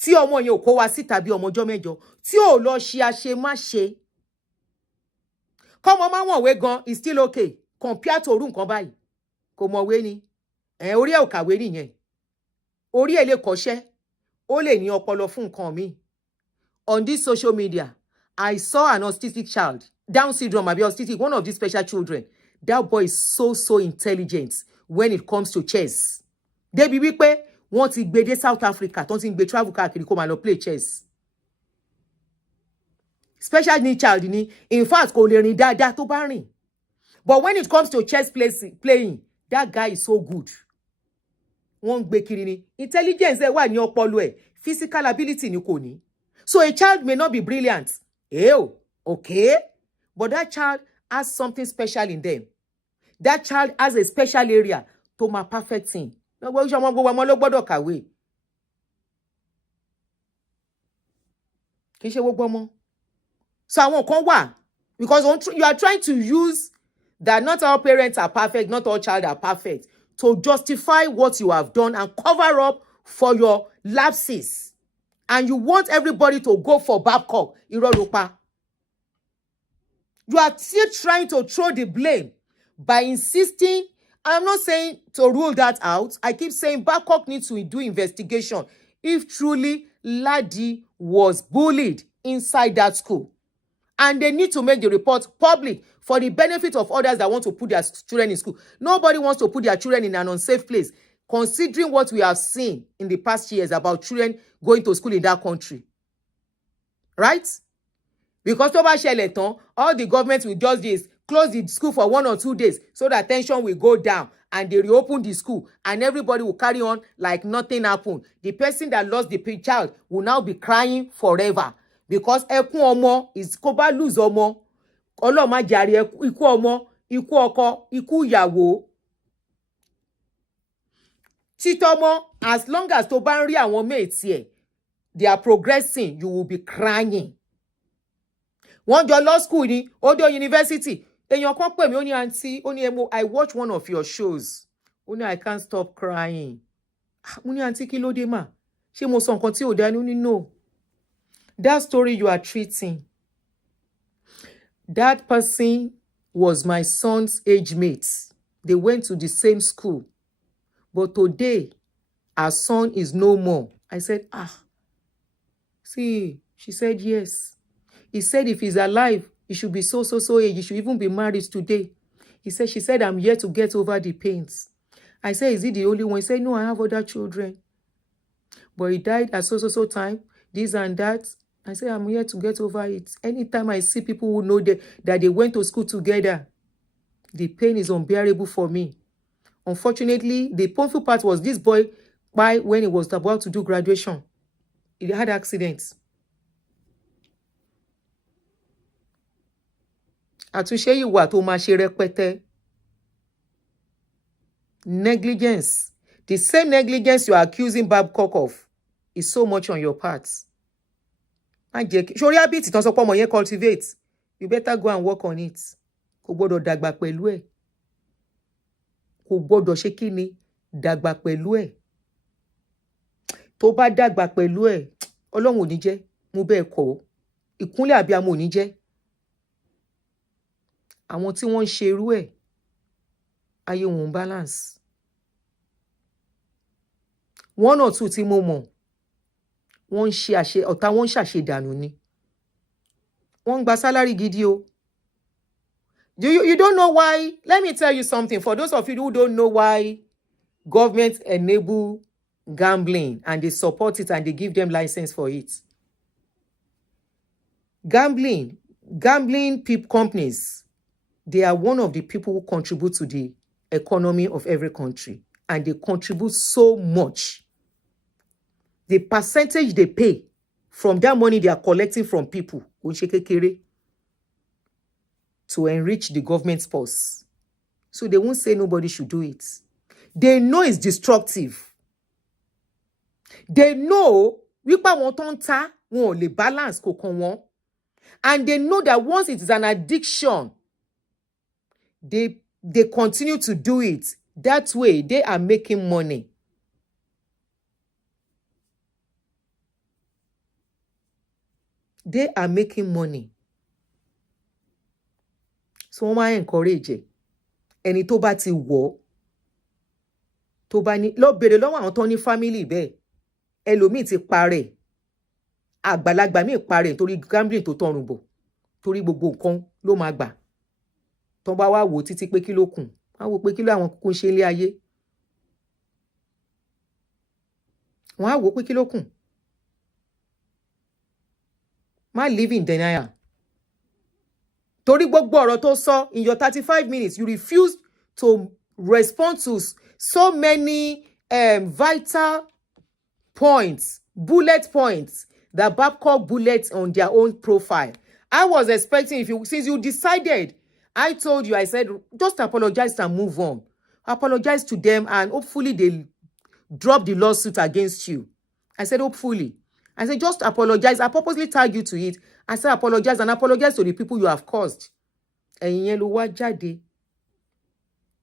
tí ọmọ yẹn ò kó wa síta bí ọmọ ọjọ́ mẹ́jọ, tí ò lọ ṣe àṣemáṣe, kọ́mọ má wọ̀nwé gan is still okay compared to orú nǹkan báyìí. Kò mọ̀wé ni, orí ẹ̀ ò kàwé nìyẹn, orí ẹ̀ lè kọ́ṣẹ́, ó lè ní ọpọlọ fún nǹkan míì. On this social media, I saw an autistic child, Down syndrome, maybe autistic, one of these special children. That boy is so intelligent when it comes to chess. Débi wípé wọ́n ti gbé dé South Africa, tó ti ń gbé travel káàkiri kó máa lọ play chess. Special need child ni, in fact kò lè rìn dáadáa tó bá rìn. But when it comes to chess playing, that guy is so good. Wọ́n gbé kiri ni. Intelligence ẹ̀ wà ní ọpọlọ ẹ̀, physical ability ni kò ní. So a child may not be brilliant. Okay. But that child has something special in them. That child has a special area to my perfect thing. So àwọn kan wà, because you are trying to use that not all parents are perfect, not all child are perfect, to justify what you have done and cover up for your lapses. And you want everybody to go for Babcock. You are still trying to throw the blame by insisting. I'm not saying to rule that out. I keep saying Babcock needs to do investigation if truly Ladi was bullied inside that school. And they need to make the report public for the benefit of others that want to put their children in school. Nobody wants to put their children in an unsafe place, considering what we have seen in the past years about children going to school in that country. Right? Because all the government will just this, close the school for 1 or 2 days so that tension will go down, and they reopen the school and everybody will carry on like nothing happened. The person that lost the child will now be crying forever because ẹkún ọmọ is kó bá lose ọmọ. Ọlọ́run má jàre ikú ọmọ, ikú ọkọ, ikú ìyàwó. Titomo, as long as tó bá ń rí àwọn mates here, they are progressing, you will be crying. Wọ́n jọ law school ni, ó dé university. Èèyàn kan pè mí, ó ní aunty, ó ní emo, I watch one of your shows. Ó ní I can't stop crying. Mo ní aunty kí ló dé mà? Ṣé mo sọ nǹkan tí ò dá ní? Ó ní no. That story you are treating, that person was my son's age mate. They went to the same school. But today, our son is no more. I said, see, she said yes. He said if he's alive, he should be so age. He should even be married today. She said, I'm here to get over the pains. I said, is he the only one? He said, no, I have other children. But he died at so time, this and that. I said, I'm here to get over it. Anytime I see people who know that they went to school together, the pain is unbearable for me. Unfortunately, the painful part was this boy, when he was about to do graduation, he had accidents. Àtúnṣe ìwà tó máa ṣe rẹpẹtẹ. Negligence. The same negligence you are accusing Babcock of is so much on your part. Ṣorí habit tán sọ pé ọmọ yẹn cultivate. You better go and work on it. Kò gbọdọ̀ dàgbà pẹ̀lú ẹ̀. Kò gbọdọ̀ ṣe kí ni dàgbà pẹ̀lú ẹ̀. Tó bá dàgbà pẹ̀lú ẹ̀, Ọlọ́run ò ní jẹ́, mo bẹ́ẹ̀ kọ́. Ìkúnlẹ̀ abiyamọ ò ní jẹ́. Àwọn tí wọ́n ń ṣe irú ẹ̀, ayé wọn balance. 1 or 2 tí mo mọ̀, wọ́n ń ṣe ọ̀tá wọn ń ṣàṣedànù ni. Wọ́n ń gba salary gidi o. You don't know why? Let me tell you something. For those of you who don't know why government enable gambling and they support it and they give them license for it. Gambling companies, they are one of the people who contribute to the economy of every country, and they contribute so much. The percentage they pay from that money they are collecting from people to enrich the government's purse. So they won't say nobody should do it. They know it's destructive. They know wípé àwọn tó ń ta wọn ò lè balance kankan wọn. And they know that once it is an addiction, they continue to do it. That way, they are making money. They are making money. So wọ́n máa encourage ẹni tó bá ti wọ̀ tó bá ní lọ bèrè lọ́wọ́ àwọn tó ní family bẹ́ẹ̀ ẹlòmíì ti parẹ́ àgbàlagbà míì parẹ́ torí gambling tó tọrùn bọ̀ torí gbogbo nǹkan ló máa gbà tó bá wá wò títí pé kí ló kùn wọ́n á wò pé kí ló àwọn kúkú ṣe ilé ayé wọ́n á wò pé kí ló kùn má live in denial. Torí gbogbo ọ̀rọ̀ tó sọ in your 35 minutes, you refuse to respond to so many vital points, bullet points that Babcock bullets on their own profile. I was expecting since you decided, I told you, I said, just apologize and move on. Apologize to them and hopefully they'll drop the lawsuit against you. I said, hopefully. I said, just apologize. I purposely tagged you to it. I said, apologize and apologize to the people you have caused. Ẹ̀yin yẹn ló wá jáde.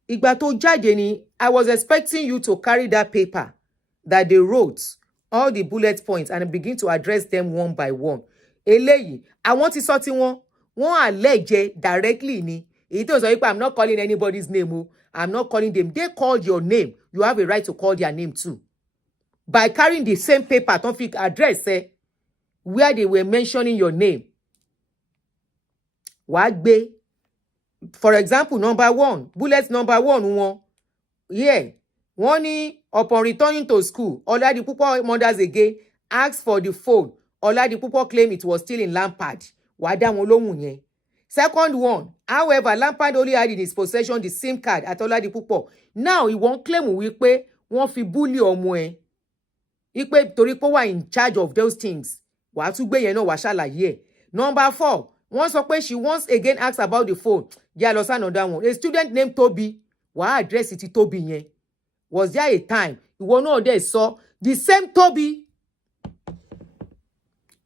Ìgbà tó jáde ni, I was expecting you to carry that paper that they wrote, all the bullet points, and begin to address them one by one. Eléyìí, àwọn tí sọ tí wọ́n allege directly ni. Èyí tó sọ wípé I'm not calling anybody's name. Oh, I'm not calling them. They called your name. You have a right to call their name too. By carrying the same paper, don't think address where they were mentioning your name. Wagbe. For example, bullet number one. Yeah. One upon returning to school, Oladipupo'S mothers again asked for the phone. Oladipupo claimed it was still in Lampard. Second one, however, Lampard only had in his possession the SIM card at Oladipupo. Now he won't claim wípé wọ́n fi bully ọmọ ẹ̀. Ipe torí pé wà in charge of those things. Wàá tún gbé yẹn náà wá ṣàlàyé. Number 4, wọ́n sọ pé she once again asked about the phone. Yeah, lost another one. A student named Toby. Wàá address it Toby yẹn. Was there a time ìwọ náà dẹ̀ sọ the same Toby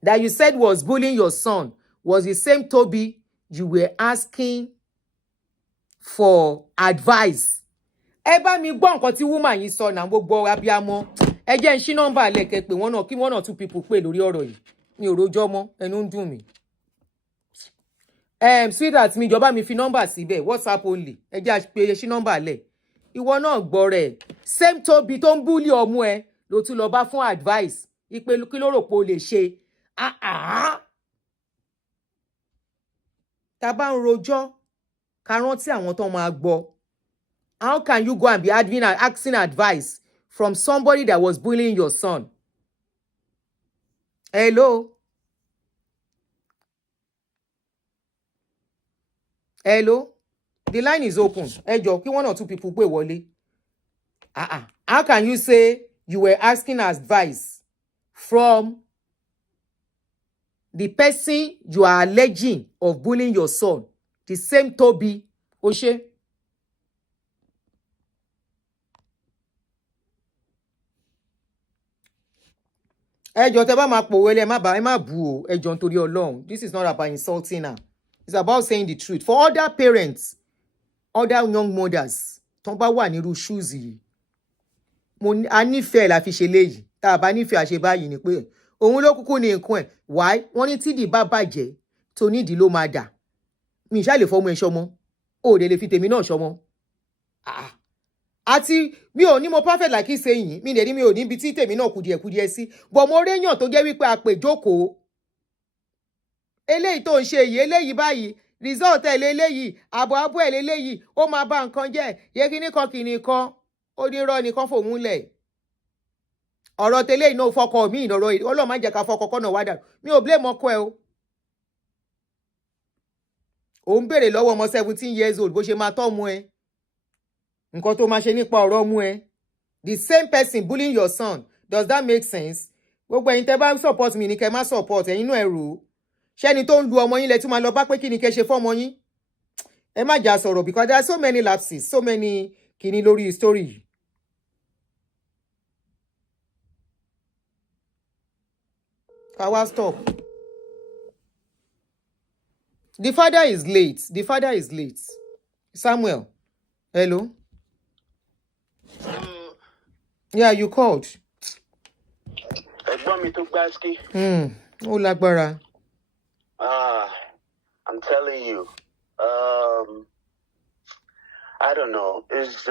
that you said was bullying your son was the same Toby you were asking for advice? Ẹ bá mi gbọ́ nǹkan tí woman yìí sọ náà gbogbo abiyamọ. Ẹ jẹ́ n ṣí nọ́mbà lẹ́kẹ̀ pé wọ́n náà kí one or two people pè lórí ọ̀rọ̀ yìí. Mi ò rojọ́ mọ́, ẹnu ń dùn mí. Sweetheart mi ìjọba mi fi nọ́mbà síbẹ̀, WhatsApp only. Ẹ jẹ́ pé ṣí nọ́mbà lẹ̀. Ìwọ náà gbọ́ rẹ̀. Same Toby tó ń bully ọmọ ẹ ló tún lọ bá fún advice. Ipe kí ló rò pé o lè ṣe. Tá bá ń rojọ́, ká rántí àwọn tó máa gbọ́. How can you go and be asking advice from somebody that was bullying your son? Hello? Hello? The line is open. Ẹ jọ̀ọ́ kí one or two people pè wọlé. How can you say you were asking advice from the person you are alleging of bullying your son? The same Toby. Oshe? Ẹ jọ̀ọ́ tẹ́ bá máa pòwe lẹ ẹ má bú o. Ẹ jọ̀ọ́ nítorí Ọlọ́run. This is not about insulting her. It's about saying the truth. For other parents, other young mothers, tó bá wà nírú shoes yìí. A nífẹ̀ẹ́ la fi ṣe léyìí. Tá a bá nífẹ̀ẹ́ àṣẹ báyìí ni pé òun ló kúkú ní nǹkan ẹ̀. Why? Wọ́n ní tídì bá bàjẹ́ tó nídìí ló máa dà. Mi ṣá lè fọmọ ẹ ṣọmọ. O dẹ̀ lè fi tèmi náà ṣọmọ. Àti mi ò ní mo perfect like he's saying. Mi dẹ̀ ní mi ò ní ibi tí tèmi náà kùdìẹ̀kùdìẹ̀ sí. But mo réyàn tó jẹ́ wípé a pè jókòó. Eléyìí tó ń ṣe yìí, eléyìí báyìí, result ẹ̀ léléyìí, àbọ̀ ẹ̀ léléyìí, ó máa bá nǹkan jẹ́, yẹ kíní kan kìíní kan, ó ní irọ́ nìkan fòun lẹ̀. ọ̀rọ̀ tẹ́lẹ̀ iná fọkọ mi ìnọ̀rọ̀ Ọlọ́run má jẹ́ ká fọkọ kọ́nà wádà mi ò blame ọkọ ẹ o. Ò ń béèrè lọ́wọ́ ọmọ 17 years old bó ṣe máa tọ́ ọmọ ẹ nǹkan tó máa ṣe nípa ọ̀rọ̀ ọmọ ẹ. The same person bullying your son, does that make sense? Gbogbo ẹ̀yin tẹ́ bá support mi ni kẹ́ má support ẹ̀yin náà ẹ rò ó. Ṣẹ́ni tó ń lu ọmọ yín lẹ tún máa lọ bá pé kí ni kẹ́ ṣe fọ́mọ yín. Ẹ má jà sọ̀rọ̀ because there are so many lapses, so many kìíní lórí story yìí. Kawa stop. The father is late. The father is late. Samuel, hello. Yeah, you called. Ẹ̀gbọ́n mi tó gbáṣkì. Ó lágbára. I'm telling you. I don't know. It's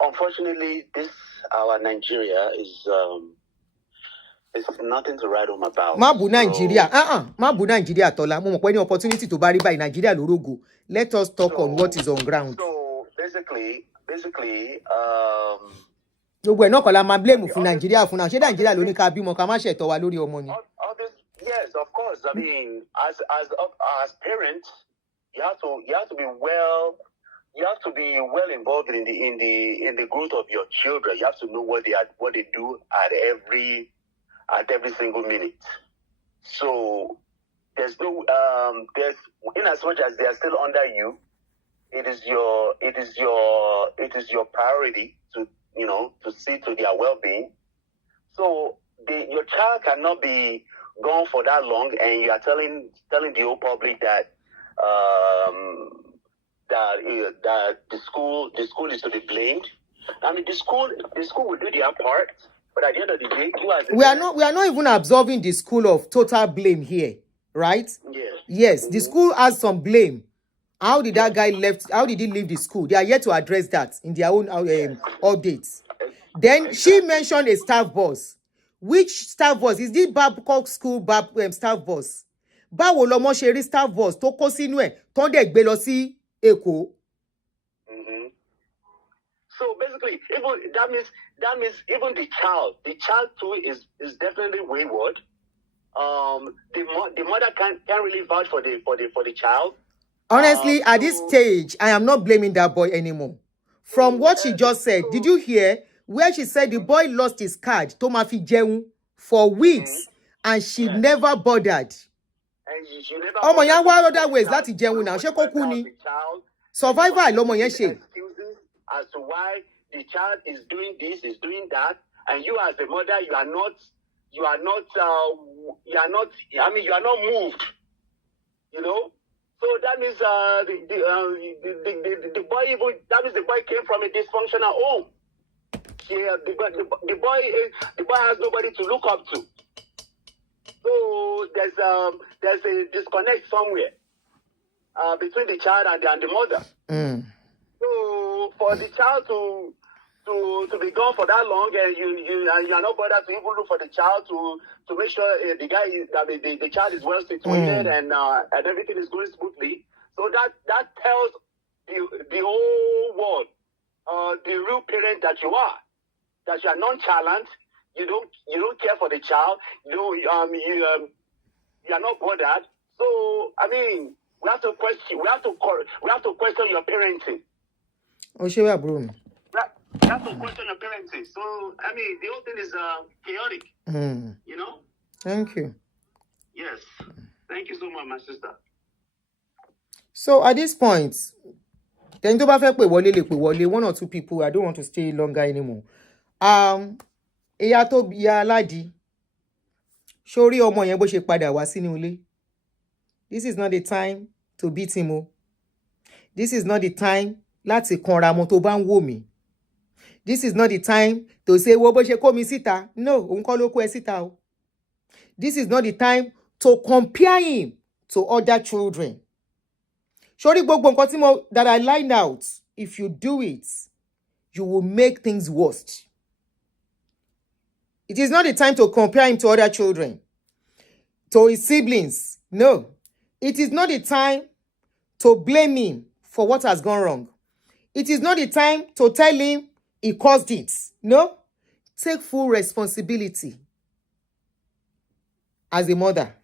unfortunately this our Nigeria is nothing to write home about. Má bú Nigeria. Má bú Nigeria Tọ́lá. Mo mọ̀ pé ní opportunity tó bá rí báyìí Nigeria lórógo. Let us talk on what is on ground. So basically gbogbo ẹ̀ náà kọ́ la máa blame fún Nigeria fún náà. Ṣé Nigeria ló ní ká bímọ ká má ṣẹ̀tọ́ wa lórí ọmọ ni? Yes, of course. I mean, as parents, you have to be well involved in the growth of your children. You have to know what they do at every single minute. So there's no in as much as they are still under you, it is your priority to see to their well-being. So your child cannot be gone for that long, and you are telling the whole public that that the school is to be blamed. I mean, the school will do their part, but at the end of the day, we are not even absolving the school of total blame here, right? Yes, the school has some blame. How did that guy left? How did he leave the school? They are yet to address that in their own updates. Then she mentioned a staff boss. Which staff boss? Is this Babcock school staff boss? Báwo lọmọ ṣe rí staff boss tó kó sínú ẹ̀ tó ń dẹ̀ gbé lọ sí Èkó? So basically, even that means even the child too is definitely wayward. The mother can't really vouch for the child. Honestly, at this stage, I am not blaming that boy anymore. From what she just said, did you hear where she said the boy lost his card to ma fi jẹun for weeks and she never bothered? Ọmọ yẹn wá other ways láti jẹun náà, ṣé kó kú ni? Survivor lọmọ yẹn ṣe. As to why the child is doing this, is doing that, and you as a mother, you are not moved, So that means the boy the boy came from a dysfunctional home. Yeah, the boy has nobody to look up to. So there's a disconnect somewhere between the child and the mother. So for the child to be gone for that long, and you are not bothered to even look for the child to make sure the child is well situated and everything is going smoothly. So that tells the whole world the real parent that you are. That you are nonchalant, you don't care for the child, you are not bothered. So I mean, we have to question your parenting. Oh, sure, bro. We have to question your parenting. So I mean, the whole thing is chaotic. Thank you. Yes, thank you so much, my sister. So at this point, then tó bá fẹ́ pè wọlé lè pè wọlé, one or two people. I don't want to stay longer anymore. Ìyá tó ìyá Aládì, sórí ọmọ yẹn bó ṣe padà wá sínú ilé. This is not the time to beat him o. This is not the time láti kanra mọ́ tó bá ń wò mí. This is not the time to say wo bó ṣe kó mi síta. No, òun kọ́ ló kó ẹ síta o. This is not the time to compare him to other children. Sórí gbogbo nǹkan tí that I lined out, if you do it, you will make things worse. It is not the time to compare him to other children, to his siblings. No. It is not the time to blame him for what has gone wrong. It is not the time to tell him he caused it. No, take full responsibility as a mother.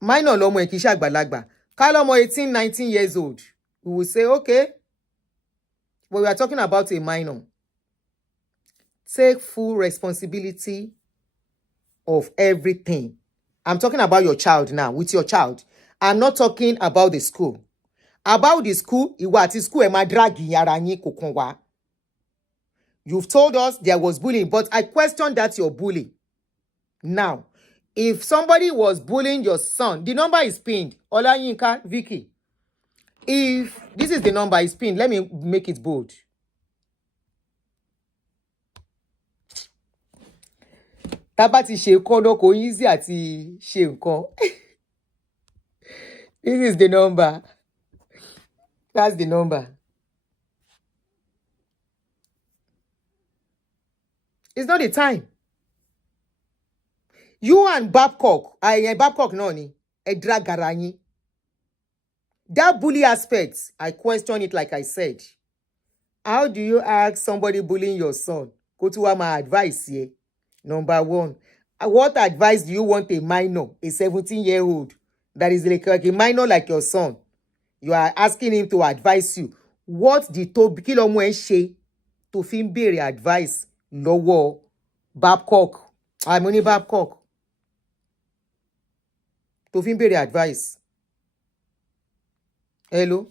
Minor lomo ekisha àgbàlagbà. Kalomo 18, 19 years old. We will say, okay, but we are talking about a minor. Take full responsibility of everything. I'm talking about your child now, with your child. I'm not talking about the school. About the school, school you've told us there was bullying, but I question that you're bullying. Now, if somebody was bullying your son, the number is pinned. Olayinka, Vicky. If this is the number is pinned, let me make it bold. Tabati ṣe kono ko easy àti ṣe nǹkan. This is the number. That's the number. It's not the time. You and Babcock, Babcock no ni, Edra Garanyi. That bully aspect, I question it like I said. How do you ask somebody bullying your son? Go to my advice here. Number one, what advice do you want a minor, a 17-year-old, that is like a minor like your son? You are asking him to advise you. What the to kilo mo she to fin bere advice lọ́wọ́ Babcock? I'm only Babcock. To fin bere advice. Hello?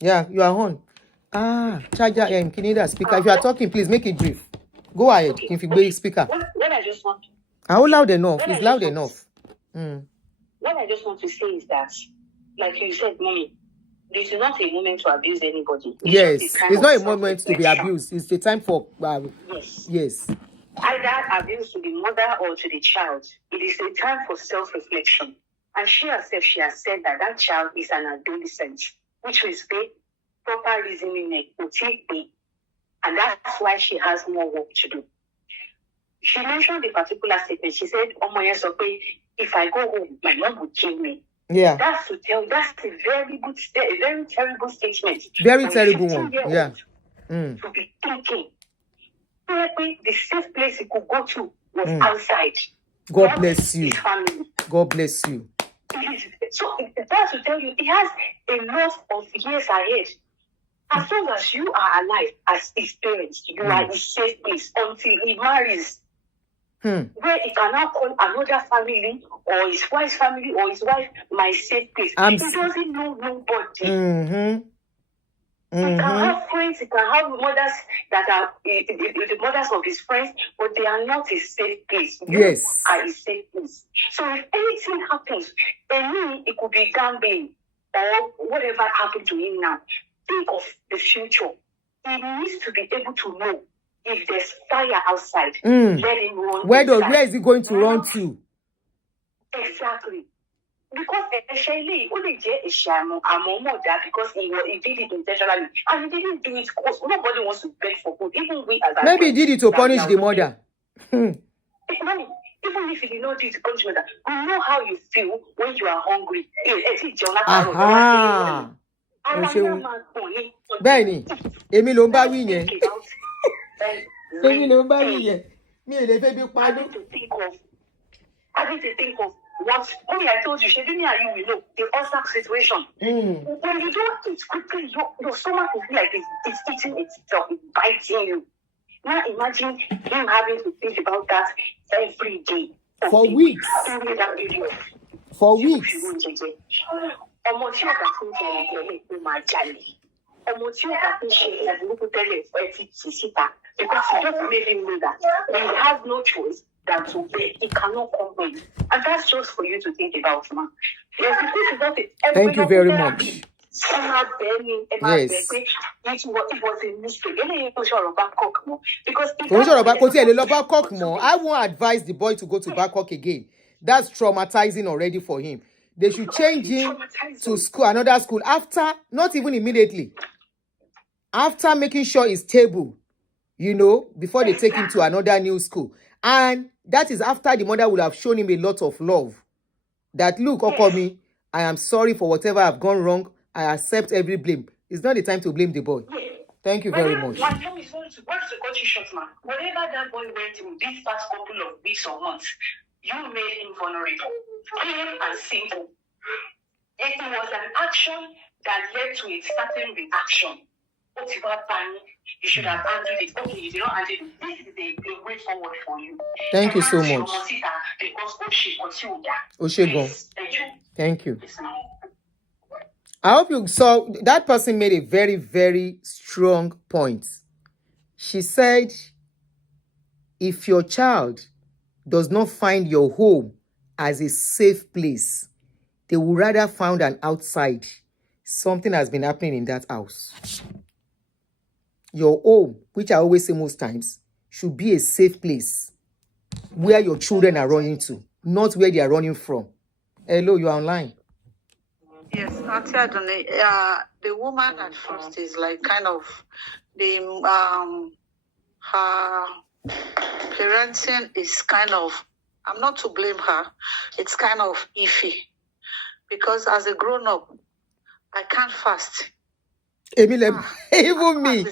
Yeah, you are on. Charger Kinida speaker. If you are talking, please make it brief. Go ahead. Okay. If you be speaker. What I just want. How loud enough? It's loud enough. What I just want to say is that, like you said, mommy, this is not a moment to abuse anybody. Yes, it's not a moment to be abused. It's the time for yes. Yes. Either abuse to the mother or to the child. It is a time for self-reflection. And she herself, she has said that that child is an adolescent, which means the proper reasoning and that's why she has more work to do. She mentioned a particular statement. She said, if I go home, my mom would kill me. Yeah. That's a very terrible statement. Very terrible one. Yeah. To be thinking. Probably the safe place he could go to was outside. God bless you. His family. God bless you. So that's to tell you, he has a lot of years ahead. As long as you are alive as his parents, you are his safe place until he marries. Where he can now call another family or his wife's family or his wife my safe place. He doesn't know nobody. He can have friends, he can have mothers that are the mothers of his friends, but they are not his safe place. Yes. You are his safe place. So if anything happens, it could be gambling or whatever happened to him now. Think of the future. He needs to be able to know if there's fire outside. Let him run. Where is he going to run to? Exactly. Because especially only because he did it intentionally. And he didn't do it because nobody wants to beg for food. Even we as maybe he did it to punish the mother. Even if he did not do it to punish the mother, we know how you feel when you are hungry. Bẹ́ẹ̀ni, èmi ló ń bá wí yẹn. Èmi ló ń bá wí yẹn. Mi ò lè fẹ́ bí Having to think of what only I told you, she didn't hear you, know the ulcer situation. When you don't eat quickly, your stomach will be like it's eating itself, it's biting you. Now imagine him having to think about that every day. For weeks. For weeks. Ọmọ tí ó bá fún ìjọba ó máa jalè. Ọmọ tí ó bá fún ṣe ìbúrúkú tẹ́lẹ̀ ẹ ti tì síta. Because he just made him know that he has no choice than to pay. He cannot complain. And that's just for you to think about, man. Thank you very much. Yes. It was a mistake. Because I won't advise the boy to go to Babcock again. That's traumatizing already for him. They should change him to school, another school, after, not even immediately, after making sure he's stable, before they take him to another new school. And that is after the mother would have shown him a lot of love. That, look, Okomi, I am sorry for whatever I've gone wrong. I accept every blame. It's not the time to blame the boy. Thank you very much. My mom is going to cut you short, man. Whatever that boy went through this past couple of weeks or months, you made him vulnerable, plain and simple. It was an action that led to a certain reaction. You should have handled it. Okay, you did not handle it. This is a way forward for you. Thank you so much. Oshegon. Thank you. I hope you saw that person made a very, very strong point. She said, if your child does not find your home as a safe place, they would rather find an outside. Something has been happening in that house. Your home, which I always say most times, should be a safe place where your children are running to, not where they are running from. Hello, you are online. Yes, Auntie Adonai, the woman at first is like kind of her parenting is kind of, I'm not to blame her, it's kind of iffy. Because as a grown up, I can't fast. Even me.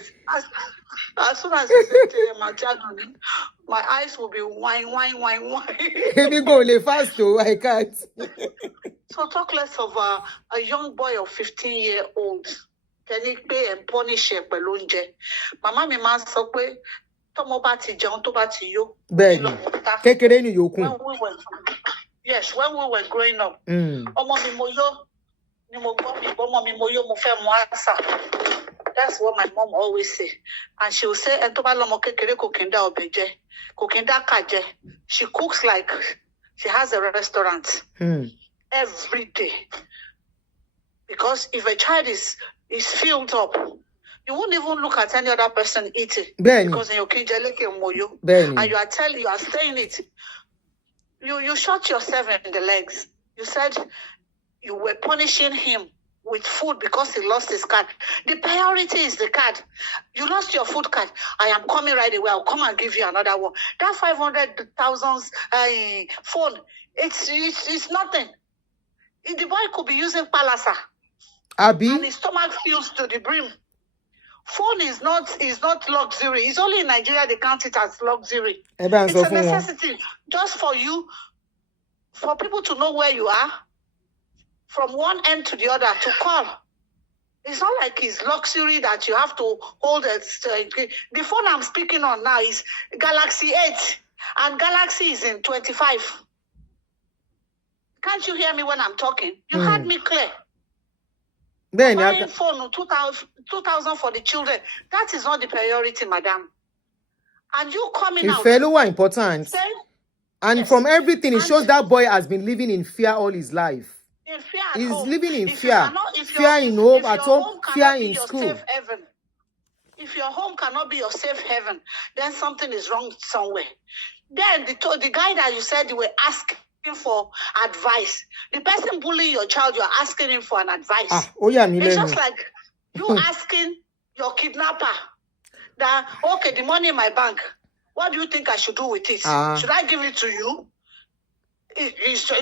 As soon as you say my child, my eyes will be wine. Maybe go lay fast though, I can't. So talk less of a young boy of 15-year-old. Can he pay and punish him pelonje? Mama mi ma sọ pé tomo ba ti jẹun tó bá ti yó. Bẹ́ẹ̀ni. Kékeré ni yòókù. Yes, when we were growing up. Ọmọ mi mo yó ni mo gbọ́ mi ọmọ mi mo yó mo fẹ́ mu àṣà. That's what my mom always say. And she will say, "En tó bá lọ́mọ kékeré kò kí n dá ọbẹ̀ jẹ, kò kí n dá kà jẹ." She cooks like she has a restaurant. Every day. Because if a child is filled up, you won't even look at any other person eating. Benny. Because in your moyo, and you are saying it. You shot yourself in the legs. You said you were punishing him with food because he lost his card. The priority is the card. You lost your food card. I am coming right away. I'll come and give you another one. That 500,000 phone, it's nothing. The boy could be using Palasa. Abi? And his stomach fills to the brim. Phone is not luxury. It's only in Nigeria they count it as luxury. It's a necessity. Just for you, for people to know where you are, from one end to the other, to call. It's not like it's luxury that you have to hold it. The phone I'm speaking on now is Galaxy 8. And Galaxy is in 25. Can't you hear me when I'm talking? You heard me clear. Then buying phone 2,000 for the children. That is not the priority, madam. And you coming out. Fellow are important. And yes. From everything, it shows that boy has been living in fear all his life. In fear at He's home. living in If fear. Fear in home, at home, fear in school. If your home cannot be your safe haven, then something is wrong somewhere. Then the guy that you said you were asking for advice, the person bullying your child, you are asking him for an advice. It's just like you asking your kidnapper that, okay, the money in my bank, what do you think I should do with it? Should I give it to you?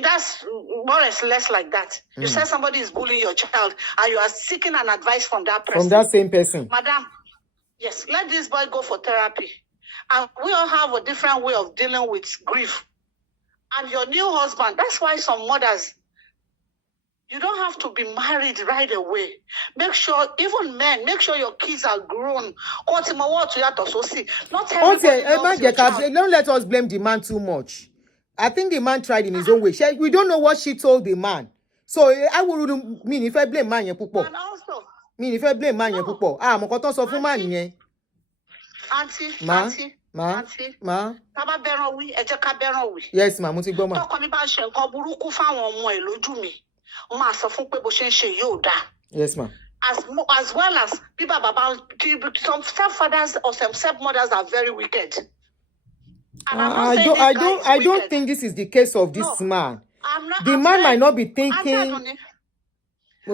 That's more or less like that. You said somebody is bullying your child and you are seeking an advice from that person. From that same person. Madam, yes, let this boy go for therapy. And we all have a different way of dealing with grief. And your new husband, that's why some mothers, you don't have to be married right away. Make sure, even men, make sure your kids are grown. Not everybody don't let us blame the man too much. I think the man tried in his own way. We don't know what she told the man. So I wouldn't mean if I blame man, and also, if I blame man, Auntie. Yes, ma, mo ti gbọ́ ma. Tọ́kọ mi bá ṣe nǹkan burúkú fáwọn ọmọ ẹ̀ lójú mi, mo máa sọ fún pé bó ṣe ń ṣe yóò dáa. Yes, ma. As well as some stepfathers or some stepmothers are very wicked. And I don't think this is the case of this man. The man might not be thinking.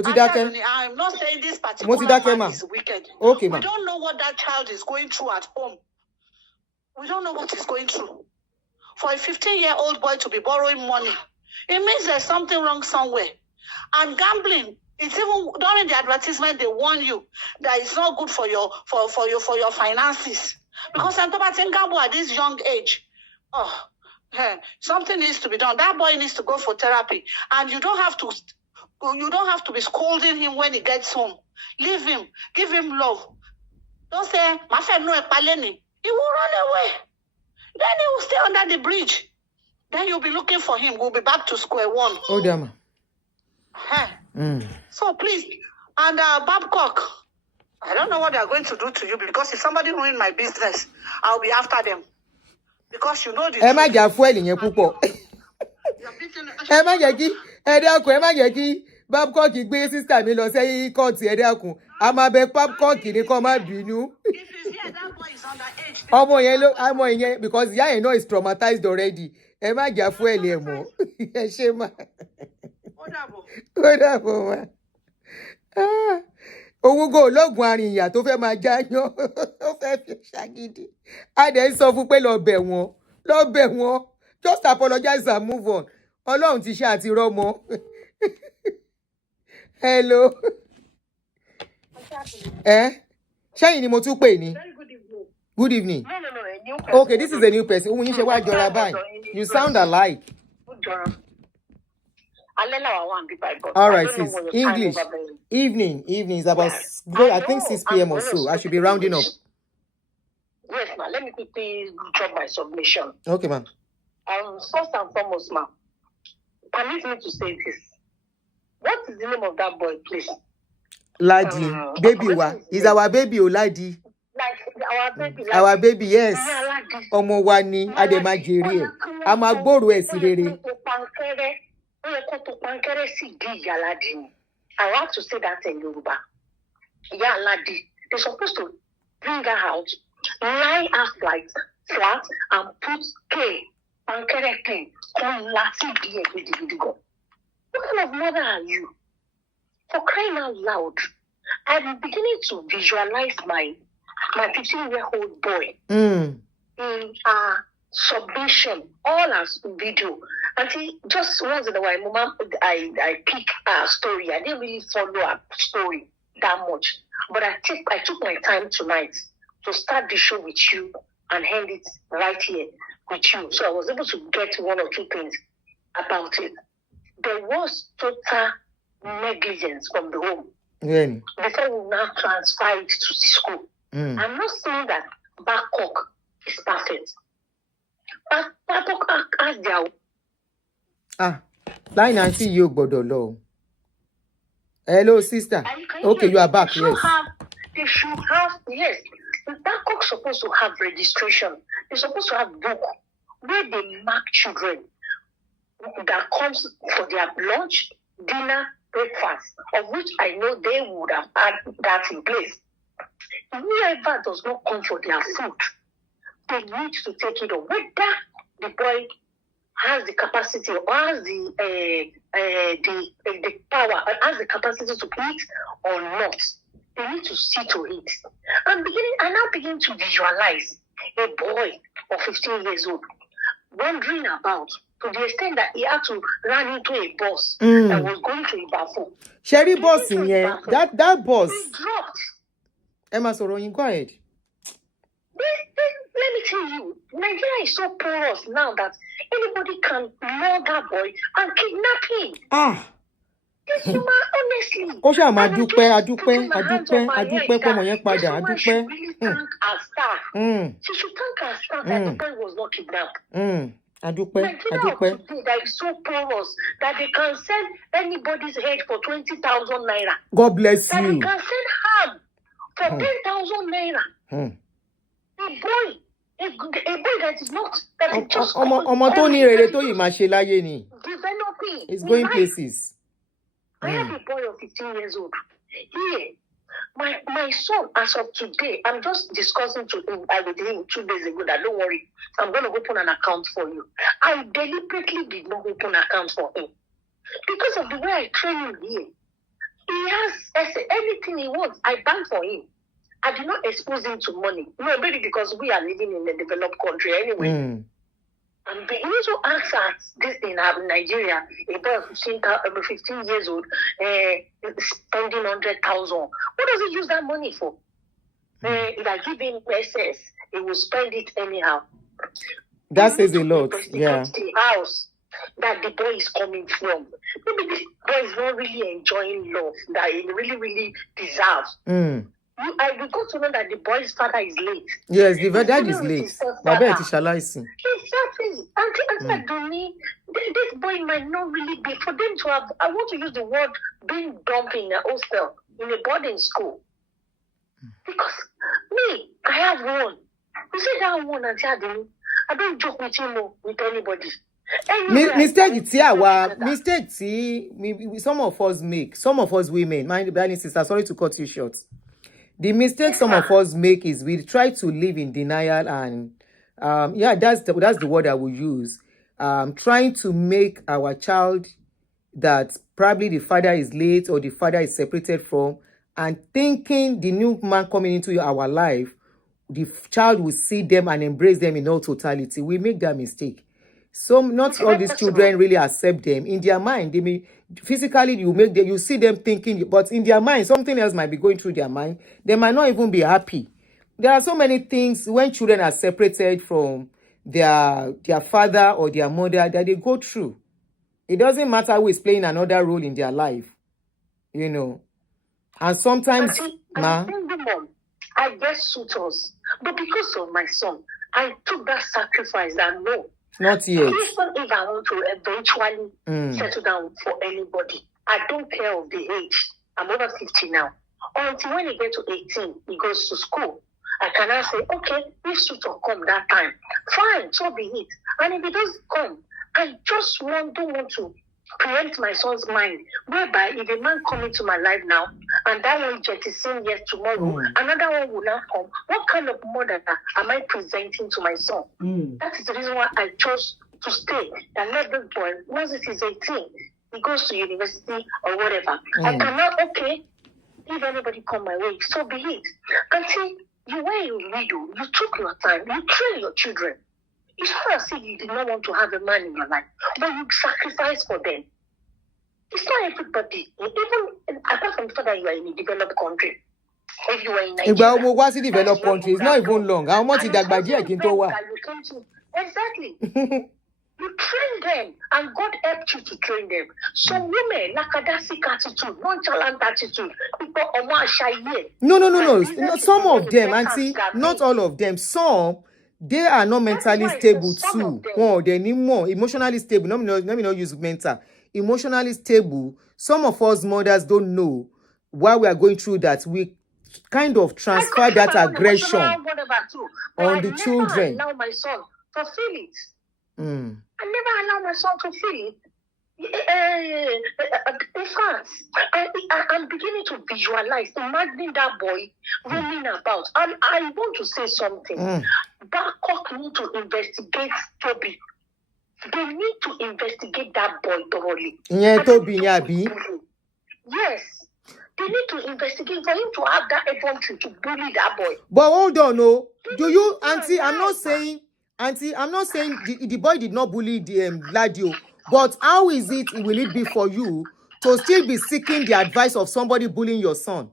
I'm not saying this particular man is wicked. Okay, ma. We don't know what that child is going through at home. We don't know what he's going through. For a 15-year-old boy to be borrowing money, it means there's something wrong somewhere. And gambling It's even during the advertisement they warn you that it's not good for your finances. Because I'm talking about at this young age. Something needs to be done. That boy needs to go for therapy. And you don't have to be scolding him when he gets home. Leave him. Give him love. Don't say, my friend, no, he will run away. Then he will stay under the bridge. Then you'll be looking for him. We'll be back to square one. Oh, damn. So please, and Babcock, I don't know what they're going to do to you, because if somebody ruined my business, I'll be after them. Because you know the Ẹ má jà fuel yẹn púpọ̀. Ẹ má jẹ́ kí ẹ dákun, Babcock gbé sister mi lọ sẹ́yìn court ẹ dákun. A máa bẹ Babcock ní kó má bínú. If he's here, that boy is underage. Ọmọ yẹn because ìyá yẹn náà is traumatized already. Ẹ má jà fuel yẹn mọ́. Ẹ ṣe má. Ó dàbọ̀ ma. Owúgò ológun arìnyà tó fẹ́ máa jáyán. Ó fẹ́ fi ṣàgídí. A dẹ̀ ń sọ fún pé lọ bẹ̀ wọ́n. Just apologize and move on. Ọlọ́run ti ṣe àti rọ́mọ. Hello. Ṣẹ́yìn ni mo tún pè ní. Good evening. No, a new person. Okay, this is a new person. Ohun yín ṣe wá jọra báyìí. You sound alike. All right, sis. English. Evening is about, I think 6 p.m. or so. I should be rounding up. Yes, ma'am. Let me quickly drop my submission. Okay, ma'am. First and foremost, ma'am, permit me to say this. What is the name of that boy, please? Ladi, baby wa. Is our baby Oladi? Like our baby. Our baby, yes. Ọmọ wa ni Ademajiri ẹ. A máa gbòòrò ẹ̀ sí rere. I have to say that in Yoruba. Yeah, Ladi. They're supposed to bring her out, lie her flat, and put K. Pankere K. Come Latin be a go. What kind of mother are you? For crying out loud, I'm beginning to visualize my 15-year-old boy in submission, all as video. And see, just once in a while, Mama, I pick a story. I didn't really follow a story that much. But I took my time tonight to start the show with you and end it right here with you. So I was able to get one or two things about it. There was total negligence from the home before we now transfer it to the school. I'm not saying that Babcock is perfect. But Babcock has their... Line and see you, Bodolo. Hello, sister. Okay, you are back, yes. They should have, yes. Babcock's supposed to have registration. They're supposed to have book where they mark children that comes for their lunch, dinner, breakfast, of which I know they would have had that in place. Whoever does not come for their food, they need to take it on. Whether the boy has the capacity or has the power, has the capacity to eat or not, they need to see to it. I now begin to visualize a boy of 15 years old wandering about to the extent that he had to run into a bus that was going to Ibafu. Sherry bus in here. That bus. He dropped. Emma Soroyin, go ahead. Let me tell you, Nigeria is so porous now that anybody can lure that boy and kidnap him. Yes, you honestly. Ó ṣáà máa dúpẹ́, adúpẹ́ pọ́mọ yẹn padà, adúpẹ́. Thank our staff. She should thank our staff that the boy was not kidnapped. Adúpẹ́. That is so porous that they can send anybody's head for 20,000 naira. God bless that you. They can send ham for 10,000 naira. A boy that is not, that is just ọmọ tó ní rere tó yìí máa ṣe láyé ni. Developing. It's going places. I have a boy of 15 years old. Here, my son, as of today, I'm just discussing with him 2 days ago that don't worry, I'm going to open an account for you. I deliberately did not open an account for him because of the way I train him here. He has anything he wants, I bank for him. I do not expose him to money. No, maybe because we are living in a developed country anyway. And they need to ask us this in Nigeria, a boy of 15 years old, spending 100,000. What does he use that money for? If I give him SS, he will spend it anyhow. That says a lot. Yeah. The house that the boy is coming from. Maybe this boy is not really enjoying love that he really, really deserves. I got to know that the boy's father is late. Yes, the dad is late. Exactly. And to me, this boy might not really be, for them to have, I want to use the word being dumped in a hostel, in a boarding school. Because me, I have one. You say that one and I don't joke with him or with anybody. Mistake some of us make, some of us women, my darling sister, sorry to cut you short. The mistake some of us make is we try to live in denial and that's the word I will use. Trying to make our child that probably the father is late or the father is separated from, and thinking the new man coming into our life, the child will see them and embrace them in all totality. We make that mistake. So not all these children really accept them. In their mind, they may physically you see them thinking, but in their mind, something else might be going through their mind. They might not even be happy. There are so many things when children are separated from their father or their mother that they go through. It doesn't matter who is playing another role in their life, you know. And sometimes, I get suitors, but because of my son, I took that sacrifice and no. Not yet. Even if I want to eventually settle down for anybody, I don't care of the age. I'm over 50 now. Until when he gets to 18, he goes to school. I cannot say, okay, if suitor come that time, fine, so be it. And if it doesn't come, I just don't want to preempt my son's mind, whereby if a man come into my life now, and that one jettison yes tomorrow, another one will not come, what kind of mother am I presenting to my son? That is the reason why I chose to stay and let this boy, once it is 18, he goes to university or whatever. I cannot, okay, if anybody come my way, so be it. Until you were a widow, you took your time, you train your children. It's not as if you did not want to have a man in your life, but you sacrifice for them. It's not everybody. Even apart from the fact that you are in a developed country, if you are in Nigeria, developed country, it's not even long. How much is that by exactly. You train them, and God helped you to train them. Some women, lackadaisic attitude, nonchalant attitude, people No. Some of them, auntie, not all of them. Some. They are not mentally stable too. Oh, they need more emotionally stable. Let me not use mental. Emotionally stable. Some of us mothers don't know why we are going through that. We kind of transfer that aggression on the children. I never allow my son to feel it. I never allow my son to feel it. In fact, I'm beginning to visualize, imagining that boy roaming about. And I want to say something. Babcock need to investigate Toby. They need to investigate that boy thoroughly. Yeah, Toby, Yabi. Yes. They need to investigate for him to have that effrontery to bully that boy. But hold on, no. Do you, Auntie? I'm not saying the boy did not bully the Ladio. But how is it, will it be for you to still be seeking the advice of somebody bullying your son?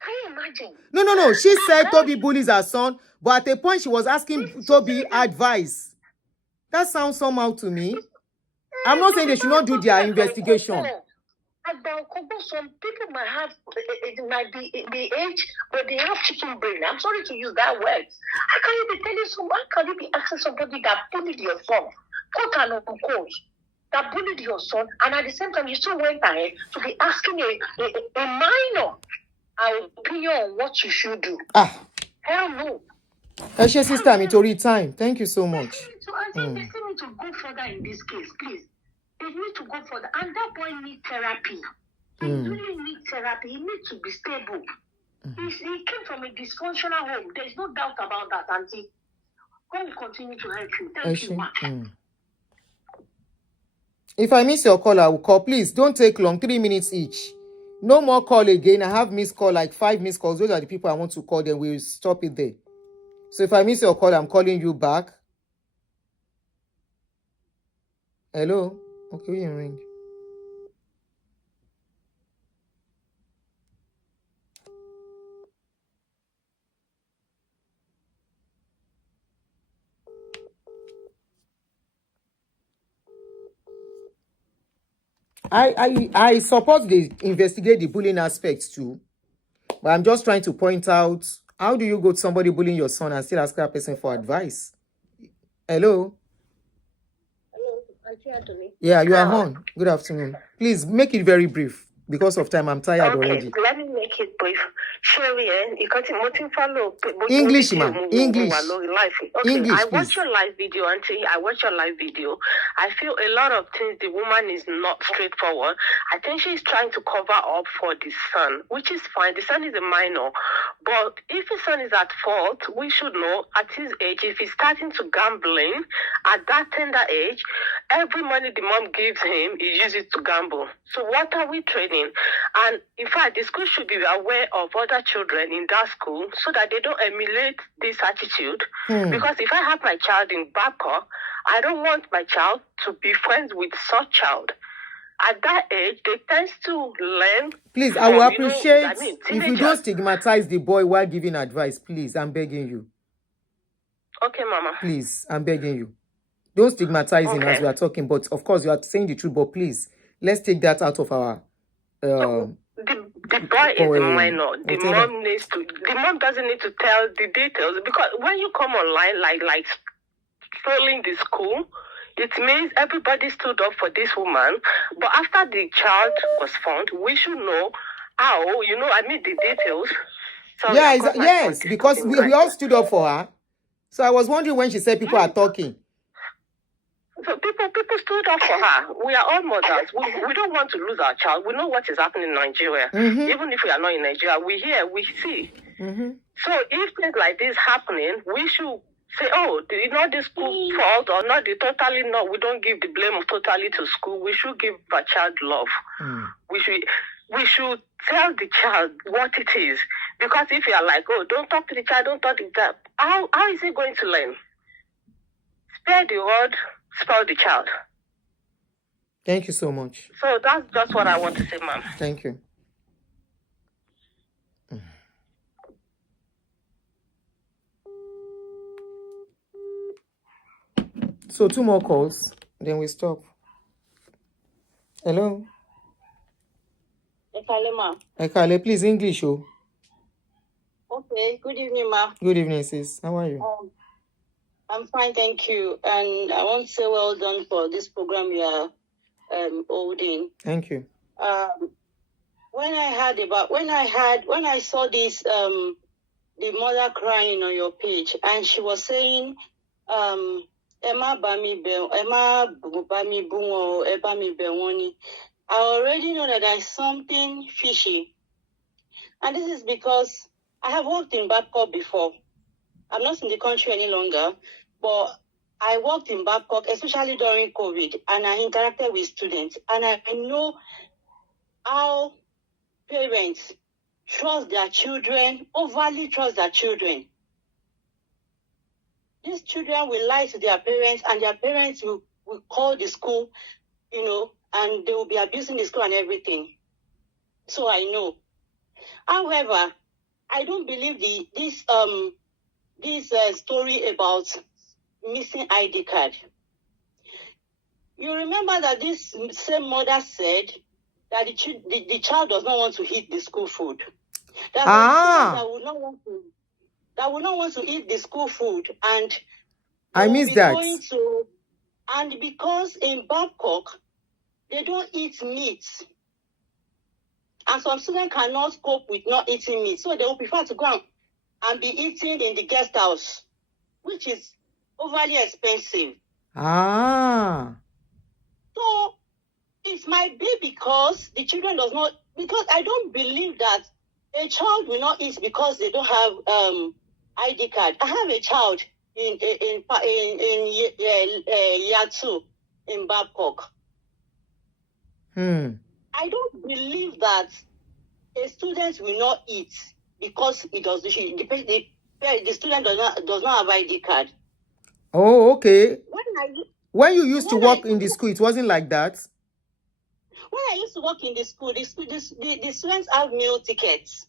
Can you imagine? No. She said Toby bullies her son, but at a point she was asking Toby advice. That sounds somehow to me. I'm not saying they should not do their investigation. Some people might have, it might be the age, but they have chicken brain. I'm sorry to use that word. How can you be telling someone, how can you be asking somebody that bullied your son? Quote and unquote, that bullied your son, and at the same time, you still went ahead to be asking a minor opinion on what you should do. Hell no. Sister, me to read time. Thank you so much. So I think they still need to go further in this case, please. They need to go further, and that boy needs therapy. He really needs therapy. He needs to be stable. He came from a dysfunctional home. There's no doubt about that, Auntie. God will continue to help you. Thank you. If I miss your call, I will call. Please don't take long, 3 minutes each. No more call again. I have missed call, like 5 missed calls. Those are the people I want to call, then we'll stop it there. So if I miss your call, I'm calling you back. Hello? Okay, we ring. I suppose they investigate the bullying aspects too, but I'm just trying to point out, how do you go to somebody bullying your son and still ask that person for advice? Hello? Hello, Auntie Anthony. Yeah, you are on. Good afternoon. Please make it very brief. Because of time, I'm tired already. Let me make it brief. Sherry, you can't follow English, man. English. Okay, English, I please. watched your live video, Auntie. I watched your live video. I feel a lot of things, the woman is not straightforward. I think she's trying to cover up for the son, which is fine. The son is a minor. But if his son is at fault, we should know at his age, if he's starting to gambling at that tender age, every money the mom gives him, he uses to gamble. So what are we training? And in fact, the school should be aware of other children in that school so that they don't emulate this attitude. Because if I have my child in Babcock, I don't want my child to be friends with such child. At that age, they tend to learn. Please, I will appreciate if you teenagers. don't stigmatize the boy while giving advice. Please, I'm begging you. Okay, Mama. Please, I'm begging you. Don't stigmatize him as Okay. we are talking. But of course, you are saying the truth. But please, let's take that out of our. The boy is a minor. The whatever. mom doesn't need to tell the details, because when you come online like trolling the school, it means everybody stood up for this woman. But after the child was found, we should know how, the details. So Yes, because we all stood up for her. So I was wondering when she said people are talking. So people stood up for her. We are all mothers. We don't want to lose our child. We know what is happening in Nigeria. Even if we are not in Nigeria, we hear, we see. So if things like this happening, we should say, oh, not the school fault, or not the totally, no, we don't give the blame totally to school. We should give our child love. We should tell the child what it is. Because if you are like, oh, don't talk to the child, don't talk to the child, how is he going to learn? Spare the word, spoil the child. Thank you so much. So that's just what I want to say, ma'am. Thank you. So 2 more calls, then we stop. Hello? Ekale, please, English. Oh. Okay, good evening, ma. Good evening, sis. How are you? I'm fine, thank you. And I want to say well done for this program you are holding. Thank you. When I saw this, the mother crying on your page, and she was saying, Emma Bami Bungo, Ebami Bewoni. I already know that there's something fishy. And this is because I have worked in Babcock before. I'm not in the country any longer, but I worked in Babcock, especially during COVID, and I interacted with students. And I know how parents trust their children, overly trust their children. These children will lie to their parents, and their parents will call the school, and they will be abusing the school and everything. So I know. However, I don't believe this story about missing ID card. You remember that this same mother said that the child does not want to eat the school food. That would not want to eat the school food, and I missed that. And because in Babcock they don't eat meat, and some students cannot cope with not eating meat, so they will prefer to go and be eating in the guest house, which is overly expensive. So it might be because the children does not, because I don't believe that a child will not eat because they don't have ID card. I have a child in year 2 in Babcock. I don't believe that a student will not eat because the student does not have ID card. Oh, okay. When you used to When work in the school, it wasn't like that. When I used to work in the school, the students have meal tickets.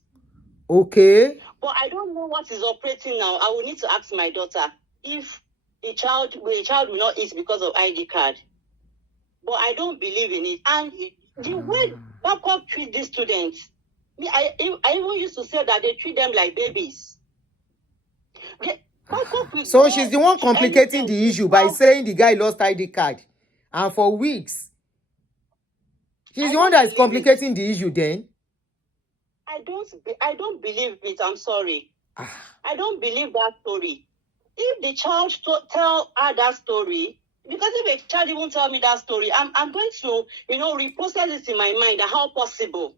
Okay. But I don't know what is operating now. I will need to ask my daughter if a child will not eat because of ID card. But I don't believe in it. And the way Babcock treat these students, I even used to say that they treat them like babies. So she's the one complicating the issue by saying the guy lost ID card. And for weeks, she's the one that is complicating the issue then. I don't believe it. I'm sorry. I don't believe that story. If the child tell her that story, because if a child even tell me that story, I'm going to, reprocess this in my mind. How possible?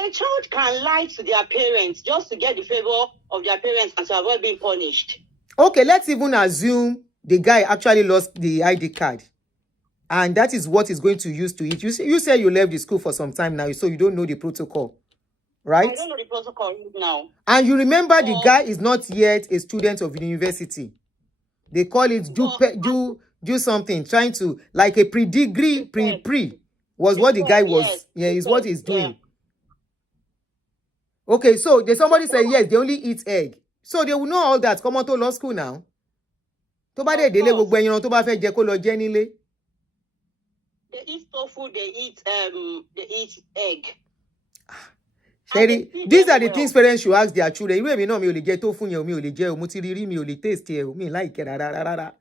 A child can lie to their parents just to get the favor of their parents and to avoid being punished. Okay, let's even assume the guy actually lost the ID card. And that is what he's going to use to eat. You say you left the school for some time now, so you don't know the protocol, right? I don't know the protocol now. And you remember the guy is not yet a student of the university. They call it do something, trying to, like a pre-degree, pre was what the guy was. Yeah, is what he's doing. Yeah. Okay, so somebody say yes, they only eat egg. So they will know all that. Come on to law school now. Tó bá dé délé gbogbo ẹran tó bá fẹ́ jẹ kó lọ jẹ nílé. They eat tofu, they eat egg. Sherry, these are the things parents should ask their children. Irú èmi náà mi ò lè jẹ tofu yẹn, mi ò lè jẹ, mo ti rí mi ò lè taste ẹ, mi like rárá.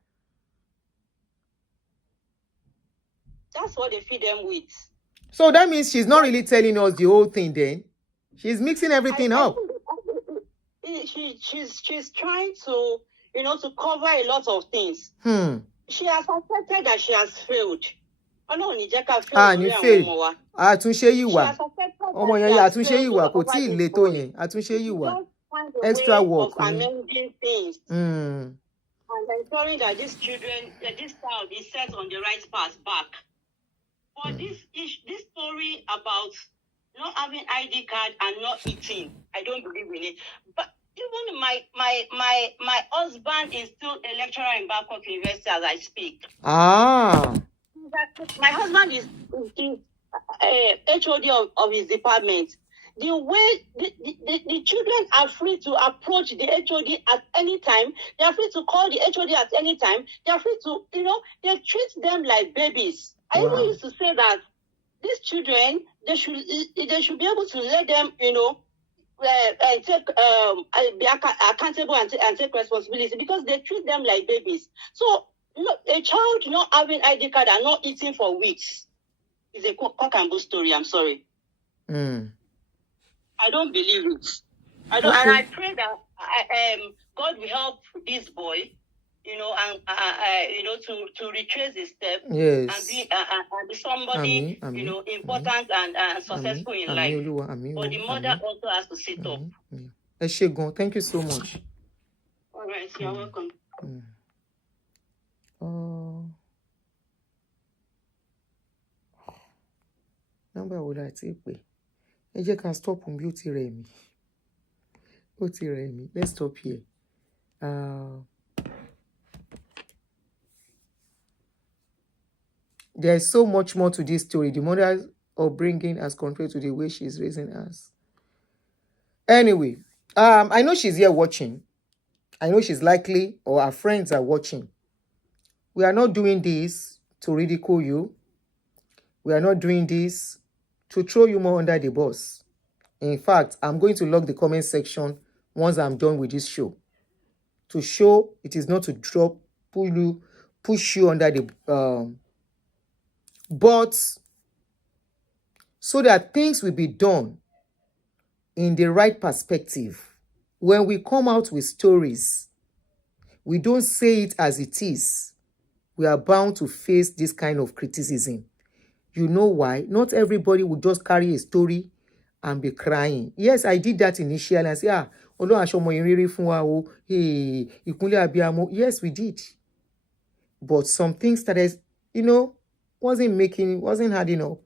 That's what they feed them with. So that means she's not really telling us the whole thing then. She's mixing everything up. She's trying to, to cover a lot of things. She has accepted that she has failed. You failed. Àtúnṣe yìí wà. Ọmọ yẹn àtúnṣe yìí wà, kò tí ì le tó yẹn. Àtúnṣe yìí wà. Extra work. Amending things. And ensuring that this child is set on the right path back. But this story about not having ID card and not eating, I don't believe in it. But even my husband is still a lecturer in Babcock University as I speak. My husband is HOD of his department. The way the children are free to approach the HOD at any time, they are free to call the HOD at any time. They are free to, they treat them like babies. I even used to say that these children, they should be able to let them, be accountable and take responsibility because they treat them like babies. So, look, a child not having ID card and not eating for weeks is a cock and bull story. I'm sorry. I don't believe it. I don't, and I pray that God will help this boy, to retrace his steps and be somebody, important and successful in life. But the mother also has to sit up. Eshegun, thank you so much. All right, you're welcome. Number wo la ti pè? Ẹ jẹ́ ká stop bí ó ti rẹ̀ mí. Ó ti rẹ̀ mí. Let's stop here. There is so much more to this story. The mother's upbringing as compared to the way she's raising us. Anyway, I know she's here watching. I know she's likely, or her friends are watching. We are not doing this to ridicule you. We are not doing this to throw you more under the bus. In fact, I'm going to lock the comment section once I'm done with this show. To show it is not to push you under the but so that things will be done in the right perspective. When we come out with stories, we don't say it as it is. We are bound to face this kind of criticism. You know why? Not everybody will just carry a story and be crying. Yes, I did that initially and say, yes, we did. But some things started, wasn't hard enough.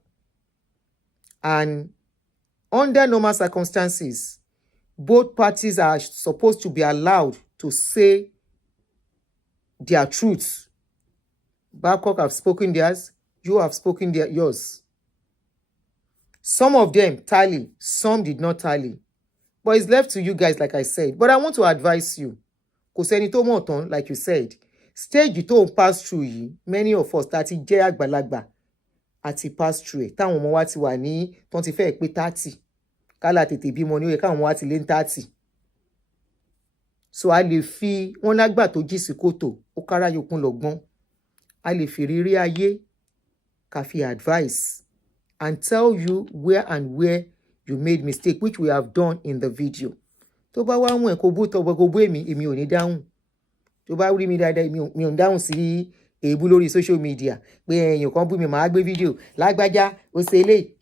And under normal circumstances, both parties are supposed to be allowed to say their truths. Babcock have spoken theirs. You have spoken yours. Some of them tally. Some did not tally. But it's left to you guys, like I said. But I want to advise you. Kò sẹ́ni tó mọ̀ tán, like you said. Stage tó ń pass through yìí, many of us tá ti jẹ́ àgbàlagbà àti pass through ẹ̀. Táwọn ọmọ wa ti wà ní tán ti fẹ́ pé 30. Kálá tètè bímọ ní ó yẹ káwọn ọmọ wa ti lé 30. So a lè fi wọ́n lágbà tó jí sí kòtò, ó kára yòókùn lọ́gbọ́n. A lè fi rírí ayé ká fi advice and tell you where you made mistake, which we have done in the video. Tó bá wá mú ẹ kó bú tọgbọ kó bú èmi ò ní dáhùn. Tó bá rí mi dáadáa mi ò ń dáhùn sí èébú lórí social media pé èèyàn kan bú mi máa gbé fídíò lágbájá ó ṣe eléyìí.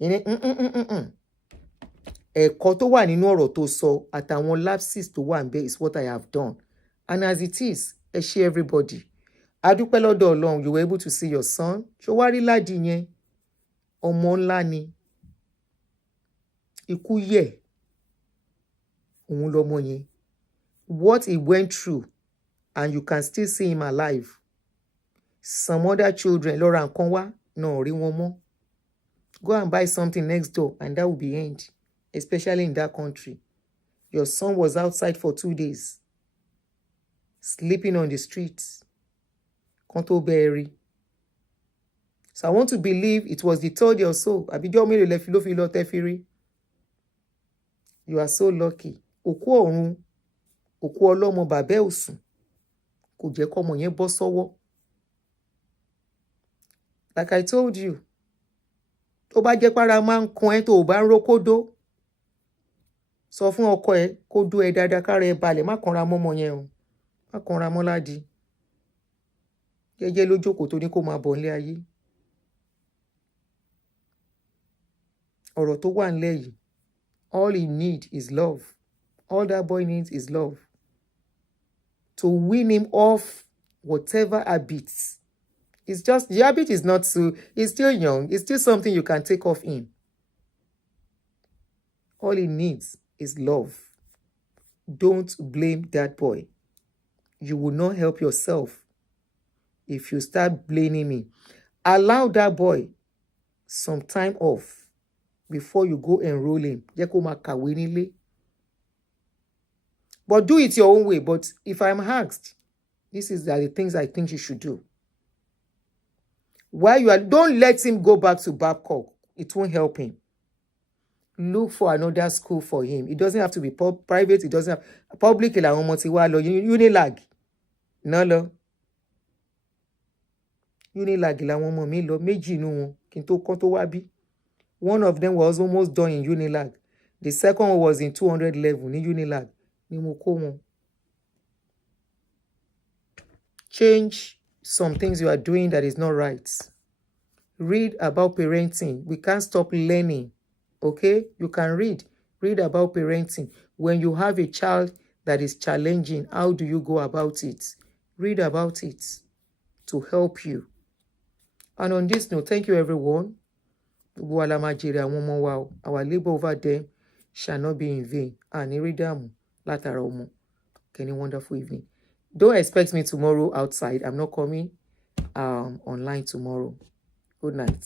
Ẹ̀kọ́ tó wà nínú ọ̀rọ̀ tó sọ àtàwọn lapses tó wà ńbẹ̀ is what I have done. And as it is, ẹ ṣé everybody. A dúpẹ́ lọ́dọ̀ Ọlọ́run, you were able to see your son. Ṣó wá rí Ládì yẹn? Ọmọ ńlá ni. Ikú yẹ̀. Òun lọmọ yẹn. What he went through, and you can still see him alive. Some other children, lọ ra nǹkan wá, náà rí wọn mọ́. Go and buy something next door, and that will be end. Especially in that country. Your son was outside for 2 days. Sleeping on the streets. Konto Berry. So I want to believe it was the 3rd or so. Abijo mi le filo tefiri. You are so lucky. Òkú ọ̀run, òkú ọlọ́mọ bàbá ẹ̀ ò sùn. Kò jẹ́ kọ́mọ yẹn bọ́ sọ́wọ́. Like I told you, tó bá jẹ́ para máa ń kan ẹ́ tó bá ń rókódó. Sọ fún ọkọ ẹ kó dó ẹ dáadáa kára ẹ balẹ̀, má kanra mọ́mọ yẹn o. Má kanra mọ́ Ládì. Jẹ́jẹ́ ló jókòó tó ní kó máa bọ̀ nílé ayé. Ọ̀rọ̀ tó wà nílẹ̀ yìí, all he need is love. All that boy needs is love. To win him off whatever habits. It's just, the habit is not so, he's still young. It's still something you can take off him. All he needs is love. Don't blame that boy. You will not help yourself if you start blaming me. Allow that boy some time off before you go enroll him. Jẹ́ kó máa kàwé nílé. But do it your own way. But if I'm asked, this is the things I think you should do. While you are, don't let him go back to Babcock. It won't help him. Look for another school for him. It doesn't have to be private. It doesn't have public. Unilag. No, no. Unilag làwọn ọmọ mi lọ méjì nínú wọn kí n tó kọ́ tó wá bí. One of them was almost done in Unilag. The second one was in 200 level ní Unilag. Ni mo kó wọn. Change some things you are doing that is not right. Read about parenting. We can't stop learning. Okay? You can read. Read about parenting. When you have a child that is challenging, how do you go about it? Read about it to help you. And on this note, thank you everyone. Our labor over there shall not be in vain. And iridamu latara omo. Any wonderful evening. Don't expect me tomorrow outside. I'm not coming online tomorrow. Good night.